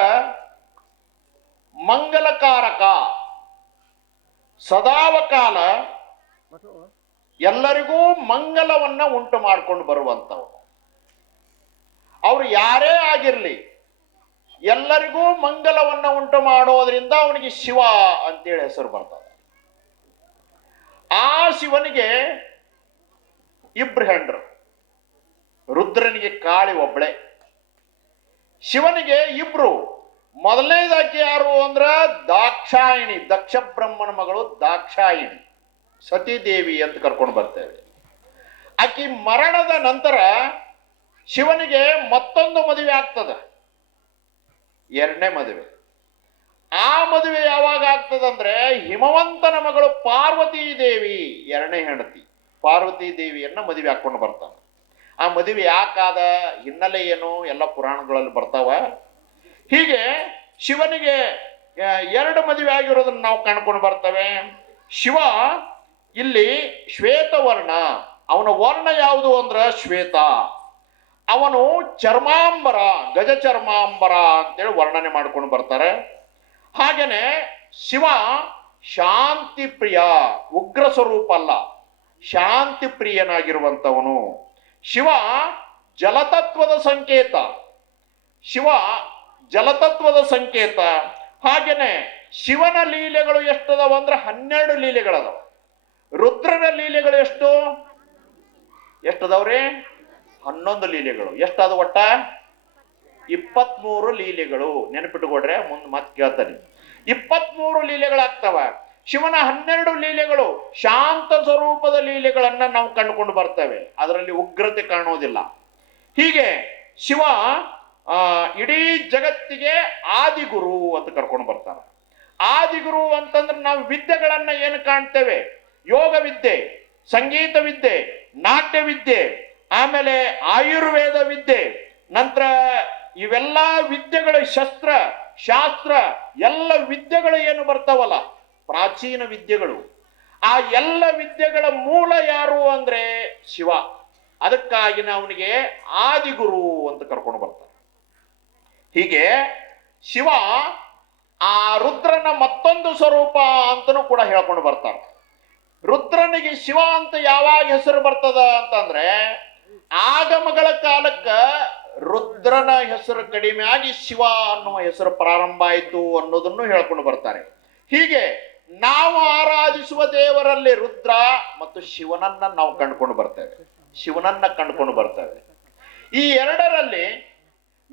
ಮಂಗಲಕಾರಕ, ಸದಾವಕಾಲ ಎಲ್ಲರಿಗೂ ಮಂಗಲವನ್ನ ಉಂಟು ಮಾಡ್ಕೊಂಡು ಬರುವಂತವು. ಅವ್ರು ಯಾರೇ ಆಗಿರ್ಲಿ ಎಲ್ಲರಿಗೂ ಮಂಗಲವನ್ನ ಉಂಟು ಮಾಡೋದ್ರಿಂದ ಅವನಿಗೆ ಶಿವ ಅಂತೇಳಿ ಹೆಸರು ಬರ್ತದೆ. ಆ ಶಿವನಿಗೆ ಇಬ್ರು ಹೆಂಡ್ರು. ರುದ್ರನಿಗೆ ಕಾಳಿ ಒಬ್ಳೆ, ಶಿವನಿಗೆ ಇಬ್ರು. ಮೊದಲನೇದಾಕಿ ಯಾರು ಅಂದ್ರ ದಾಕ್ಷಾಯಿಣಿ, ದಕ್ಷ ಬ್ರಹ್ಮನ ಮಗಳು ದಾಕ್ಷಾಯಿಣಿ, ಸತೀದೇವಿ ಅಂತ ಕರ್ಕೊಂಡು ಬರ್ತೇವೆ. ಆಕಿ ಮರಣದ ನಂತರ ಶಿವನಿಗೆ ಮತ್ತೊಂದು ಮದುವೆ ಆಗ್ತದೆ. ಎರಡನೇ ಮದುವೆ. ಆ ಮದುವೆ ಯಾವಾಗ ಆಗ್ತದಂದ್ರೆ ಹಿಮವಂತನ ಮಗಳು ಪಾರ್ವತೀ ದೇವಿ ಎರಡನೇ ಹೆಂಡತಿ ಪಾರ್ವತೀ ದೇವಿಯನ್ನ ಮದುವೆ ಹಾಕೊಂಡು ಬರ್ತಾನೆ. ಆ ಮದುವೆ ಯಾಕಾದ ಹಿನ್ನೆಲೆ ಏನು ಎಲ್ಲ ಪುರಾಣಗಳಲ್ಲಿ ಬರ್ತಾವ. ಹೀಗೆ ಶಿವನಿಗೆ ಎರಡು ಮದುವೆ ಆಗಿರೋದನ್ನ ನಾವು ಕಾಣ್ಕೊಂಡು ಬರ್ತೇವೆ. ಶಿವ ಇಲ್ಲಿ ಶ್ವೇತವರ್ಣ, ಅವನ ವರ್ಣ ಯಾವುದು ಅಂದ್ರ ಶ್ವೇತ. ಅವನು ಚರ್ಮಾಂಬರ, ಗಜ ಚರ್ಮಾಂಬರ ಅಂತೇಳಿ ವರ್ಣನೆ ಮಾಡ್ಕೊಂಡು ಬರ್ತಾರೆ. ಹಾಗೇನೆ ಶಿವ ಶಾಂತಿ ಪ್ರಿಯ, ಉಗ್ರ ಸ್ವರೂಪ ಅಲ್ಲ, ಶಾಂತಿ ಪ್ರಿಯನಾಗಿರುವಂತವನು. ಶಿವ ಜಲತತ್ವದ ಸಂಕೇತ, ಶಿವ ಜಲತತ್ವದ ಸಂಕೇತ. ಹಾಗೇನೆ ಶಿವನ ಲೀಲೆಗಳು ಎಷ್ಟದವ ಅಂದ್ರೆ 12 ಲೀಲೆಗಳದಾವ. ರುದ್ರನ ಲೀಲೆಗಳು ಎಷ್ಟದವ್ರಿ? 11 ಲೀಲೆಗಳು. ಎಷ್ಟಾದ ಒಟ್ಟ 23 ಲೀಲೆಗಳು. ನೆನಪಿಟ್ಟುಕೊಡ್ರೆ ಮುಂದೆ ಮತ್ತೆ ಕೇಳ್ತಾನೆ. 23 ಲೀಲೆಗಳಾಗ್ತವ. ಶಿವನ 12 ಲೀಲೆಗಳು ಶಾಂತ ಸ್ವರೂಪದ ಲೀಲೆಗಳನ್ನ ನಾವು ಕಂಡುಕೊಂಡು ಬರ್ತೇವೆ. ಅದರಲ್ಲಿ ಉಗ್ರತೆ ಕಾಣೋದಿಲ್ಲ. ಹೀಗೆ ಶಿವ ಇಡೀ ಜಗತ್ತಿಗೆ ಆದಿಗುರು ಅಂತ ಕರ್ಕೊಂಡು ಬರ್ತಾರೆ. ಆದಿಗುರು ಅಂತಂದ್ರೆ ನಾವು ವಿದ್ಯೆಗಳನ್ನ ಏನು ಕಾಣ್ತೇವೆ? ಯೋಗ ವಿದ್ಯೆ, ಸಂಗೀತ ವಿದ್ಯೆ, ನಾಟ್ಯ ವಿದ್ಯೆ, ಆಮೇಲೆ ಆಯುರ್ವೇದ ವಿದ್ಯೆ, ನಂತರ ಇವೆಲ್ಲ ವಿದ್ಯೆಗಳು, ಶಸ್ತ್ರ ಶಾಸ್ತ್ರ ಎಲ್ಲ ವಿದ್ಯೆಗಳು ಏನು ಬರ್ತಾವಲ್ಲ, ಪ್ರಾಚೀನ ವಿದ್ಯೆಗಳು. ಆ ಎಲ್ಲ ವಿದ್ಯೆಗಳ ಮೂಲ ಯಾರು ಅಂದ್ರೆ ಶಿವ. ಅದಕ್ಕಾಗಿ ಅವನಿಗೆ ಆದಿಗುರು ಅಂತ ಕರ್ಕೊಂಡು ಬರ್ತಾರೆ. ಹೀಗೆ ಶಿವ ಆ ರುದ್ರನ ಮತ್ತೊಂದು ಸ್ವರೂಪ ಅಂತನೂ ಕೂಡ ಹೇಳ್ಕೊಂಡು ಬರ್ತಾರೆ. ರುದ್ರನಿಗೆ ಶಿವ ಅಂತ ಯಾವಾಗ ಹೆಸರು ಬರ್ತದ ಅಂತಂದ್ರೆ ಆಗಮಗಳ ಕಾಲಕ್ಕ ರುದ್ರನ ಹೆಸರು ಕಡಿಮೆ ಆಗಿ ಶಿವ ಅನ್ನುವ ಹೆಸರು ಪ್ರಾರಂಭ ಆಯಿತು ಅನ್ನೋದನ್ನು ಹೇಳ್ಕೊಂಡು ಬರ್ತಾರೆ. ಹೀಗೆ ನಾವು ಆರಾಧಿಸುವ ದೇವರಲ್ಲಿ ರುದ್ರ ಮತ್ತು ಶಿವನನ್ನ ನಾವು ಕಂಡುಕೊಂಡು ಬರ್ತೇವೆ. ಶಿವನನ್ನ ಕಂಡುಕೊಂಡು ಬರ್ತೇವೆ. ಈ ಎರಡರಲ್ಲಿ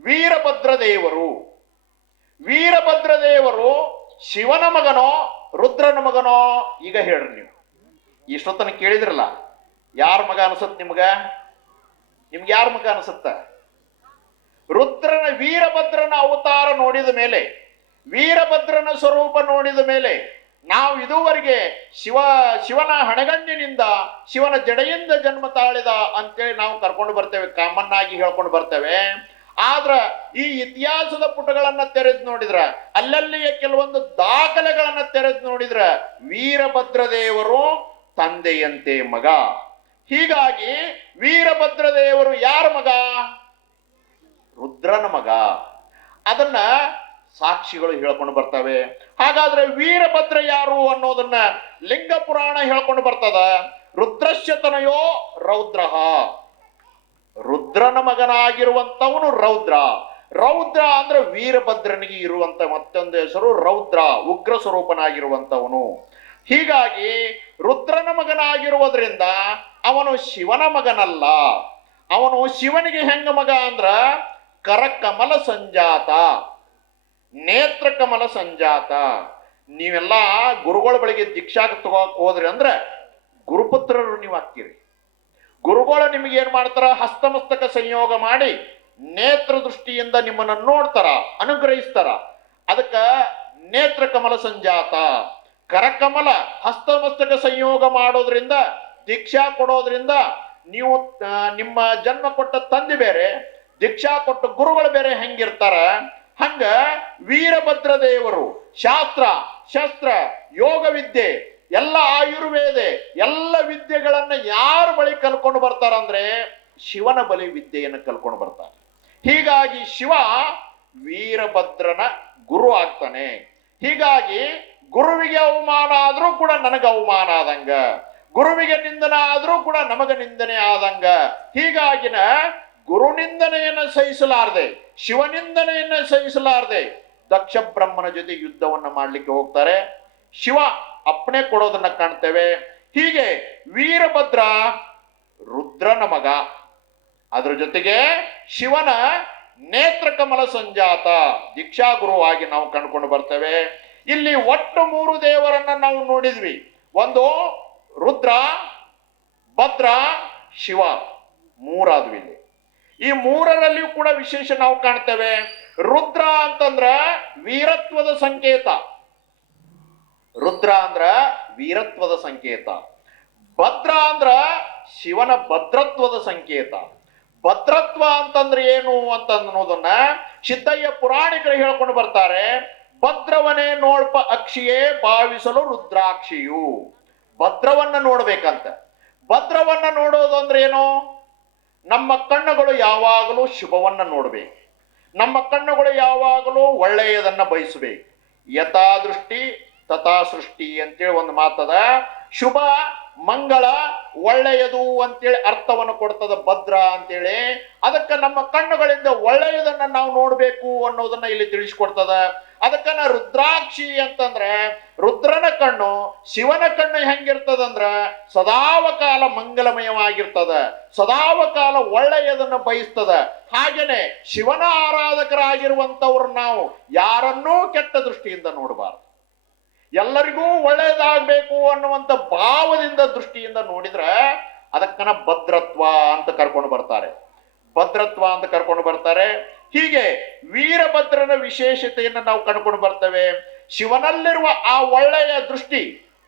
ವೀರಭದ್ರ ದೇವರು, ವೀರಭದ್ರ ದೇವರು ಶಿವನ ಮಗನೋ ರುದ್ರನ ಮಗನೋ? ಈಗ ಹೇಳ್ರಿ ನೀವು. ಇಷ್ಟೊತ್ತನ ಕೇಳಿದ್ರಲ್ಲ, ಯಾರ ಮಗ ಅನ್ಸತ್ ನಿಮ್ಗೆ ಯಾರ ಮಗ ಅನ್ಸುತ್ತ? ರುದ್ರನ ವೀರಭದ್ರನ ಅವತಾರ ನೋಡಿದ ಮೇಲೆ, ವೀರಭದ್ರನ ಸ್ವರೂಪ ನೋಡಿದ ಮೇಲೆ ನಾವು ಇದುವರೆಗೆ ಶಿವನ ಹಣಗಣ್ಣಿನಿಂದ, ಶಿವನ ಜಡೆಯಿಂದ ಜನ್ಮ ತಾಳಿದ ಅಂತೇಳಿ ನಾವು ಕರ್ಕೊಂಡು ಬರ್ತೇವೆ, ಕಾಮನ್ ಆಗಿ ಹೇಳ್ಕೊಂಡು ಬರ್ತೇವೆ. ಆದ್ರ ಈ ಇತಿಹಾಸದ ಪುಟಗಳನ್ನ ತೆರೆದು ನೋಡಿದ್ರ, ಅಲ್ಲಲ್ಲಿಯೇ ಕೆಲವೊಂದು ದಾಖಲೆಗಳನ್ನ ತೆರೆದು ನೋಡಿದ್ರ ವೀರಭದ್ರ ದೇವರು ತಂದೆಯಂತೆ ಮಗ. ಹೀಗಾಗಿ ವೀರಭದ್ರ ದೇವರು ಯಾರ ಮಗ? ರುದ್ರನ ಮಗ. ಅದನ್ನ ಸಾಕ್ಷಿಗಳು ಹೇಳ್ಕೊಂಡು ಬರ್ತವೆ. ಹಾಗಾದ್ರೆ ವೀರಭದ್ರ ಯಾರು ಅನ್ನೋದನ್ನ ಲಿಂಗ ಪುರಾಣ ಹೇಳ್ಕೊಂಡು ಬರ್ತದ. ರುದ್ರಶ್ಯತನಯೋ ರೌದ್ರಃ, ರುದ್ರನ ಮಗನಾಗಿರುವಂತವನು ರೌದ್ರ. ರೌದ್ರ ಅಂದ್ರೆ ವೀರಭದ್ರನಿಗೆ ಇರುವಂತ ಮತ್ತೊಂದು ಹೆಸರು ರೌದ್ರ, ಉಗ್ರ ಸ್ವರೂಪನಾಗಿರುವಂತವನು. ಹೀಗಾಗಿ ರುದ್ರನ ಮಗನಾಗಿರುವುದರಿಂದ ಅವನು ಶಿವನ ಮಗನಲ್ಲ. ಅವನು ಶಿವನಿಗೆ ಹೆಂಗ ಮಗ ಅಂದ್ರ ಕರಕಮಲ ಸಂಜಾತ, ನೇತ್ರ ಕಮಲ ಸಂಜಾತ. ನೀವೆಲ್ಲ ಗುರುಗಳ ಬಳಿಗೆ ದೀಕ್ಷಾಗ ತಗೋಕ್ ಹೋದ್ರಿ ಅಂದ್ರೆ ಗುರುಪುತ್ರರು ನೀವು ಆಗ್ತೀರಿ. ಗುರುಗಳು ನಿಮಗೆ ಏನ್ ಮಾಡ್ತಾರ? ಹಸ್ತಮಸ್ತಕ ಸಂಯೋಗ ಮಾಡಿ ನೇತ್ರ ದೃಷ್ಟಿಯಿಂದ ನಿಮ್ಮನ್ನ ನೋಡ್ತಾರ, ಅನುಗ್ರಹಿಸ್ತಾರ. ಅದಕ್ಕ ನೇತ್ರ ಕಮಲ ಸಂಜಾತ. ಕರಕಮಲ ಹಸ್ತಮಸ್ತಕ ಸಂಯೋಗ ಮಾಡೋದ್ರಿಂದ, ದೀಕ್ಷಾ ಕೊಡೋದ್ರಿಂದ ನೀವು ನಿಮ್ಮ ಜನ್ಮ ಕೊಟ್ಟ ತಂದೆ ಬೇರೆ, ದೀಕ್ಷಾ ಕೊಟ್ಟ ಗುರುಗಳು ಬೇರೆ ಹೆಂಗಿರ್ತಾರ, ಹಂಗ ವೀರಭದ್ರ ದೇವರು ಶಾಸ್ತ್ರ ಶಸ್ತ್ರ ಯೋಗ ವಿದ್ಯೆ ಎಲ್ಲ ಆಯುರ್ವೇದ ಎಲ್ಲ ವಿದ್ಯೆಗಳನ್ನ ಯಾರ ಬಳಿ ಕಲ್ಕೊಂಡು ಬರ್ತಾರಂದ್ರೆ ಶಿವನ ಬಳಿ ವಿದ್ಯೆಯನ್ನು ಕಲ್ಕೊಂಡು ಬರ್ತಾರೆ. ಹೀಗಾಗಿ ಶಿವ ವೀರಭದ್ರನ ಗುರು ಆಗ್ತಾನೆ. ಹೀಗಾಗಿ ಗುರುವಿಗೆ ಅವಮಾನ ಆದ್ರೂ ಕೂಡ ನನಗೆ ಅವಮಾನ ಆದಂಗ, ಗುರುವಿಗೆ ನಿಂದನ ಆದ್ರೂ ಕೂಡ ನಮಗ ನಿಂದನೆ ಆದಂಗ. ಹೀಗಾಗಿನ ಗುರು ನಿಂದನೆಯನ್ನು ಸಹಿಸಲಾರದೆ, ಶಿವನಿಂದನೆಯನ್ನು ಸಹಿಸಲಾರದೆ ದಕ್ಷ ಬ್ರಹ್ಮನ ಜೊತೆ ಯುದ್ಧವನ್ನ ಮಾಡ್ಲಿಕ್ಕೆ ಹೋಗ್ತಾರೆ. ಶಿವ ಅಪ್ಪಣೆ ಕೊಡೋದನ್ನ ಕಾಣ್ತೇವೆ. ಹೀಗೆ ವೀರಭದ್ರ ರುದ್ರನ ಮಗ, ಅದ್ರ ಜೊತೆಗೆ ಶಿವನ ನೇತ್ರ ಕಮಲ ಸಂಜಾತ ದೀಕ್ಷಾ ಗುರುವಾಗಿ ನಾವು ಕಂಡುಕೊಂಡು ಬರ್ತೇವೆ. ಇಲ್ಲಿ ಒಟ್ಟು 3 ದೇವರನ್ನ ನಾವು ನೋಡಿದ್ವಿ. ಒಂದು ರುದ್ರ, ಭದ್ರ, ಶಿವ, ಮೂರಾದ್ವಿ. ಇಲ್ಲಿ ಈ ಮೂರರಲ್ಲಿಯೂ ಕೂಡ ವಿಶೇಷ ನಾವು ಕಾಣ್ತೇವೆ. ರುದ್ರ ಅಂತಂದ್ರ ವೀರತ್ವದ ಸಂಕೇತ. ರುದ್ರ ಅಂದ್ರ ವೀರತ್ವದ ಸಂಕೇತ. ಭದ್ರ ಅಂದ್ರ ಶಿವನ ಭದ್ರತ್ವದ ಸಂಕೇತ. ಭದ್ರತ್ವ ಅಂತಂದ್ರೆ ಏನು ಅಂತ ಅನ್ನೋದನ್ನ ಸಿದ್ದಯ್ಯ ಪುರಾಣಿಕರು ಹೇಳ್ಕೊಂಡು ಬರ್ತಾರೆ. ಭದ್ರವನೇ ನೋಡ್ಪ ಅಕ್ಷಿಯೇ ಭಾವಿಸಲು ರುದ್ರಾಕ್ಷಿಯು. ಭದ್ರವನ್ನ ನೋಡ್ಬೇಕಂತ. ಭದ್ರವನ್ನ ನೋಡೋದು ಅಂದ್ರೆ ಏನು? ನಮ್ಮ ಕಣ್ಣುಗಳು ಯಾವಾಗಲೂ ಶುಭವನ್ನ ನೋಡ್ಬೇಕು. ನಮ್ಮ ಕಣ್ಣುಗಳು ಯಾವಾಗಲೂ ಒಳ್ಳೆಯದನ್ನ ಬಯಸಬೇಕು. ಯಥಾ ದೃಷ್ಟಿ ತಥಾ ಸೃಷ್ಟಿ ಅಂತೇಳಿ ಒಂದು ಮಾತದ. ಶುಭ ಮಂಗಳ ಒಳ್ಳೆಯದು ಅಂತೇಳಿ ಅರ್ಥವನ್ನು ಕೊಡ್ತದ ಭದ್ರ ಅಂತೇಳಿ. ಅದಕ್ಕೆ ನಮ್ಮ ಕಣ್ಣುಗಳಿಂದ ಒಳ್ಳೆಯದನ್ನ ನಾವು ನೋಡ್ಬೇಕು ಅನ್ನೋದನ್ನ ಇಲ್ಲಿ ತಿಳಿಸ್ಕೊಡ್ತದ. ಅದಕ್ಕನ ರುದ್ರಾಕ್ಷಿ ಅಂತಂದ್ರೆ ರುದ್ರನ ಕಣ್ಣು ಶಿವನ ಕಣ್ಣು ಹೆಂಗಿರ್ತದಂದ್ರ ಸದಾವಕಾಲ ಮಂಗಲಮಯವಾಗಿರ್ತದ, ಸದಾವಕಾಲ ಒಳ್ಳೆಯದನ್ನ ಬಯಸ್ತದ. ಹಾಗೇನೆ ಶಿವನ ಆರಾಧಕರಾಗಿರುವಂತವ್ರು ನಾವು ಯಾರನ್ನೂ ಕೆಟ್ಟ ದೃಷ್ಟಿಯಿಂದ ನೋಡಬಾರದು. ಎಲ್ಲರಿಗೂ ಒಳ್ಳೆಯದಾಗಬೇಕು ಅನ್ನುವಂಥ ಭಾವದಿಂದ ದೃಷ್ಟಿಯಿಂದ ನೋಡಿದ್ರೆ ಅದಕ್ಕನ ಭದ್ರತ್ವ ಅಂತ ಕರ್ಕೊಂಡು ಬರ್ತಾರೆ. ಭದ್ರತ್ವ ಅಂತ ಕರ್ಕೊಂಡು ಬರ್ತಾರೆ. ಹೀಗೆ ವೀರಭದ್ರನ ವಿಶೇಷತೆಯನ್ನು ನಾವು ಕಂಡುಕೊಂಡು ಬರ್ತೇವೆ. ಶಿವನಲ್ಲಿರುವ ಆ ಒಳ್ಳೆಯ ದೃಷ್ಟಿ,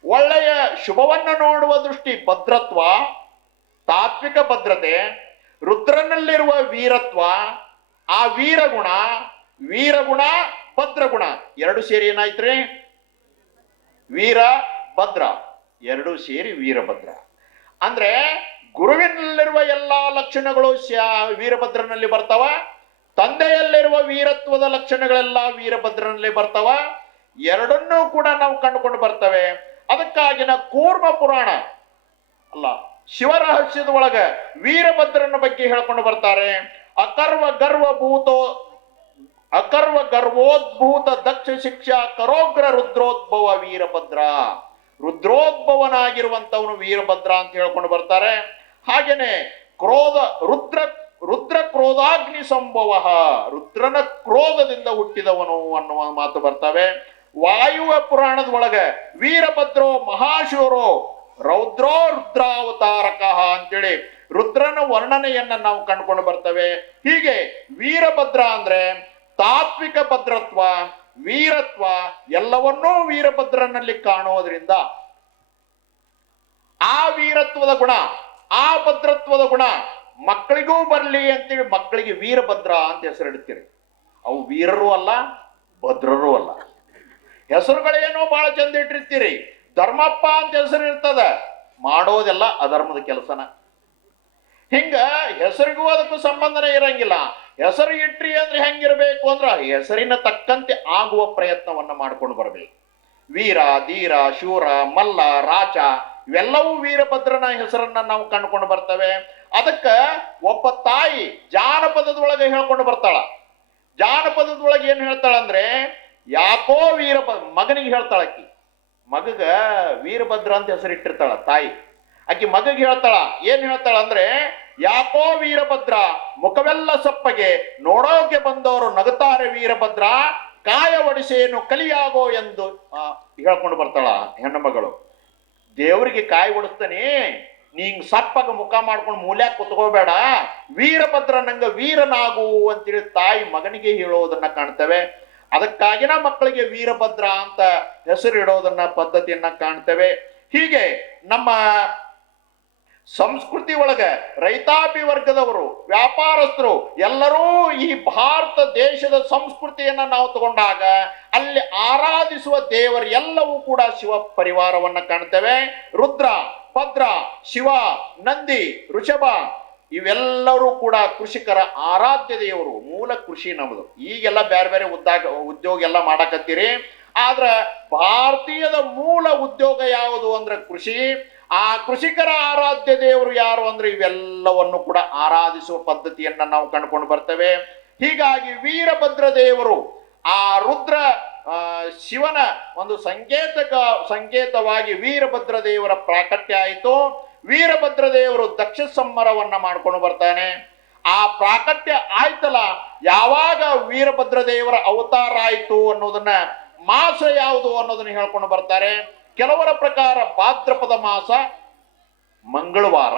ಒಳ್ಳೆಯ ಶುಭವನ್ನ ನೋಡುವ ದೃಷ್ಟಿ ಭದ್ರತ್ವ, ತಾತ್ವಿಕ ಭದ್ರತೆ. ರುದ್ರನಲ್ಲಿರುವ ವೀರತ್ವ, ಆ ವೀರಗುಣ ಭದ್ರಗುಣ ಎರಡು ಸೇರಿ ಏನಾಯ್ತ್ರಿ? ವೀರ ಭದ್ರ ಎರಡೂ ಸೇರಿ ವೀರಭದ್ರ. ಅಂದ್ರೆ ಗುರುವಿನಲ್ಲಿರುವ ಎಲ್ಲಾ ಲಕ್ಷಣಗಳು ವೀರಭದ್ರನಲ್ಲಿ ಬರ್ತಾವ. ತಂದೆಯಲ್ಲಿರುವ ವೀರತ್ವದ ಲಕ್ಷಣಗಳೆಲ್ಲ ವೀರಭದ್ರನಲ್ಲಿ ಬರ್ತಾವ. ಎರಡನ್ನೂ ಕೂಡ ನಾವು ಕಂಡುಕೊಂಡು ಬರ್ತವೆ. ಅದಕ್ಕಾಗಿನ ಕೂರ್ಮ ಪುರಾಣ ಅಲ್ಲ, ಶಿವರಹಸ್ಯದ ಒಳಗ ವೀರಭದ್ರನ ಬಗ್ಗೆ ಹೇಳ್ಕೊಂಡು ಬರ್ತಾರೆ. ಅಕರ್ವ ಗರ್ವೋದ್ಭೂತ ದಕ್ಷ ಶಿಕ್ಷಾ ಕರೋಗ್ರ ರುದ್ರೋದ್ಭವ ವೀರಭದ್ರ. ರುದ್ರೋದ್ಭವನಾಗಿರುವಂತವನು ವೀರಭದ್ರ ಅಂತ ಹೇಳ್ಕೊಂಡು ಬರ್ತಾರೆ. ಹಾಗೇನೆ ರುದ್ರ ಕ್ರೋಧಾಗ್ನಿ ಸಂಭವ, ರುದ್ರನ ಕ್ರೋಧದಿಂದ ಹುಟ್ಟಿದವನು ಅನ್ನುವ ಮಾತು ಬರ್ತವೆ. ವಾಯುವ ಪುರಾಣದ ಒಳಗ ವೀರಭದ್ರೋ ಮಹಾಶೂರೋ ರೌದ್ರೋ ರುದ್ರಾವತಾರಕ ಅಂತೇಳಿ ರುದ್ರನ ವರ್ಣನೆಯನ್ನ ನಾವು ಕಂಡುಕೊಂಡು ಬರ್ತೇವೆ. ಹೀಗೆ ವೀರಭದ್ರ ಅಂದ್ರೆ ತಾತ್ವಿಕ ಭದ್ರತ್ವ, ವೀರತ್ವ ಎಲ್ಲವನ್ನೂ ವೀರಭದ್ರನಲ್ಲಿ ಕಾಣುವುದರಿಂದ ಆ ವೀರತ್ವದ ಗುಣ, ಆ ಭದ್ರತ್ವದ ಗುಣ ಮಕ್ಕಳಿಗೂ ಬರಲಿ ಅಂತೇಳಿ ಮಕ್ಕಳಿಗೆ ವೀರಭದ್ರ ಅಂತ ಹೆಸರಿಡ್ತೀರಿ. ಅವು ವೀರರೂ ಅಲ್ಲ, ಭದ್ರರೂ ಅಲ್ಲ. ಹೆಸರುಗಳೇನೋ ಬಹಳ ಚಂದ ಇಟ್ಟಿರ್ತೀರಿ. ಧರ್ಮಪ್ಪ ಅಂತ ಹೆಸರು ಇರ್ತದ, ಮಾಡೋದೆಲ್ಲ ಅಧರ್ಮದ ಕೆಲಸನ. ಹಿಂಗ ಹೆಸರಿಗೂ ಅದಕ್ಕೂ ಸಂಬಂಧನೇ ಇರಂಗಿಲ್ಲ. ಹೆಸರು ಇಟ್ರಿ ಅಂದ್ರೆ ಹೆಂಗಿರ್ಬೇಕು ಅಂದ್ರ ಹೆಸರಿನ ತಕ್ಕಂತೆ ಆಗುವ ಪ್ರಯತ್ನವನ್ನ ಮಾಡ್ಕೊಂಡು ಬರಬೇಕು. ವೀರ, ಧೀರ, ಶೂರ, ಮಲ್ಲ, ರಾಚ ಇವೆಲ್ಲವೂ ವೀರಭದ್ರನ ಹೆಸರನ್ನ ನಾವು ಕಂಡುಕೊಂಡು ಬರ್ತವೆ. ಅದಕ್ಕ ಒಬ್ಬ ತಾಯಿ ಜಾನಪದದೊಳಗೆ ಹೇಳ್ಕೊಂಡು ಬರ್ತಾಳ. ಜಾನಪದದೊಳಗೆ ಏನ್ ಹೇಳ್ತಾಳಂದ್ರೆ, ಯಾಕೋ ಮಗನಿಗೆ ಹೇಳ್ತಾಳ. ಆಕಿ ಮಗಗ ವೀರಭದ್ರ ಅಂತ ಹೆಸರಿಟ್ಟಿರ್ತಾಳ ತಾಯಿ. ಆಕಿ ಮಗಗೆ ಹೇಳ್ತಾಳ, ಏನ್ ಹೇಳ್ತಾಳ ಅಂದ್ರೆ, ಯಾಕೋ ವೀರಭದ್ರ ಮುಖವೆಲ್ಲ ಸಪ್ಪಗೆ ನೋಡೋಕೆ ಬಂದವರು ನಗುತ್ತಾರೆ ವೀರಭದ್ರ, ಕಾಯ ಒಡಿಸೇನು ಕಲಿಯಾಗೋ ಎಂದು ಹೇಳ್ಕೊಂಡು ಬರ್ತಾಳ ಹೆಣ್ಣು ಮಗಳು. ದೇವರಿಗೆ ಕಾಯಿ ಒಡಿಸ್ತಾನೆ, ನೀಂಗ್ ಸಪ್ಪಗ ಮುಖ ಮಾಡ್ಕೊಂಡು ಮೂಲ್ಯಾಕ ಕುತ್ಕೋಬೇಡ, ವೀರಭದ್ರ ನಂಗ ವೀರನಾಗು ಅಂತೇಳಿ ತಾಯಿ ಮಗನಿಗೆ ಹೇಳೋದನ್ನ ಕಾಣ್ತೇವೆ. ಅದಕ್ಕಾಗಿನ ಮಕ್ಕಳಿಗೆ ವೀರಭದ್ರ ಅಂತ ಹೆಸರಿಡೋದನ್ನ ಪದ್ಧತಿಯನ್ನ ಕಾಣ್ತೇವೆ. ಹೀಗೆ ನಮ್ಮ ಸಂಸ್ಕೃತಿ ಒಳಗ ರೈತಾಪಿ ವರ್ಗದವರು, ವ್ಯಾಪಾರಸ್ಥರು ಎಲ್ಲರೂ ಈ ಭಾರತ ದೇಶದ ಸಂಸ್ಕೃತಿಯನ್ನ ನಾವು ತಗೊಂಡಾಗ ಅಲ್ಲಿ ಆರಾಧಿಸುವ ದೇವರು ಎಲ್ಲವೂ ಕೂಡ ಶಿವ ಪರಿವಾರವನ್ನ ಕಾಣ್ತೇವೆ. ರುದ್ರ, ಭದ್ರ, ಶಿವ, ನಂದಿ, ಋಷಭ ಇವೆಲ್ಲರೂ ಕೂಡ ಕೃಷಿಕರ ಆರಾಧ್ಯ ದೇವರು. ಮೂಲ ಕೃಷಿ ನಮ್ಮದು. ಈಗೆಲ್ಲ ಬೇರೆ ಬೇರೆ ಉದ್ಯೋಗ ಎಲ್ಲ ಮಾಡಕತ್ತೀರಿ. ಆದ್ರ ಭಾರತೀಯದ ಮೂಲ ಉದ್ಯೋಗ ಯಾವುದು ಅಂದ್ರೆ ಕೃಷಿ. ಆ ಕೃಷಿಕರ ಆರಾಧ್ಯ ದೇವರು ಯಾರು ಅಂದ್ರೆ ಇವೆಲ್ಲವನ್ನು ಕೂಡ ಆರಾಧಿಸುವ ಪದ್ಧತಿಯನ್ನ ನಾವು ಕಂಡುಕೊಂಡು ಬರ್ತೇವೆ. ಹೀಗಾಗಿ ವೀರಭದ್ರ ದೇವರು ಆ ರುದ್ರ ಶಿವನ ಒಂದು ಸಂಕೇತವಾಗಿ ವೀರಭದ್ರ ದೇವರ ಪ್ರಾಕಟ್ಯ ಆಯಿತು. ವೀರಭದ್ರ ದೇವರು ದಕ್ಷ ಸಂಹಾರವನ್ನ ಮಾಡ್ಕೊಂಡು ಬರ್ತಾನೆ. ಆ ಪ್ರಾಕಟ್ಯ ಆಯ್ತಲ್ಲ, ಯಾವಾಗ ವೀರಭದ್ರ ದೇವರ ಅವತಾರ ಆಯಿತು ಅನ್ನೋದನ್ನ, ಮಾಸ ಯಾವುದು ಅನ್ನೋದನ್ನ ಹೇಳ್ಕೊಂಡು ಬರ್ತಾರೆ. ಕೆಲವರ ಪ್ರಕಾರ ಭಾದ್ರಪದ ಮಾಸ ಮಂಗಳವಾರ,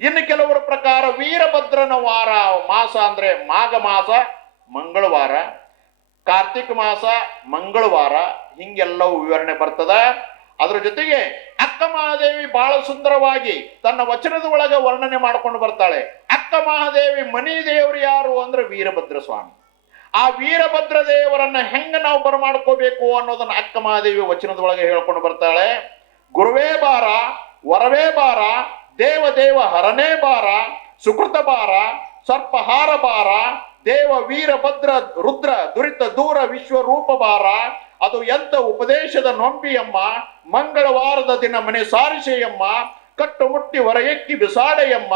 ಇನ್ನು ಕೆಲವರ ಪ್ರಕಾರ ವೀರಭದ್ರನ ಮಾಸ ಅಂದ್ರೆ ಮಾಘ ಮಾಸ ಮಂಗಳವಾರ, ಕಾರ್ತಿಕ ಮಾಸ ಮಂಗಳವಾರ, ಹಿಂಗೆಲ್ಲವೂ ವಿವರಣೆ ಬರ್ತದ. ಅದ್ರ ಜೊತೆಗೆ ಅಕ್ಕ ಮಹಾದೇವಿ ಬಹಳ ಸುಂದರವಾಗಿ ತನ್ನ ವಚನದ ಒಳಗೆ ವರ್ಣನೆ ಮಾಡ್ಕೊಂಡು ಬರ್ತಾಳೆ. ಅಕ್ಕ ಮಹಾದೇವಿ ಮನಿ ದೇವರು ಯಾರು ಅಂದ್ರೆ ವೀರಭದ್ರ ಸ್ವಾಮಿ. ಆ ವೀರಭದ್ರ ದೇವರನ್ನ ಹೆಂಗ ನಾವು ಬರಮಾಡ್ಕೋಬೇಕು ಅನ್ನೋದನ್ನ ಅಕ್ಕ ಮಹಾದೇವಿ ವಚನದ ಒಳಗೆ ಹೇಳ್ಕೊಂಡು ಬರ್ತಾಳೆ. ಗುರುವೇ ಬಾರ, ವರವೇ ಬಾರ, ದೇವ ದೇವ ಹರನೇ ಬಾರ, ಸುಕೃತ ಬಾರ, ಸರ್ಪಹಾರ ಬಾರ, ದೇವ ವೀರಭದ್ರ ರುದ್ರ ದುರಿತ ದೂರ ವಿಶ್ವರೂಪ ಬಾರ, ಅದು ಎಂತ ಉಪದೇಶದ ನೊಂಬಿಯಮ್ಮ, ಮಂಗಳವಾರದ ದಿನ ಮನೆ ಸಾರಿಸೆಯಮ್ಮ, ಕಟ್ಟು ಮುಟ್ಟಿ ಹೊರ ಎಕ್ಕಿ ಬಿಸಾಡೆಯಮ್ಮ,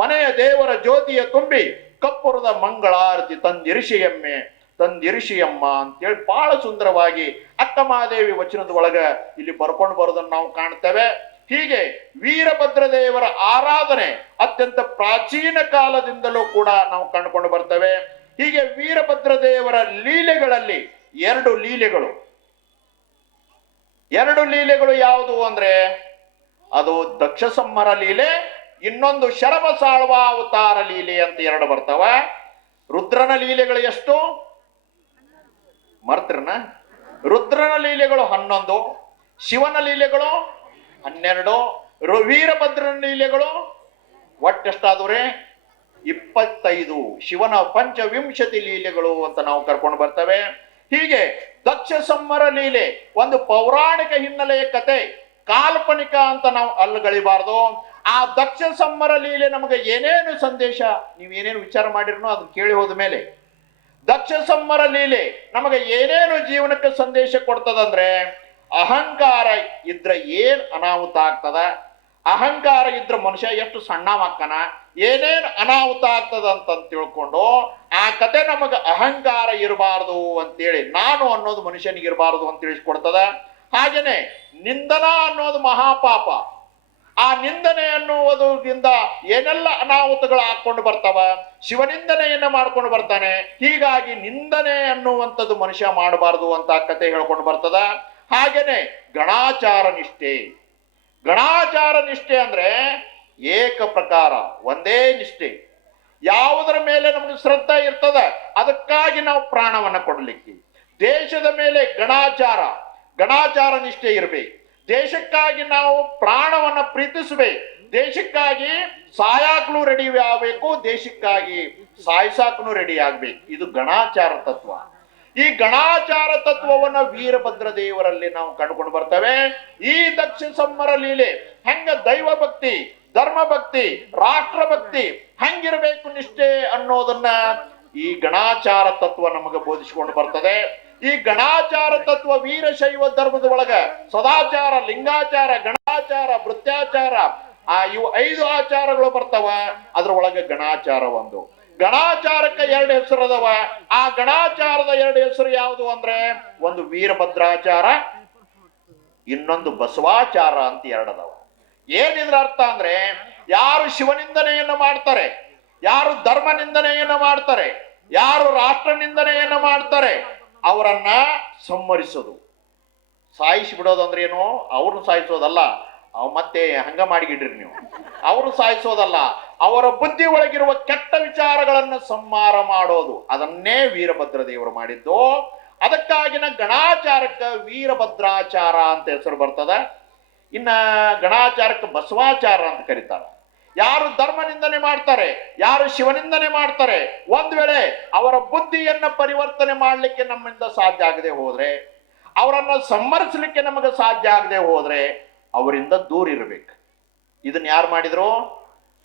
ಮನೆಯ ದೇವರ ಜ್ಯೋತಿಯ ತುಂಬಿ ಕಪ್ಪುರದ ಮಂಗಳಾರತಿ ತಂದಿರಿಸಿಯಮ್ಮ ಅಂತೇಳಿ ಬಹಳ ಸುಂದರವಾಗಿ ಅಕ್ಕ ಮಹಾದೇವಿ ವಚನದ ಒಳಗ ಇಲ್ಲಿ ಬರ್ಕೊಂಡು ಬರೋದನ್ನು ನಾವು ಕಾಣ್ತೇವೆ. ಹೀಗೆ ವೀರಭದ್ರ ದೇವರ ಆರಾಧನೆ ಅತ್ಯಂತ ಪ್ರಾಚೀನ ಕಾಲದಿಂದಲೂ ಕೂಡ ನಾವು ಕಂಡುಕೊಂಡು ಬರ್ತೇವೆ. ಹೀಗೆ ವೀರಭದ್ರ ದೇವರ ಲೀಲೆಗಳಲ್ಲಿ ಎರಡು ಲೀಲೆಗಳು ಯಾವುದು ಅಂದ್ರೆ ಅದು ದಕ್ಷ ಸಂಹರ ಲೀಲೆ, ಇನ್ನೊಂದು ಶರಭ ಸಾಳ್ವ ಅವತಾರ ಲೀಲೆ ಅಂತ ಎರಡು ಬರ್ತಾವ. ರುದ್ರನ ಲೀಲೆಗಳು ಎಷ್ಟು ಮರ್ತ್ರನ? ರುದ್ರನ ಲೀಲೆಗಳು 11, ಶಿವನ ಲೀಲೆಗಳು 12, ವೀರಭದ್ರನ ಲೀಲೆಗಳು ಒಟ್ಟೆಷ್ಟಾದವ್ರೆ 25. ಶಿವನ ಪಂಚವಿಂಶತಿ ಲೀಲೆಗಳು ಅಂತ ನಾವು ಕರ್ಕೊಂಡು ಬರ್ತೇವೆ. ಹೀಗೆ ದಕ್ಷ ಸಂಹರ ಲೀಲೆ ಒಂದು ಪೌರಾಣಿಕ ಹಿನ್ನೆಲೆಯ ಕತೆ, ಕಾಲ್ಪನಿಕ ಅಂತ ನಾವು ಅಲ್ಲಗಳಿಬಾರ್ದು. ಆ ದಕ್ಷ ಸಂಹರ ಲೀಲೆ ನಮಗೆ ಏನೇನು ಸಂದೇಶ, ನೀವೇನೇನು ವಿಚಾರ ಮಾಡಿರ್ನೋ ಅದನ್ನ ಕೇಳಿ ಹೋದ ಮೇಲೆ ದಕ್ಷ ಸಂಹರ ಲೀಲೆ ನಮಗೆ ಏನೇನು ಜೀವನಕ್ಕೆ ಸಂದೇಶ ಕೊಡ್ತದಂದ್ರೆ, ಅಹಂಕಾರ ಇದ್ರೆ ಏನ್ ಅನಾಹುತ ಆಗ್ತದ, ಅಹಂಕಾರ ಇದ್ರ ಮನುಷ್ಯ ಎಷ್ಟು ಸಣ್ಣವಾಕ್ಕನ, ಏನೇನ್ ಅನಾಹುತ ಆಗ್ತದ ಅಂತ ತಿಳ್ಕೊಂಡು ಆ ಕತೆ ನಮಗ ಅಹಂಕಾರ ಇರಬಾರ್ದು ಅಂತೇಳಿ, ನಾನು ಅನ್ನೋದು ಮನುಷ್ಯನಿಗೆ ಇರಬಾರ್ದು ಅಂತ ತಿಳಿಸ್ಕೊಡ್ತದ. ಹಾಗೇನೆ ನಿಂದನ ಅನ್ನೋದು ಮಹಾಪಾಪ, ಆ ನಿಂದನೆ ಅನ್ನುವುದರಿಂದ ಏನೆಲ್ಲ ಅನಾಹುತಗಳು ಹಾಕೊಂಡು ಬರ್ತಾವ, ಶಿವನಿಂದನೆಯನ್ನ ಮಾಡ್ಕೊಂಡು ಬರ್ತಾನೆ. ಹೀಗಾಗಿ ನಿಂದನೆ ಅನ್ನುವಂಥದ್ದು ಮನುಷ್ಯ ಮಾಡಬಾರ್ದು ಅಂತ ಕತೆ ಹೇಳ್ಕೊಂಡು ಬರ್ತದ. ಹಾಗೇನೆ ಗಣಾಚಾರ ನಿಷ್ಠೆ ಅಂದ್ರೆ ಏಕ ಪ್ರಕಾರ, ಒಂದೇ ನಿಷ್ಠೆ, ಯಾವುದರ ಮೇಲೆ ನಮಗೆ ಶ್ರದ್ಧೆ ಇರ್ತದ ಅದಕ್ಕಾಗಿ ನಾವು ಪ್ರಾಣವನ್ನ ಕೊಡಲಿಕ್ಕೆ. ದೇಶದ ಮೇಲೆ ಗಣಾಚಾರ ನಿಷ್ಠೆ ಇರಬೇಕು. ದೇಶಕ್ಕಾಗಿ ನಾವು ಪ್ರಾಣವನ್ನ ಪ್ರೀತಿಸಬೇಕು. ದೇಶಕ್ಕಾಗಿ ಸಾಯಾಕ್ಲು ರೆಡಿ ಆಗಬೇಕು, ದೇಶಕ್ಕಾಗಿ ಸಾಯಿಸಾಕ್ನು ರೆಡಿ ಆಗ್ಬೇಕು. ಇದು ಗಣಾಚಾರ ತತ್ವ. ಈ ಗಣಾಚಾರ ತತ್ವವನ್ನ ವೀರಭದ್ರ ದೇವರಲ್ಲಿ ನಾವು ಕಂಡುಕೊಂಡು ಬರ್ತೇವೆ. ಈ ದಕ್ಷ ಸಂಹರ ಲೀಲೆ ಹೆಂಗ ದೈವ ಭಕ್ತಿ, ಧರ್ಮ ಭಕ್ತಿ, ರಾಷ್ಟ್ರ ಭಕ್ತಿ ಹೆಂಗಿರಬೇಕು ನಿಷ್ಠೆ ಅನ್ನೋದನ್ನ ಈ ಗಣಾಚಾರ ತತ್ವ ನಮಗೆ ಬೋಧಿಸಿಕೊಂಡು ಬರ್ತದೆ. ಈ ಗಣಾಚಾರ ತತ್ವ ವೀರಶೈವ ಧರ್ಮದ ಒಳಗ ಸದಾಚಾರ, ಲಿಂಗಾಚಾರ, ಗಣಾಚಾರ, ಭೃತ್ಯಾಚಾರ, ಇವು 5 ಆಚಾರಗಳು ಬರ್ತಾವ. ಅದ್ರೊಳಗೆ ಗಣಾಚಾರ ಒಂದು. ಗಣಾಚಾರಕ್ಕೆ 2 ಹೆಸರು ಅದಾವ. ಆ ಗಣಾಚಾರದ 2 ಹೆಸರು ಯಾವುದು ಅಂದ್ರೆ, ಒಂದು ವೀರಭದ್ರಾಚಾರ, ಇನ್ನೊಂದು ಬಸವಾಚಾರ ಅಂತ 2 ಅದಾವ. ಏನಿದ್ರ ಅರ್ಥ ಅಂದ್ರೆ, ಯಾರು ಶಿವನಿಂದನೆಯನ್ನು ಮಾಡ್ತಾರೆ, ಯಾರು ಧರ್ಮ ನಿಂದನೆಯನ್ನು ಮಾಡ್ತಾರೆ, ಯಾರು ರಾಷ್ಟ್ರ ನಿಂದನೆಯನ್ನು ಮಾಡ್ತಾರೆ ಅವರನ್ನ ಸಂಹರಿಸೋದು. ಸಾಯಿಸಿ ಬಿಡೋದು ಅಂದ್ರೆ ಏನು, ಅವ್ರನ್ನ ಸಾಯಿಸೋದಲ್ಲ, ಮತ್ತೆ ಹಂಗ ಮಾಡಿಗಿಡ್ರಿ ನೀವು. ಅವರು ಸಾಯಿಸೋದಲ್ಲ, ಅವರ ಬುದ್ಧಿ ಒಳಗಿರುವ ಕೆಟ್ಟ ವಿಚಾರಗಳನ್ನು ಸಂಹಾರ ಮಾಡೋದು. ಅದನ್ನೇ ವೀರಭದ್ರ ದೇವರು ಮಾಡಿದ್ದು. ಅದಕ್ಕಾಗಿನ ಗಣಾಚಾರಕ್ಕೆ ವೀರಭದ್ರಾಚಾರ ಅಂತ ಹೆಸರು ಬರ್ತದ. ಇನ್ನ ಗಣಾಚಾರಕ್ಕೆ ಬಸವಾಚಾರ ಅಂತ ಕರೀತಾರೆ. ಯಾರು ಧರ್ಮ ನಿಂದನೆ ಮಾಡ್ತಾರೆ, ಯಾರು ಶಿವನಿಂದನೆ ಮಾಡ್ತಾರೆ, ಒಂದ್ ವೇಳೆ ಅವರ ಬುದ್ಧಿಯನ್ನ ಪರಿವರ್ತನೆ ಮಾಡ್ಲಿಕ್ಕೆ ನಮ್ಮಿಂದ ಸಾಧ್ಯ ಆಗದೆ ಹೋದ್ರೆ, ಅವರನ್ನ ಸಂಹರಿಸಲಿಕ್ಕೆ ನಮಗೆ ಸಾಧ್ಯ ಆಗದೆ ಹೋದ್ರೆ ಅವರಿಂದ ದೂರ ಇರಬೇಕು. ಇದನ್ನ ಯಾರು ಮಾಡಿದ್ರು?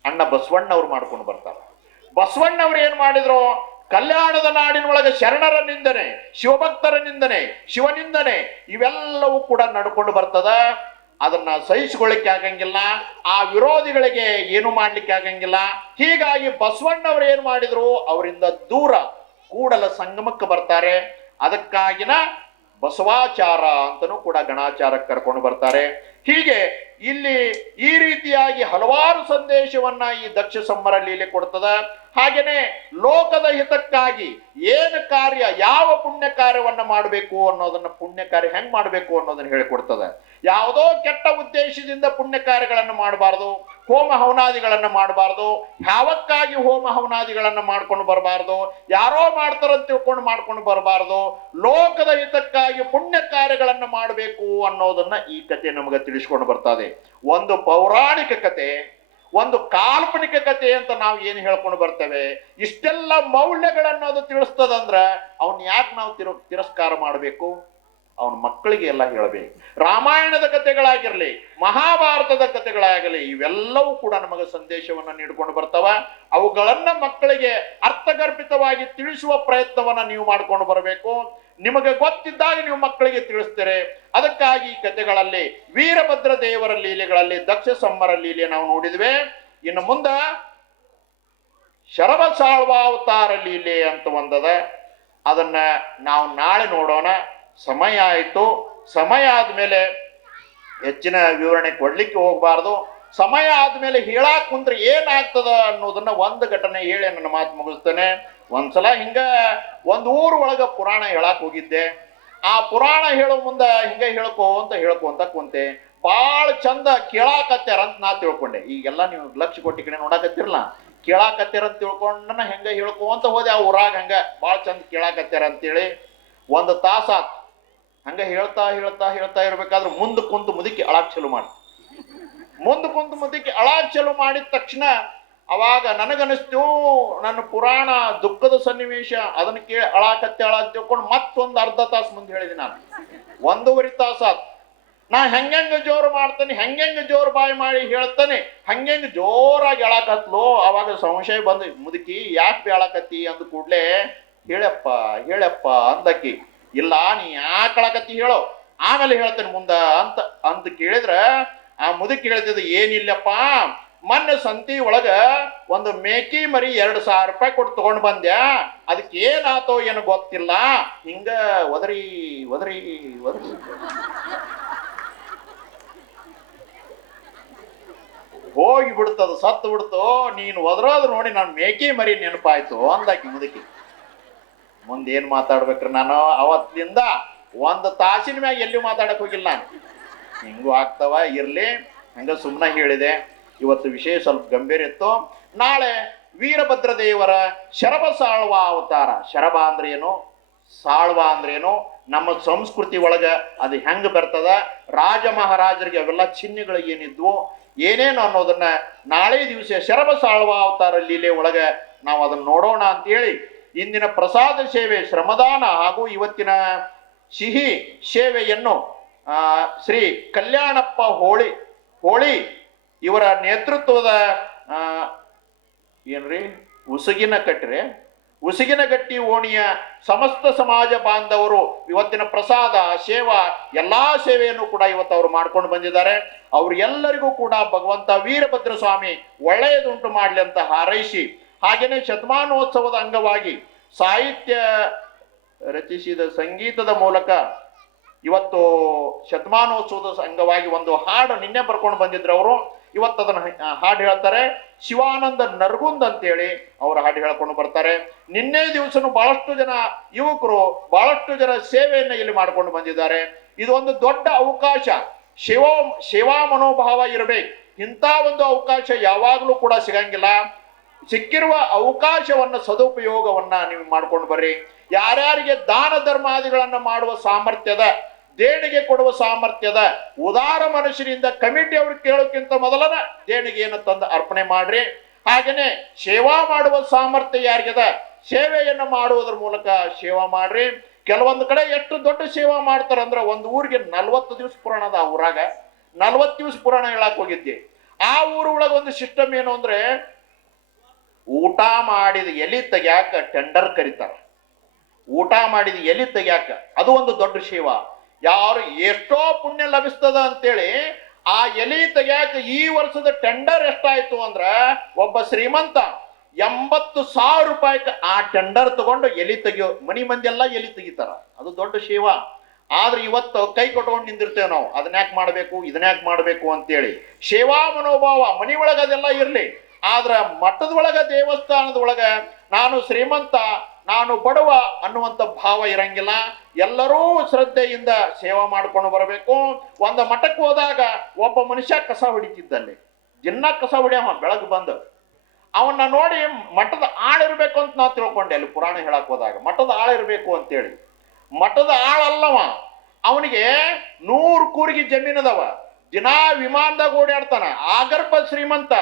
ಅಣ್ಣ ಬಸವಣ್ಣವ್ರು ಮಾಡ್ಕೊಂಡು ಬರ್ತಾರೆ. ಬಸವಣ್ಣವ್ರು ಏನ್ ಮಾಡಿದ್ರು? ಕಲ್ಯಾಣದ ನಾಡಿನೊಳಗೆ ಶರಣರ ನಿಂದನೆ, ಶಿವಭಕ್ತರ ನಿಂದನೆ, ಶಿವನಿಂದನೆ ಇವೆಲ್ಲವೂ ಕೂಡ ನಡ್ಕೊಂಡು ಬರ್ತದ. ಅದನ್ನ ಸಹಿಸಿಕೊಳ್ಳಿಕ್ಕೆ ಆಗಂಗಿಲ್ಲ, ಆ ವಿರೋಧಿಗಳಿಗೆ ಏನು ಮಾಡ್ಲಿಕ್ಕೆ ಆಗಂಗಿಲ್ಲ. ಹೀಗಾಗಿ ಬಸವಣ್ಣವ್ರು ಏನ್ ಮಾಡಿದ್ರು? ಅವರಿಂದ ದೂರ ಕೂಡಲ ಸಂಗಮಕ್ಕೆ ಬರ್ತಾರೆ. ಅದಕ್ಕಾಗಿನ ಬಸವಾಚಾರ ಅಂತನೂ ಕೂಡ ಗಣಾಚಾರಕ್ಕೆ ಕರ್ಕೊಂಡು ಬರ್ತಾರೆ. ಹೀಗೆ ಇಲ್ಲಿ ಈ ರೀತಿಯಾಗಿ ಹಲವಾರು ಸಂದೇಶವನ್ನ ಈ ದಕ್ಷ ಸಂಹರ ಲೀಲೆ ಕೊಡ್ತದ. ಹಾಗೇನೆ ಲೋಕದ ಹಿತಕ್ಕಾಗಿ ಏನು ಕಾರ್ಯ, ಯಾವ ಪುಣ್ಯ ಕಾರ್ಯವನ್ನ ಮಾಡಬೇಕು ಅನ್ನೋದನ್ನ, ಪುಣ್ಯ ಕಾರ್ಯ ಹೆಂಗ್ ಮಾಡಬೇಕು ಅನ್ನೋದನ್ನ ಹೇಳಿಕೊಡ್ತದೆ. ಯಾವುದೋ ಕೆಟ್ಟ ಉದ್ದೇಶದಿಂದ ಪುಣ್ಯ ಕಾರ್ಯಗಳನ್ನು ಮಾಡಬಾರ್ದು, ಹೋಮ ಹವನಾದಿಗಳನ್ನ ಮಾಡಬಾರ್ದು, ಯಾವಕ್ಕಾಗಿ ಹೋಮ ಹವನಾದಿಗಳನ್ನ ಮಾಡ್ಕೊಂಡು ಬರಬಾರ್ದು, ಯಾರೋ ಮಾಡ್ತಾರಂತ ತಿಳ್ಕೊಂಡು ಮಾಡ್ಕೊಂಡು ಬರಬಾರ್ದು, ಲೋಕದ ಹಿತಕ್ಕಾಗಿ ಪುಣ್ಯ ಕಾರ್ಯಗಳನ್ನ ಮಾಡಬೇಕು ಅನ್ನೋದನ್ನ ಈ ಕಥೆ ನಮಗೆ ತಿಳಿಸ್ಕೊಂಡು ಬರ್ತದೆ. ಒಂದು ಪೌರಾಣಿಕ ಕತೆ, ಒಂದು ಕಾಲ್ಪನಿಕ ಕಥೆ ಅಂತ ನಾವು ಏನು ಹೇಳ್ಕೊಂಡು ಬರ್ತೇವೆ. ಇಷ್ಟೆಲ್ಲ ಮೌಲ್ಯಗಳನ್ನೋದು ತಿಳಿಸ್ತದಂದ್ರ ಅವನ್ ಯಾಕೆ ನಾವು ತಿರಸ್ಕಾರ ಮಾಡಬೇಕು? ಅವನ ಮಕ್ಕಳಿಗೆ ಎಲ್ಲ ಹೇಳಬೇಕು. ರಾಮಾಯಣದ ಕಥೆಗಳಾಗಿರ್ಲಿ, ಮಹಾಭಾರತದ ಕಥೆಗಳಾಗಲಿ, ಇವೆಲ್ಲವೂ ಕೂಡ ನಮಗೆ ಸಂದೇಶವನ್ನ ನೀಡ್ಕೊಂಡು ಬರ್ತಾವ. ಅವುಗಳನ್ನ ಮಕ್ಕಳಿಗೆ ಅರ್ಥಗರ್ಭಿತವಾಗಿ ತಿಳಿಸುವ ಪ್ರಯತ್ನವನ್ನ ನೀವು ಮಾಡ್ಕೊಂಡು ಬರಬೇಕು. ನಿಮಗೆ ಗೊತ್ತಿದ್ದಾಗ ನೀವು ಮಕ್ಕಳಿಗೆ ತಿಳಿಸ್ತೀರಿ. ಅದಕ್ಕಾಗಿ ಈ ಕಥೆಗಳಲ್ಲಿ ವೀರಭದ್ರ ದೇವರ ಲೀಲೆಗಳಲ್ಲಿ ದಕ್ಷ ಸಂಹಾರ ಲೀಲೆ ನಾವು ನೋಡಿದ್ವಿ. ಇನ್ನು ಮುಂದ ಶರಭಸಾಳ್ವಾವತಾರ ಲೀಲೆ ಅಂತ ಒಂದದ, ಅದನ್ನ ನಾವು ನಾಳೆ ನೋಡೋಣ. ಸಮಯ ಆಯಿತು. ಸಮಯ ಆದ್ಮೇಲೆ ಹೆಚ್ಚಿನ ವಿವರಣೆ ಕೊಡ್ಲಿಕ್ಕೆ ಹೋಗಬಾರ್ದು. ಸಮಯ ಆದ್ಮೇಲೆ ಹೇಳಾಕ್ ಕುಂತ್ರೆ ಏನಾಗ್ತದ ಅನ್ನೋದನ್ನ ಒಂದು ಘಟನೆ ಹೇಳಿ ನನ್ನ ಮಾತು ಮುಗಿಸ್ತೇನೆ. ಒಂದ್ಸಲ ಹಿಂಗ ಒಂದ್ ಊರ್ ಒಳಗ ಪುರಾಣ ಹೇಳಾಕ್ ಹೋಗಿದ್ದೆ. ಆ ಪುರಾಣ ಹೇಳೋ ಮುಂದ ಹಿಂಗ ಹೇಳ್ಕೊಂತ ಕುಂತೆ. ಬಾಳ ಚಂದ ಕೇಳಾಕತ್ಯಾರ ಅಂತ ನಾ ತಿಳ್ಕೊಂಡೆ. ಈಗೆಲ್ಲ ನೀವು ಲಕ್ಷ ಕೊಟ್ಟಿ ಕಡೆ ನೋಡಾಕತ್ತಿರಲ್ಲ, ಕೇಳಾಕತ್ಯಾರ ಅಂತ ತಿಳ್ಕೊಂಡನ ಹೆಂಗ ಹೇಳ್ಕೊಂತ ಹೋದೆ. ಆ ಊರಾಗ ಹಂಗ ಬಾಳ ಚಂದ ಕೇಳಾಕತ್ಯಾರ ಅಂತೇಳಿ ಒಂದು ತಾಸ ಆತ್. ಹಂಗ ಹೇಳ್ತಾ ಇರ್ಬೇಕಾದ್ರೆ ಮುಂದೆ ಕುಂತು ಮುದುಕಿ ಅಳಾಕ್ ಚಲು ಮಾಡಿದ ತಕ್ಷಣ ಅವಾಗ ನನಗನಿಸ್ತು, ನನ್ನ ಪುರಾಣ ದುಃಖದ ಸನ್ನಿವೇಶ ಅದನ್ನ ಕೇಳಿ ಅಳಾಕತ್ತಾಳ ಅಂತ ತಿಳ್ಕೊಂಡು ಮತ್ತೊಂದು ಅರ್ಧ ತಾಸು ಮುಂದೆ ಹೇಳಿದೆ. ನಾನು 1.5 ತಾಸು ಆತ್. ನಾ ಹೆಂಗ ಜೋರು ಮಾಡ್ತಾನೆ, ಹೆಂಗ ಜೋರು ಬಾಯಿ ಮಾಡಿ ಹೇಳ್ತಾನೆ, ಹಂಗೆಂಗ ಜೋರಾಗಿ ಅಳಾಕತ್ಲು. ಅವಾಗ ಸಂಶಯ ಬಂದು, ಮುದುಕಿ ಯಾಕೆ ಬೇಳಾಕತ್ತಿ ಅಂದ ಕೂಡ್ಲೆ ಹೇಳಪ್ಪ ಅಂದಕ್ಕಿ. ಇಲ್ಲ, ನೀ ಯಾಕೆ ಅಳಕತ್ತಿ ಹೇಳೋ, ಆಮೇಲೆ ಹೇಳ್ತೇನೆ ಮುಂದ ಅಂತ ಕೇಳಿದ್ರ ಆ ಮುದುಕಿ ಹೇಳ್ತಿದ್ದ, ಏನಿಲ್ಲಪ್ಪ, ಮೊನ್ನೆ ಸಂತಿ ಒಳಗ ಒಂದು ಮೇಕಿ ಮರಿ 2,000 ರೂಪಾಯಿ ಕೊಟ್ಟು ತಗೊಂಡ್ ಬಂದ್ಯಾ, ಅದಕ್ಕೆ ಏನಾತೋ ಏನು ಗೊತ್ತಿಲ್ಲ, ಹಿಂಗ ಒದರಿ ಹೋಗಿ ಬಿಡ್ತದ, ಸತ್ತು ಬಿಡ್ತು. ನೀನು ಒದರೋದು ನೋಡಿ ನಾನು ಮೇಕಿ ಮರಿ ನೆನಪಾಯ್ತು ಅಂದಾಕಿ ಮುದುಕಿ. ಮುಂದೇನ್ ಮಾತಾಡ್ಬೇಕ್ರಿ ನಾನು? ಅವತ್ತಿಂದ 1 ತಾಸಿನ ಮ್ಯಾಗ ಎಲ್ಲಿ ಮಾತಾಡಕ್ ಹೋಗಿಲ್ಲ ನಾನು. ಹಿಂಗೂ ಆಗ್ತಾವ, ಇರ್ಲಿ, ಹಂಗ ಸುಮ್ಮನೆ ಹೇಳಿದೆ. ಇವತ್ತು ವಿಷಯ ಸ್ವಲ್ಪ ಗಂಭೀರ ಇತ್ತು. ನಾಳೆ ವೀರಭದ್ರ ದೇವರ ಶರಭಸಾಳ್ವ ಅವತಾರ. ಶರಭ ಅಂದ್ರೆ ಏನು, ಸಾಳ್ವ ಅಂದ್ರೆ ಏನು, ನಮ್ಮ ಸಂಸ್ಕೃತಿ ಒಳಗ ಅದು ಹೆಂಗ ಬರ್ತದ, ರಾಜ ಮಹಾರಾಜರಿಗೆ ಅವೆಲ್ಲ ಚಿಹ್ನೆಗಳು ಏನಿದ್ವು, ಏನೇನು ಅನ್ನೋದನ್ನ ನಾಳೆ ದಿವಸ ಶರಭಸಾಳ್ವ ಅವತಾರ ಲೀಲೆ ಒಳಗ ನಾವು ಅದನ್ನ ನೋಡೋಣ ಅಂತೇಳಿ ಇಂದಿನ ಪ್ರಸಾದ ಸೇವೆ, ಶ್ರಮದಾನ ಹಾಗೂ ಇವತ್ತಿನ ಸಿಹಿ ಸೇವೆಯನ್ನು ಶ್ರೀ ಕಲ್ಯಾಣಪ್ಪ ಹೋಳಿ ಇವರ ನೇತೃತ್ವದ ಏನ್ರಿ ಉಸುಗಿನಗಟ್ಟಿ ಓಣಿಯ ಸಮಸ್ತ ಸಮಾಜ ಬಾಂಧವರು ಇವತ್ತಿನ ಪ್ರಸಾದ ಸೇವಾ ಎಲ್ಲಾ ಸೇವೆಯನ್ನು ಕೂಡ ಇವತ್ತು ಅವರು ಮಾಡ್ಕೊಂಡು ಬಂದಿದ್ದಾರೆ. ಅವ್ರಿಗೆಲ್ಲರಿಗೂ ಕೂಡ ಭಗವಂತ ವೀರಭದ್ರ ಸ್ವಾಮಿ ಒಳ್ಳೆಯದುಂಟು ಮಾಡಲಿ ಅಂತ ಹಾರೈಸಿ, ಹಾಗೇನೆ ಶತಮಾನೋತ್ಸವದ ಅಂಗವಾಗಿ ಸಾಹಿತ್ಯ ರಚಿಸಿದ ಸಂಗೀತದ ಮೂಲಕ ಇವತ್ತು ಶತಮಾನೋತ್ಸವದ ಅಂಗವಾಗಿ ಒಂದು ಹಾಡು ನಿನ್ನೆ ಬರ್ಕೊಂಡು ಬಂದಿದ್ರು ಅವರು. ಇವತ್ತು ಅದನ್ನ ಹಾಡು ಹೇಳ್ತಾರೆ. ಶಿವಾನಂದ ನರ್ಗುಂದ್ ಅಂತೇಳಿ ಅವರು ಹಾಡು ಹೇಳ್ಕೊಂಡು ಬರ್ತಾರೆ. ನಿನ್ನೆ ದಿವಸನು ಬಹಳಷ್ಟು ಜನ ಯುವಕರು ಬಹಳಷ್ಟು ಜನ ಸೇವೆಯನ್ನ ಇಲ್ಲಿ ಮಾಡ್ಕೊಂಡು ಬಂದಿದ್ದಾರೆ. ಇದು ಒಂದು ದೊಡ್ಡ ಅವಕಾಶ. ಸೇವಾ ಮನೋಭಾವ ಇರಬೇಕು. ಇಂಥ ಒಂದು ಅವಕಾಶ ಯಾವಾಗಲೂ ಕೂಡ ಸಿಗಂಗಿಲ್ಲ. ಸಿಕ್ಕಿರುವ ಅವಕಾಶವನ್ನ ಸದುಪಯೋಗವನ್ನ ನೀವು ಮಾಡ್ಕೊಂಡು ಬರ್ರಿ. ಯಾರ್ಯಾರಿಗೆ ದಾನ ಧರ್ಮಾದಿಗಳನ್ನ ಮಾಡುವ ಸಾಮರ್ಥ್ಯದ, ದೇಣಿಗೆ ಕೊಡುವ ಸಾಮರ್ಥ್ಯದ, ಉದಾರ ಮನುಷ್ಯರಿಂದ ಕಮಿಟಿ ಅವ್ರಿಗೆ ಕೇಳೋಕ್ಕಿಂತ ಮೊದಲನ ದೇಣಿಗೆಯನ್ನು ತಂದು ಅರ್ಪಣೆ ಮಾಡ್ರಿ. ಹಾಗೇನೆ ಸೇವಾ ಮಾಡುವ ಸಾಮರ್ಥ್ಯ ಯಾರಿಗದ, ಸೇವೆಯನ್ನು ಮಾಡುವುದರ ಮೂಲಕ ಸೇವಾ ಮಾಡ್ರಿ. ಕೆಲವೊಂದು ಕಡೆ ಎಷ್ಟು ದೊಡ್ಡ ಸೇವಾ ಮಾಡ್ತಾರಂದ್ರ, ಒಂದು ಊರಿಗೆ 40 ದಿವಸ ಪುರಾಣ ಅದ. ಆ ಊರಾಗ 40 ದಿವಸ ಪುರಾಣ ಹೇಳಕ್ ಹೋಗಿದ್ದೆ. ಆ ಊರ ಒಳಗ ಒಂದು ಸಿಸ್ಟಮ್ ಏನು ಅಂದ್ರೆ, ಊಟ ಮಾಡಿದ ಎಲಿ ತೆಗ್ಯಾಕ ಟೆಂಡರ್ ಕರೀತಾರ. ಊಟ ಮಾಡಿದ ಎಲಿ ತೆಗ್ಯಾಕ ಅದು ಒಂದು ದೊಡ್ಡ ಸೇವಾ. ಯಾರು ಎಷ್ಟೋ ಪುಣ್ಯ ಲಭಿಸ್ತದ ಅಂತೇಳಿ ಆ ಎಲಿ ತೆಗ್ಯಾಕ ಈ ವರ್ಷದ ಟೆಂಡರ್ ಎಷ್ಟಾಯ್ತು ಅಂದ್ರ, ಒಬ್ಬ ಶ್ರೀಮಂತ 80,000 ರೂಪಾಯಿಗೆ ಆ ಟೆಂಡರ್ ತಗೊಂಡು ಎಲಿ ತೆಗಿಯೋ, ಮನಿ ಮಂದಿ ಎಲ್ಲ ಎಲಿ ತೆಗಿತಾರ. ಅದು ದೊಡ್ಡ ಸೇವಾ. ಆದ್ರೆ ಇವತ್ತು ಕೈ ಕೊಟ್ಕೊಂಡು ನಿಂದಿರ್ತೇವೆ ನಾವು, ಅದನ್ಯಾಕ್ ಮಾಡ್ಬೇಕು ಇದನ್ಯಾಕ್ ಮಾಡ್ಬೇಕು ಅಂತೇಳಿ. ಸೇವಾ ಮನೋಭಾವ ಮನಿ ಒಳಗ ಅದೆಲ್ಲ ಇರ್ಲಿ. ಆದ್ರ ಮಠದೊಳಗ ದೇವಸ್ಥಾನದೊಳಗ ನಾನು ಶ್ರೀಮಂತ ನಾನು ಬಡವ ಅನ್ನುವಂಥ ಭಾವ ಇರಂಗಿಲ್ಲ. ಎಲ್ಲರೂ ಶ್ರದ್ಧೆಯಿಂದ ಸೇವಾ ಮಾಡ್ಕೊಂಡು ಬರಬೇಕು. ಒಂದು ಮಠಕ್ಕೆ ಹೋದಾಗ ಒಬ್ಬ ಮನುಷ್ಯ ಕಸ ಹೊಡಿತಿದ್ದಲ್ಲಿ, ದಿನ ಕಸ ಹೊಡಿಯವ ಬೆಳಗ್ಗೆ ಬಂದು, ಅವನ್ನ ನೋಡಿ ಮಠದ ಆಳಿರ್ಬೇಕು ಅಂತ ನಾವು ತಿಳ್ಕೊಂಡೆ. ಅಲ್ಲಿ ಪುರಾಣ ಹೇಳಕ್ ಹೋದಾಗ ಮಠದ ಆಳಿರ್ಬೇಕು ಅಂತೇಳಿ. ಮಠದ ಆಳಲ್ಲವ, ಅವನಿಗೆ 100 ಕೂರಿಗೆ ಜಮೀನದವ, ದಿನಾ ವಿಮಾನದಾಗ ಓಡಾಡ್ತಾನ, ಆಗರ್ಭ ಶ್ರೀಮಂತ,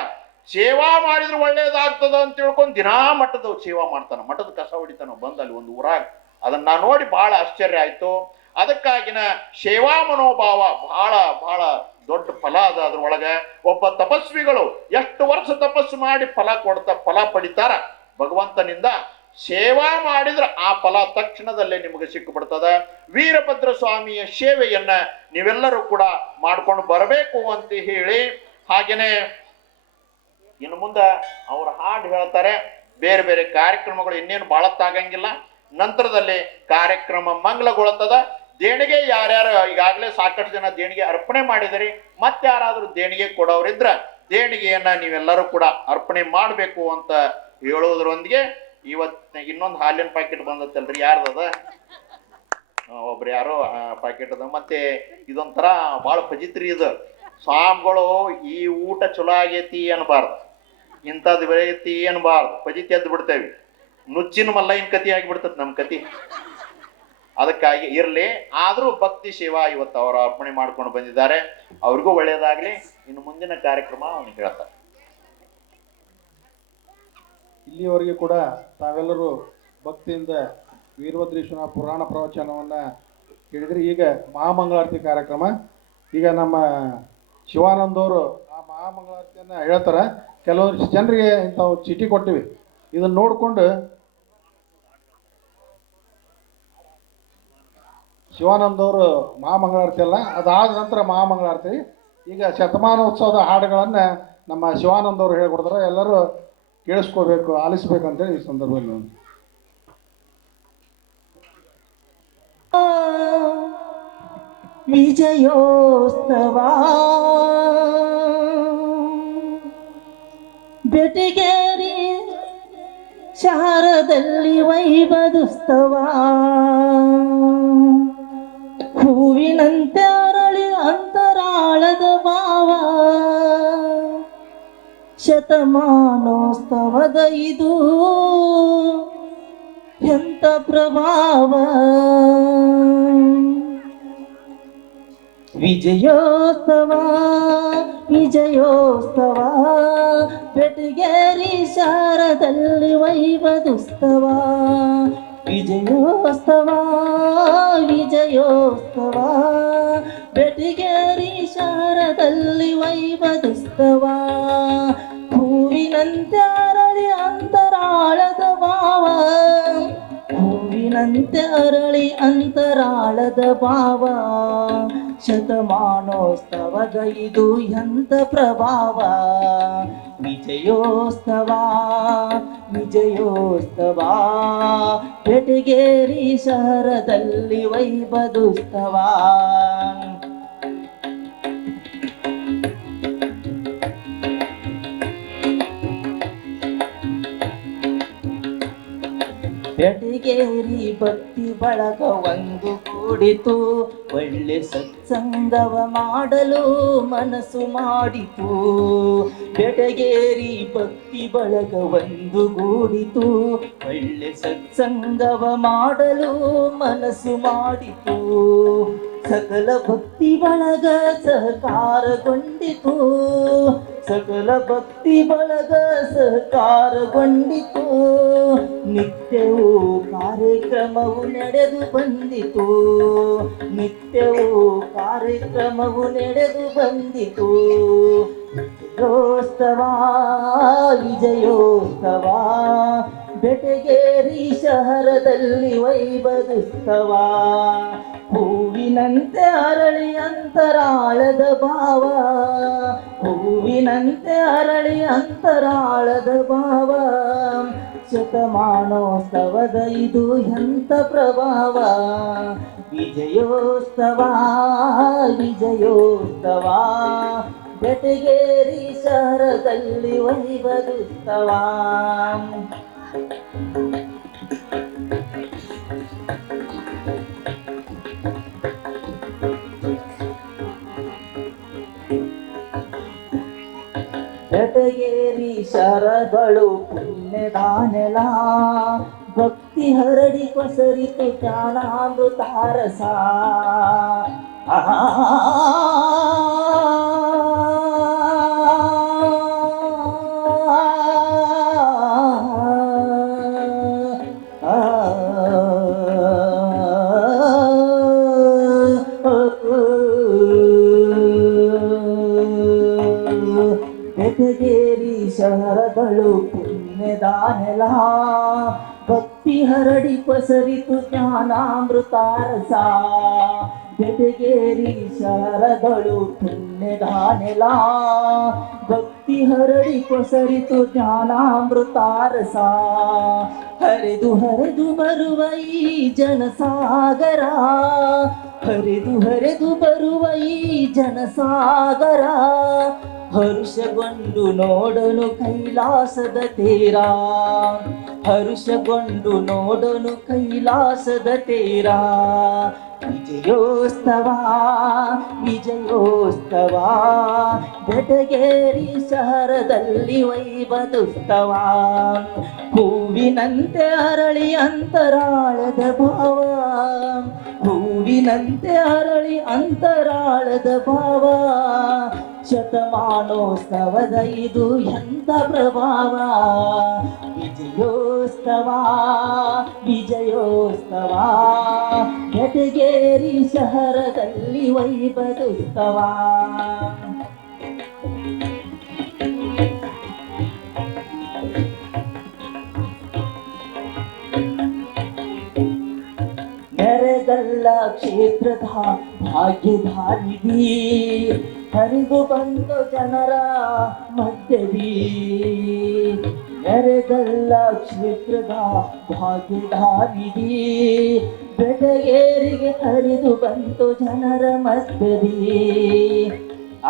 ಸೇವಾ ಮಾಡಿದ್ರೆ ಒಳ್ಳೇದಾಗ್ತದ ಅಂತ ತಿಳ್ಕೊಂಡು ದಿನಾ ಮಠದ ಸೇವಾ ಮಾಡ್ತಾನ, ಮಠದ ಕಸ ಹೊಡಿತಾನ ಬಂದು ಅಲ್ಲಿ ಒಂದು ಊರಾಗ. ಅದನ್ನ ನೋಡಿ ಬಹಳ ಆಶ್ಚರ್ಯ ಆಯ್ತು. ಅದಕ್ಕಾಗಿನ ಸೇವಾ ಮನೋಭಾವ ಬಹಳ ಬಹಳ ದೊಡ್ಡ ಫಲ ಅದ ಅದ್ರೊಳಗೆ. ಒಬ್ಬ ತಪಸ್ವಿಗಳು ಎಷ್ಟು ವರ್ಷ ತಪಸ್ಸು ಮಾಡಿ ಫಲ ಪಡಿತಾರ ಭಗವಂತನಿಂದ, ಸೇವಾ ಮಾಡಿದ್ರೆ ಆ ಫಲ ತಕ್ಷಣದಲ್ಲೇ ನಿಮಗೆ ಸಿಕ್ಕಿಬಿಡ್ತದ. ವೀರಭದ್ರ ಸ್ವಾಮಿಯ ಸೇವೆಯನ್ನ ನೀವೆಲ್ಲರೂ ಕೂಡ ಮಾಡ್ಕೊಂಡು ಬರಬೇಕು ಅಂತ ಹೇಳಿ, ಹಾಗೇನೆ ಇನ್ನು ಮುಂದೆ ಅವ್ರ ಹಾಡು ಹೇಳ್ತಾರೆ. ಬೇರೆ ಬೇರೆ ಕಾರ್ಯಕ್ರಮಗಳು ಇನ್ನೇನು ಬಾಳತ್ತಾಗಂಗಿಲ್ಲ. ನಂತರದಲ್ಲಿ ಕಾರ್ಯಕ್ರಮ ಮಂಗಲಗೊಳ್ತದ. ದೇಣಿಗೆ ಯಾರ್ಯಾರು ಈಗಾಗಲೇ ಸಾಕಷ್ಟು ಜನ ದೇಣಿಗೆ ಅರ್ಪಣೆ ಮಾಡಿದಿರಿ, ಮತ್ತೆ ಯಾರಾದ್ರೂ ದೇಣಿಗೆ ಕೊಡೋರಿದ್ರ ದೇಣಿಗೆಯನ್ನ ನೀವೆಲ್ಲರೂ ಕೂಡ ಅರ್ಪಣೆ ಮಾಡಬೇಕು ಅಂತ ಹೇಳೋದ್ರೊಂದಿಗೆ, ಇವತ್ತು ಇನ್ನೊಂದು ಹಾಲಿನ ಪ್ಯಾಕೆಟ್ ಬಂದತ್ತಲ್ರಿ, ಯಾರ್ದದ? ಒಬ್ರು ಯಾರೋ ಪ್ಯಾಕೆಟ್ ಅದ. ಮತ್ತೆ ಇದೊಂಥರ ಭಾಳ ಫಜಿತ್ರಿ ಇದು. ಸ್ವಾಮಿಗಳು ಈ ಊಟ ಚಲೋ ಆಗೈತಿ ಅನ್ಬಾರ್ದು, ಇಂಥದ್ದು ಬೆಳೆಯತಿ ಅನ್ಬಾರ್ದು, ಫಜಿತಿ ಎದ್ದು ಬಿಡ್ತೇವೆ. ನುಚ್ಚಿನ ಮಲ್ಲೈನ ಕತಿ ಆಗಿಬಿಡ್ತದೆ ನಮ್ಮ ಕತಿ. ಅದಕ್ಕಾಗಿ ಇರ್ಲಿ. ಆದ್ರೂ ಭಕ್ತಿ ಸೇವಾ ಇವತ್ತು ಅವರು ಅರ್ಪಣೆ ಮಾಡ್ಕೊಂಡು ಬಂದಿದ್ದಾರೆ. ಅವ್ರಿಗೂ ಒಳ್ಳೇದಾಗ್ಲಿ. ಇನ್ನು ಮುಂದಿನ ಕಾರ್ಯಕ್ರಮ ಅವನಿಗೆ ಹೇಳ್ತಾರೆ. ಇಲ್ಲಿಯವರೆಗೆ ಕೂಡ ತಾವೆಲ್ಲರೂ ಭಕ್ತಿಯಿಂದ ವೀರಭದ್ರೇಶ್ವರ ಪುರಾಣ ಪ್ರವಚನವನ್ನು ಕೇಳಿದ್ರಿ. ಈಗ ಮಹಾಮಂಗಳಾರತಿ ಕಾರ್ಯಕ್ರಮ. ಈಗ ನಮ್ಮ ಶಿವಾನಂದವರು ಆ ಮಹಾಮಂಗಳಾರತಿಯನ್ನು ಹೇಳ್ತಾರೆ. ಕೆಲವೊಂದು ಜನರಿಗೆ ಇಂಥವು ಚೀಟಿ ಕೊಟ್ಟಿವಿ, ಇದನ್ನು ನೋಡಿಕೊಂಡು ಶಿವಾನಂದವರು ಮಹಾಮಂಗಳಾರತಿ ಅಲ್ಲ, ಅದಾದ ನಂತರ ಮಹಾಮಂಗಳಾರತಿ. ಈಗ ಶತಮಾನೋತ್ಸವದ ಹಾಡುಗಳನ್ನು ನಮ್ಮ ಶಿವಾನಂದವರು ಹೇಳ್ಕೊಡ್ತಾರೆ. ಎಲ್ಲರೂ ಕೇಳಿಸ್ಕೋಬೇಕು, ಆಲಿಸ್ಬೇಕಂತೇಳಿ ಈ ಸಂದರ್ಭದಲ್ಲಿ ವಿಜಯೋತ್ಸವ ಬೆಟಗೇರಿ ಶಹರದಲ್ಲಿ ವೈಭವೋತ್ಸವ, ಹೂವಿನಂತೆ ಅರಳಿ ಅಂತರಾಳದ ಭಾವ, ಶತಮಾನೋತ್ಸವದ ಇದು ಎಂತ ಪ್ರಭಾವ. ವಿಜಯೋತ್ಸವ ವಿಜಯೋತ್ಸವ ಬೆಟಗೇರಿ ಶಹರದಲ್ಲಿ ವೈಭವೋತ್ಸವ, ವಿಜಯೋತ್ಸವ ವಿಜಯೋತ್ಸವ ಬೆಟಗೇರಿ ಶಹರದಲ್ಲಿ ವೈಭವೋತ್ಸವ, ಹೂವಿನಂತೆ ಅರಳಿ ಅಂತರಾಳದ ಭಾವ, ಹೂವಿನಂತೆ ಅರಳಿ ಅಂತರಾಳದ ಭಾವ, ಶತಮಾನೋತ್ಸವದ ಇದು ಎಂತ ಪ್ರಭಾವ. ವಿಜಯೋತ್ಸವ ವಿಜಯೋತ್ಸವ ಬೆಟಗೇರಿ ಶಹರದಲ್ಲಿ ವೈಭವೋತ್ಸವ. ಬೆಟಗೇರಿ ಭಕ್ತಿ ಬಳಗ ಒಂದು ಕೂಡಿತು, ಒಳ್ಳೆ ಸತ್ಸಂಗವ ಮಾಡಲು ಮನಸ್ಸು ಮಾಡಿತು. ಬೆಟಗೇರಿ ಭಕ್ತಿ ಬಳಗ ಒಂದು ಗೂಡಿತು, ಒಳ್ಳೆ ಸತ್ಸಂಗವ ಮಾಡಲು ಮನಸ್ಸು ಮಾಡಿತು. ಸಕಲ ಭಕ್ತಿ ಬಳಗ ಸಹಕಾರಗೊಂಡಿತು, ಸಕಲ ಭಕ್ತಿ ಬಳಗ ಸಹಕಾರಗೊಂಡಿತು. ನಿತ್ಯವೂ ಕಾರ್ಯಕ್ರಮವು ನಡೆದು ಬಂದಿತು, ನಿತ್ಯವೂ ಕಾರ್ಯಕ್ರಮವು ನಡೆದು ಬಂದಿತು. ವಿಜಯೋತ್ಸವ ವಿಜಯೋತ್ಸವ ಬೆಟಗೇರಿ ಶಹರದಲ್ಲಿ ವೈಭವೋತ್ಸವ, ಹೂವಿನಂತೆ ಅರಳಿ ಅಂತರಾಳದ ಭಾವ, ಹೂವಿನಂತೆ ಅರಳಿ ಅಂತರಾಳದ ಭಾವ, ಶತಮಾನೋತ್ಸವದ ಇದು ಎಂತ ಪ್ರಭಾವ. ವಿಜಯೋತ್ಸವ ವಿಜಯೋತ್ಸವ ಬೆಟಗೇರಿ ಶಹರದಲ್ಲಿ ವೈಭವೋತ್ಸವ. ಬೆಟಗೇರಿ ಶರಗಳು ಪುಣ್ಯದ ನೆಲ, ಭಕ್ತಿ ಹರಡಿ ಕೊಸರಿತು ಜ್ಞಾನಾಮೃತಾರಸ. ಬೆಟಗೇರಿ ಶಹರಗಳು ಪುಣ್ಯದ ನೆಲ, ಭಕ್ತಿ ಹರಡಿ ಪಸರಿತು ಜ್ಞಾನಾಮೃತಾರಸ. ಬೆಟಗೇರಿ ಶಹರಗಳು ಪುಣ್ಯದ ನೆಲ, ಭಕ್ತಿ ಹರಡಿ ಪಸರಿತು ಜ್ಞಾನಾಮೃತಾರಸ. ಹರಿದು ಹರಿದು ಬರುವ ಈ ಜನಸಾಗರ, ಹರಿದು ಹರಿದು ಬರುವ ಈ ಜನಸಾಗರ, ಹರುಷಗೊಂಡು ನೋಡನು ಕೈಲಾಸದ ತೀರ, ಹರುಷಗೊಂಡು ನೋಡನು ಕೈಲಾಸದ ತೀರ. ವಿಜಯೋತ್ಸವ ವಿಜಯೋತ್ಸವ, ಬೆಟಗೇರಿ ಶಹರದಲ್ಲಿ ವೈಭವೋತ್ಸವ. ಹೂವಿನಂತೆ ಅರಳಿ ಅಂತರಾಳದ ಭಾವ, ಹೂವಿನಂತೆ ಅರಳಿ ಅಂತರಾಳದ ಭಾವ. ಶತಮಾನೋತ್ಸವದ ಇದು ಎಂಥ ಪ್ರಭಾವ. ವಿಜಯೋತ್ಸವ ವಿಜಯೋತ್ಸವ, ಬೆಟಗೇರಿ ಶಹರದಲ್ಲಿ ವೈಭವೋತ್ಸವ. ನೆರೆಗಲ್ಲ ಕ್ಷೇತ್ರದ ಭಾಗ್ಯಧಾನಿಧಿ, ಹರಿದು ಬಂದು ಜನರ ಮಧ್ಯದಿ. ನೆರೆಗಲ್ಲ ಕ್ಷೇತ್ರದ ಭಾಗ್ಯಧಾನಿಧಿ, ಬೆಟಗೇರಿಗೆ ಹರಿದು ಬಂತು ಜನರ ಮಧ್ಯದಿ. ಆ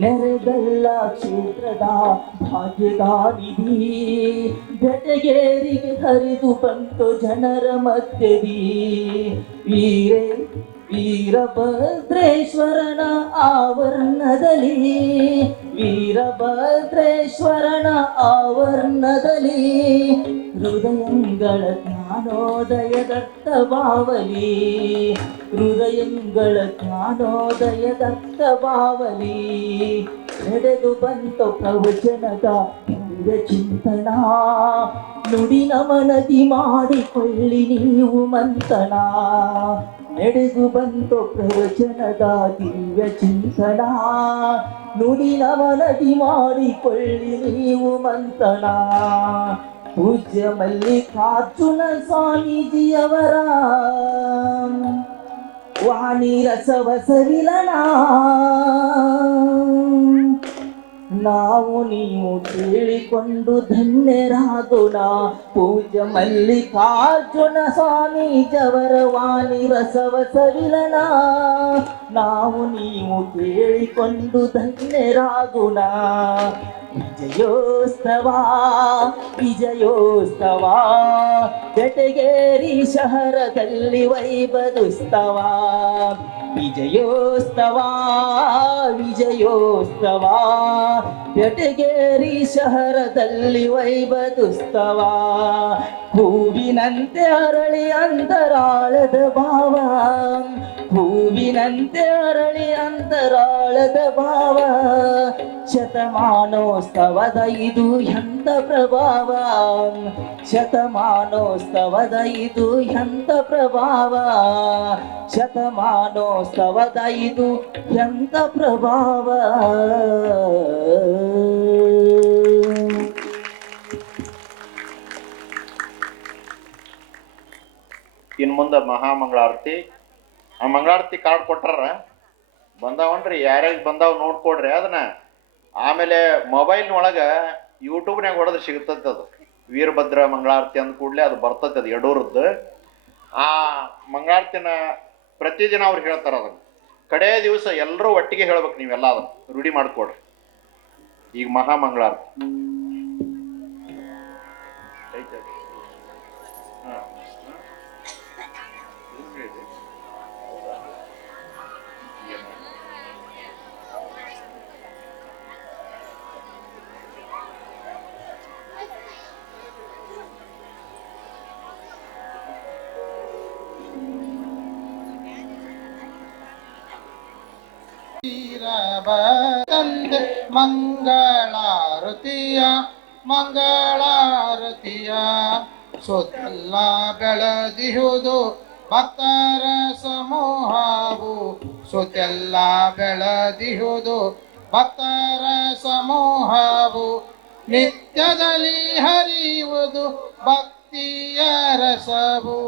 ನೆರೆಗಲ್ಲ ಕ್ಷೇತ್ರದ ಭಾಗ್ಯಧಾನಿಧಿ, ಬೆಟಗೇರಿಗೆ ಹರಿದು ಬಂತು ಜನರ ಮಧ್ಯದಿ. ವೀರಭದ್ರೇಶ್ವರನ ಆವರಣದಲ್ಲಿ, ವೀರಭದ್ರೇಶ್ವರನ ಆವರಣದಲ್ಲಿ, ಹೃದಯಗಳ ಜ್ಞಾನೋದಯದತ್ತ ಬಾವಲಿ, ಹೃದಯಗಳ ಜ್ಞಾನೋದಯದತ್ತ ಬಾವಲಿ. ನಡೆದು ಬಂತು ಪ್ರವಚನದ ದಿವ್ಯ ಚಿಂತನ, ನುಡಿ ನಮನದಿ ಮಾಡಿಕೊಳ್ಳಿ ನೀವು ಮಂಥನ. ನಡೆದು ಬಂತು ಪ್ರವಚನದ ದಿವ್ಯ ಚಿಂತನ, ನುಡಿ ನಮನದಿ ಮಾಡಿಕೊಳ್ಳಿ ನೀವು ಮಂಥನ. ಪೂಜ್ಯ ಮಲ್ಲಿಕಾರ್ಜುನ ಸ್ವಾಮೀಜಿಯವರ ವಾಣಿ ರಸವ ಸವಿಲನ, ನಾವು ನೀವು ಕೇಳಿಕೊಂಡು ಧನ್ಯರಾಗೋಣ. ಪೂಜ್ಯ ಮಲ್ಲಿಕಾರ್ಜುನ ಸ್ವಾಮೀಜವರ ವಾಣಿ ರಸವ ಸವಿಲನ, ನಾವು ನೀವು ಕೇಳಿಕೊಂಡು ಧನ್ಯರಾಗೋಣ. ವಿಜಯೋತ್ಸವ ವಿಜಯೋತ್ಸವ, ಬೆಟಗೇರಿ ಶಹರದಲ್ಲಿ ವೈಭವೋತ್ಸವ. ವಿಜಯೋತ್ಸವ ವಿಜಯೋತ್ಸವ, ಬೆಟಗೇರಿ ಶಹರದಲ್ಲಿ ವೈಭವೋತ್ಸವ. ಹೂವಿನಂತೆ ಅರಳಿ ಅಂತರಾಳದ ಭಾವ, ಹೂವಿನಂತೆ ಅರಳಿ ಅಂತರಾಳದ ಭಾವ. ಶತಮಾನೋತ್ಸವದ ಇದು ಎಂಥ ಪ್ರಭಾವ, ಶತಮಾನೋತ್ಸವದ ಇದು ಎಂಥ ಪ್ರಭಾವ. ಶತಮಾನೋತ್ಸವದ ಇದು ಎಂಥ ಪ್ರಭಾವ. ಇನ್ನು ಮುಂದೆ ಮಹಾಮಂಗಳಾರತಿ ಆ ಮಂಗಳಾರತಿ ಕಾರ್ಡ್ ಕೊಟ್ಟಾರ, ಬಂದಾವನ್ರಿ, ಯಾರ್ಯಾರಿಗೆ ಬಂದಾವ್ ನೋಡ್ಕೊಡ್ರಿ ಅದನ್ನ. ಆಮೇಲೆ ಮೊಬೈಲ್ನೊಳಗ ಯೂಟ್ಯೂಬ್ನಾಗ ಹೊಡೆದ್ರೆ ಸಿಗ್ತೈತೆ ಅದು. ವೀರಭದ್ರ ಮಂಗಳಾರತಿ ಅಂದ ಕೂಡಲೇ ಅದು ಬರ್ತೈತೆ, ಅದು ಯಡೂರದ್ದು. ಆ ಮಂಗಳಾರತಿನ ಪ್ರತಿದಿನ ಅವ್ರು ಹೇಳ್ತಾರ. ಅದನ್ನು ಕಡೇ ದಿವಸ ಎಲ್ಲರೂ ಒಟ್ಟಿಗೆ ಹೇಳ್ಬೇಕು, ನೀವೆಲ್ಲ ಅದನ್ನು ರೂಢಿ ಮಾಡ್ಕೊಡ್ರಿ. ಈಗ ಮಹಾಮಂಗಳಾರತಿ ತಂದೆ ಮಂಗಳಾರತಿಯ ಮಂಗಳಾರತಿಯ ಸುತ್ತೆಲ್ಲ ಬೆಳೆದಿಹುದು ಭಕ್ತರ ಸಮೂಹವು, ಸುತ್ತೆಲ್ಲ ಬೆಳೆದಿಹುದು ಭಕ್ತರ ಸಮೂಹವು. ನಿತ್ಯದಲ್ಲಿ ಹರಿಯುವುದು ಭಕ್ತಿಯ ರಸವು,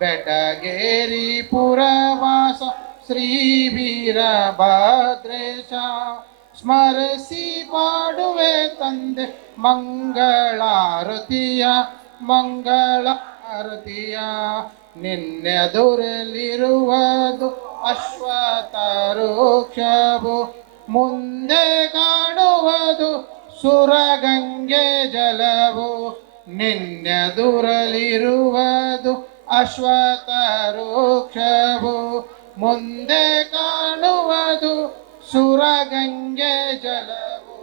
ಬೆಟಗೇರಿ ಪುರವಾಸ ಶ್ರೀ ವೀರಭದ್ರೇಶ. ಸ್ಮರಿಸಿ ಪಾಡುವೆ ತಂದೆ ಮಂಗಳಾರತಿಯ ಮಂಗಳಾರತಿಯ. ನಿನ್ನೆದುರಲಿರುವುದು ಅಶ್ವತ್ಥವೃಕ್ಷವು, ಮುಂದೆ ಕಾಣುವುದು ಸುರಗಂಗೆ ಜಲವು. ನಿನ್ನೆದುರಲಿರುವುದು ಅಶ್ವತ್ಥವೃಕ್ಷವು, ಮುಂದೆ ಕಾಣುವುದು ಸುರಗಂಗೆ ಜಲವು.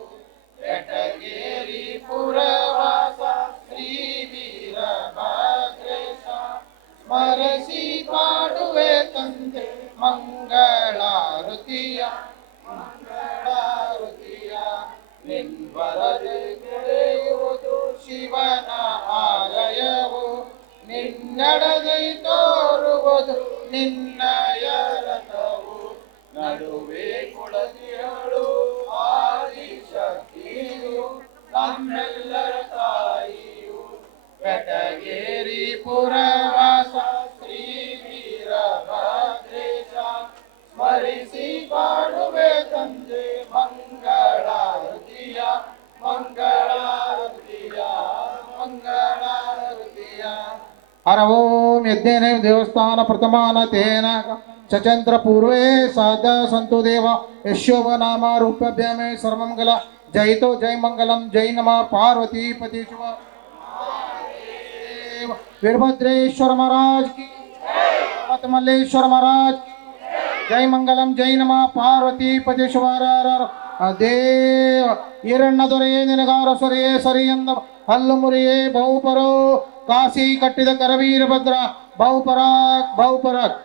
ಬೆಟಗೇರಿ ಪುರವಾಸ ಶ್ರೀ ವೀರಭದ್ರೇಶ. ಸ್ಮರಿಸಿ ಪಾಡುವೆ ತಂದೆ ಮಂಗಳಾರತಿಯ ಮಂಗಳಾರತಿಯ. ನಿನ್ವರದೆ ಬೆಳೆಯುವುದು ಶಿವನ ಆಲಯವು, ನಿನ್ನಡಗೈ ತೋರುವುದು ನಿನ್ನಯ ರಥವು. ನಡುವೆ ಕುಳತಿಯಳು ಆದಿಶಕ್ತಿಯು, ನಮ್ಮೆಲ್ಲರ ತಾಯಿಯು. ಬೆಟಗೇರಿ ಪುರವಾಸ ಶ್ರೀ ವೀರಭದ್ರೇಶ. ಸ್ಮರಿಸಿ ಪಾಡುವೆ ತಂದೆ ಮಂಗಳಾರತಿಯ ಮಂಗಳಾರತಿಯ ಮಂಗಳಾರತಿಯ. ಹರ ಓಂ ಯಜ್ಞೇನ ದೇವಸ್ಥಾನ ಪ್ರಥಮಾನ ತೇನ ಚಚಂದ್ರ ಪೂರ್ವೇ ಸಾಧ ಸಂತು ದೇವ ಯಶೋಭ ನಾಮ ರೂಪಭ್ಯಾಮೇ ಸರ್ವಮಂಗಲ. ಜಯಿತೋ ಜೈ ಮಂಗಲಂ. ಜೈ ನಮಃ ಪಾರ್ವತಿ ಪತೀಶ್ವ वीरभद्रेश्वर महाराज की, मल्लेश्वर महाराज की जय मंगलम. जय नमः पार्वती पतीश्वर ದೇವ. ಈರಣ್ಣ ದೊರೆಯೇ ನಿನಗಾರ ಸೊರೆಯೇ ಸರಿಯಂದ ಹಲ್ಲು ಮುರಿಯೇ ಬಹುಪರೋ, ಕಾಸಿ ಕಟ್ಟಿದ ಕರವೀರಭದ್ರ ಬಹುಪರಾಕ್ ಬಹುಪರಾಕ್.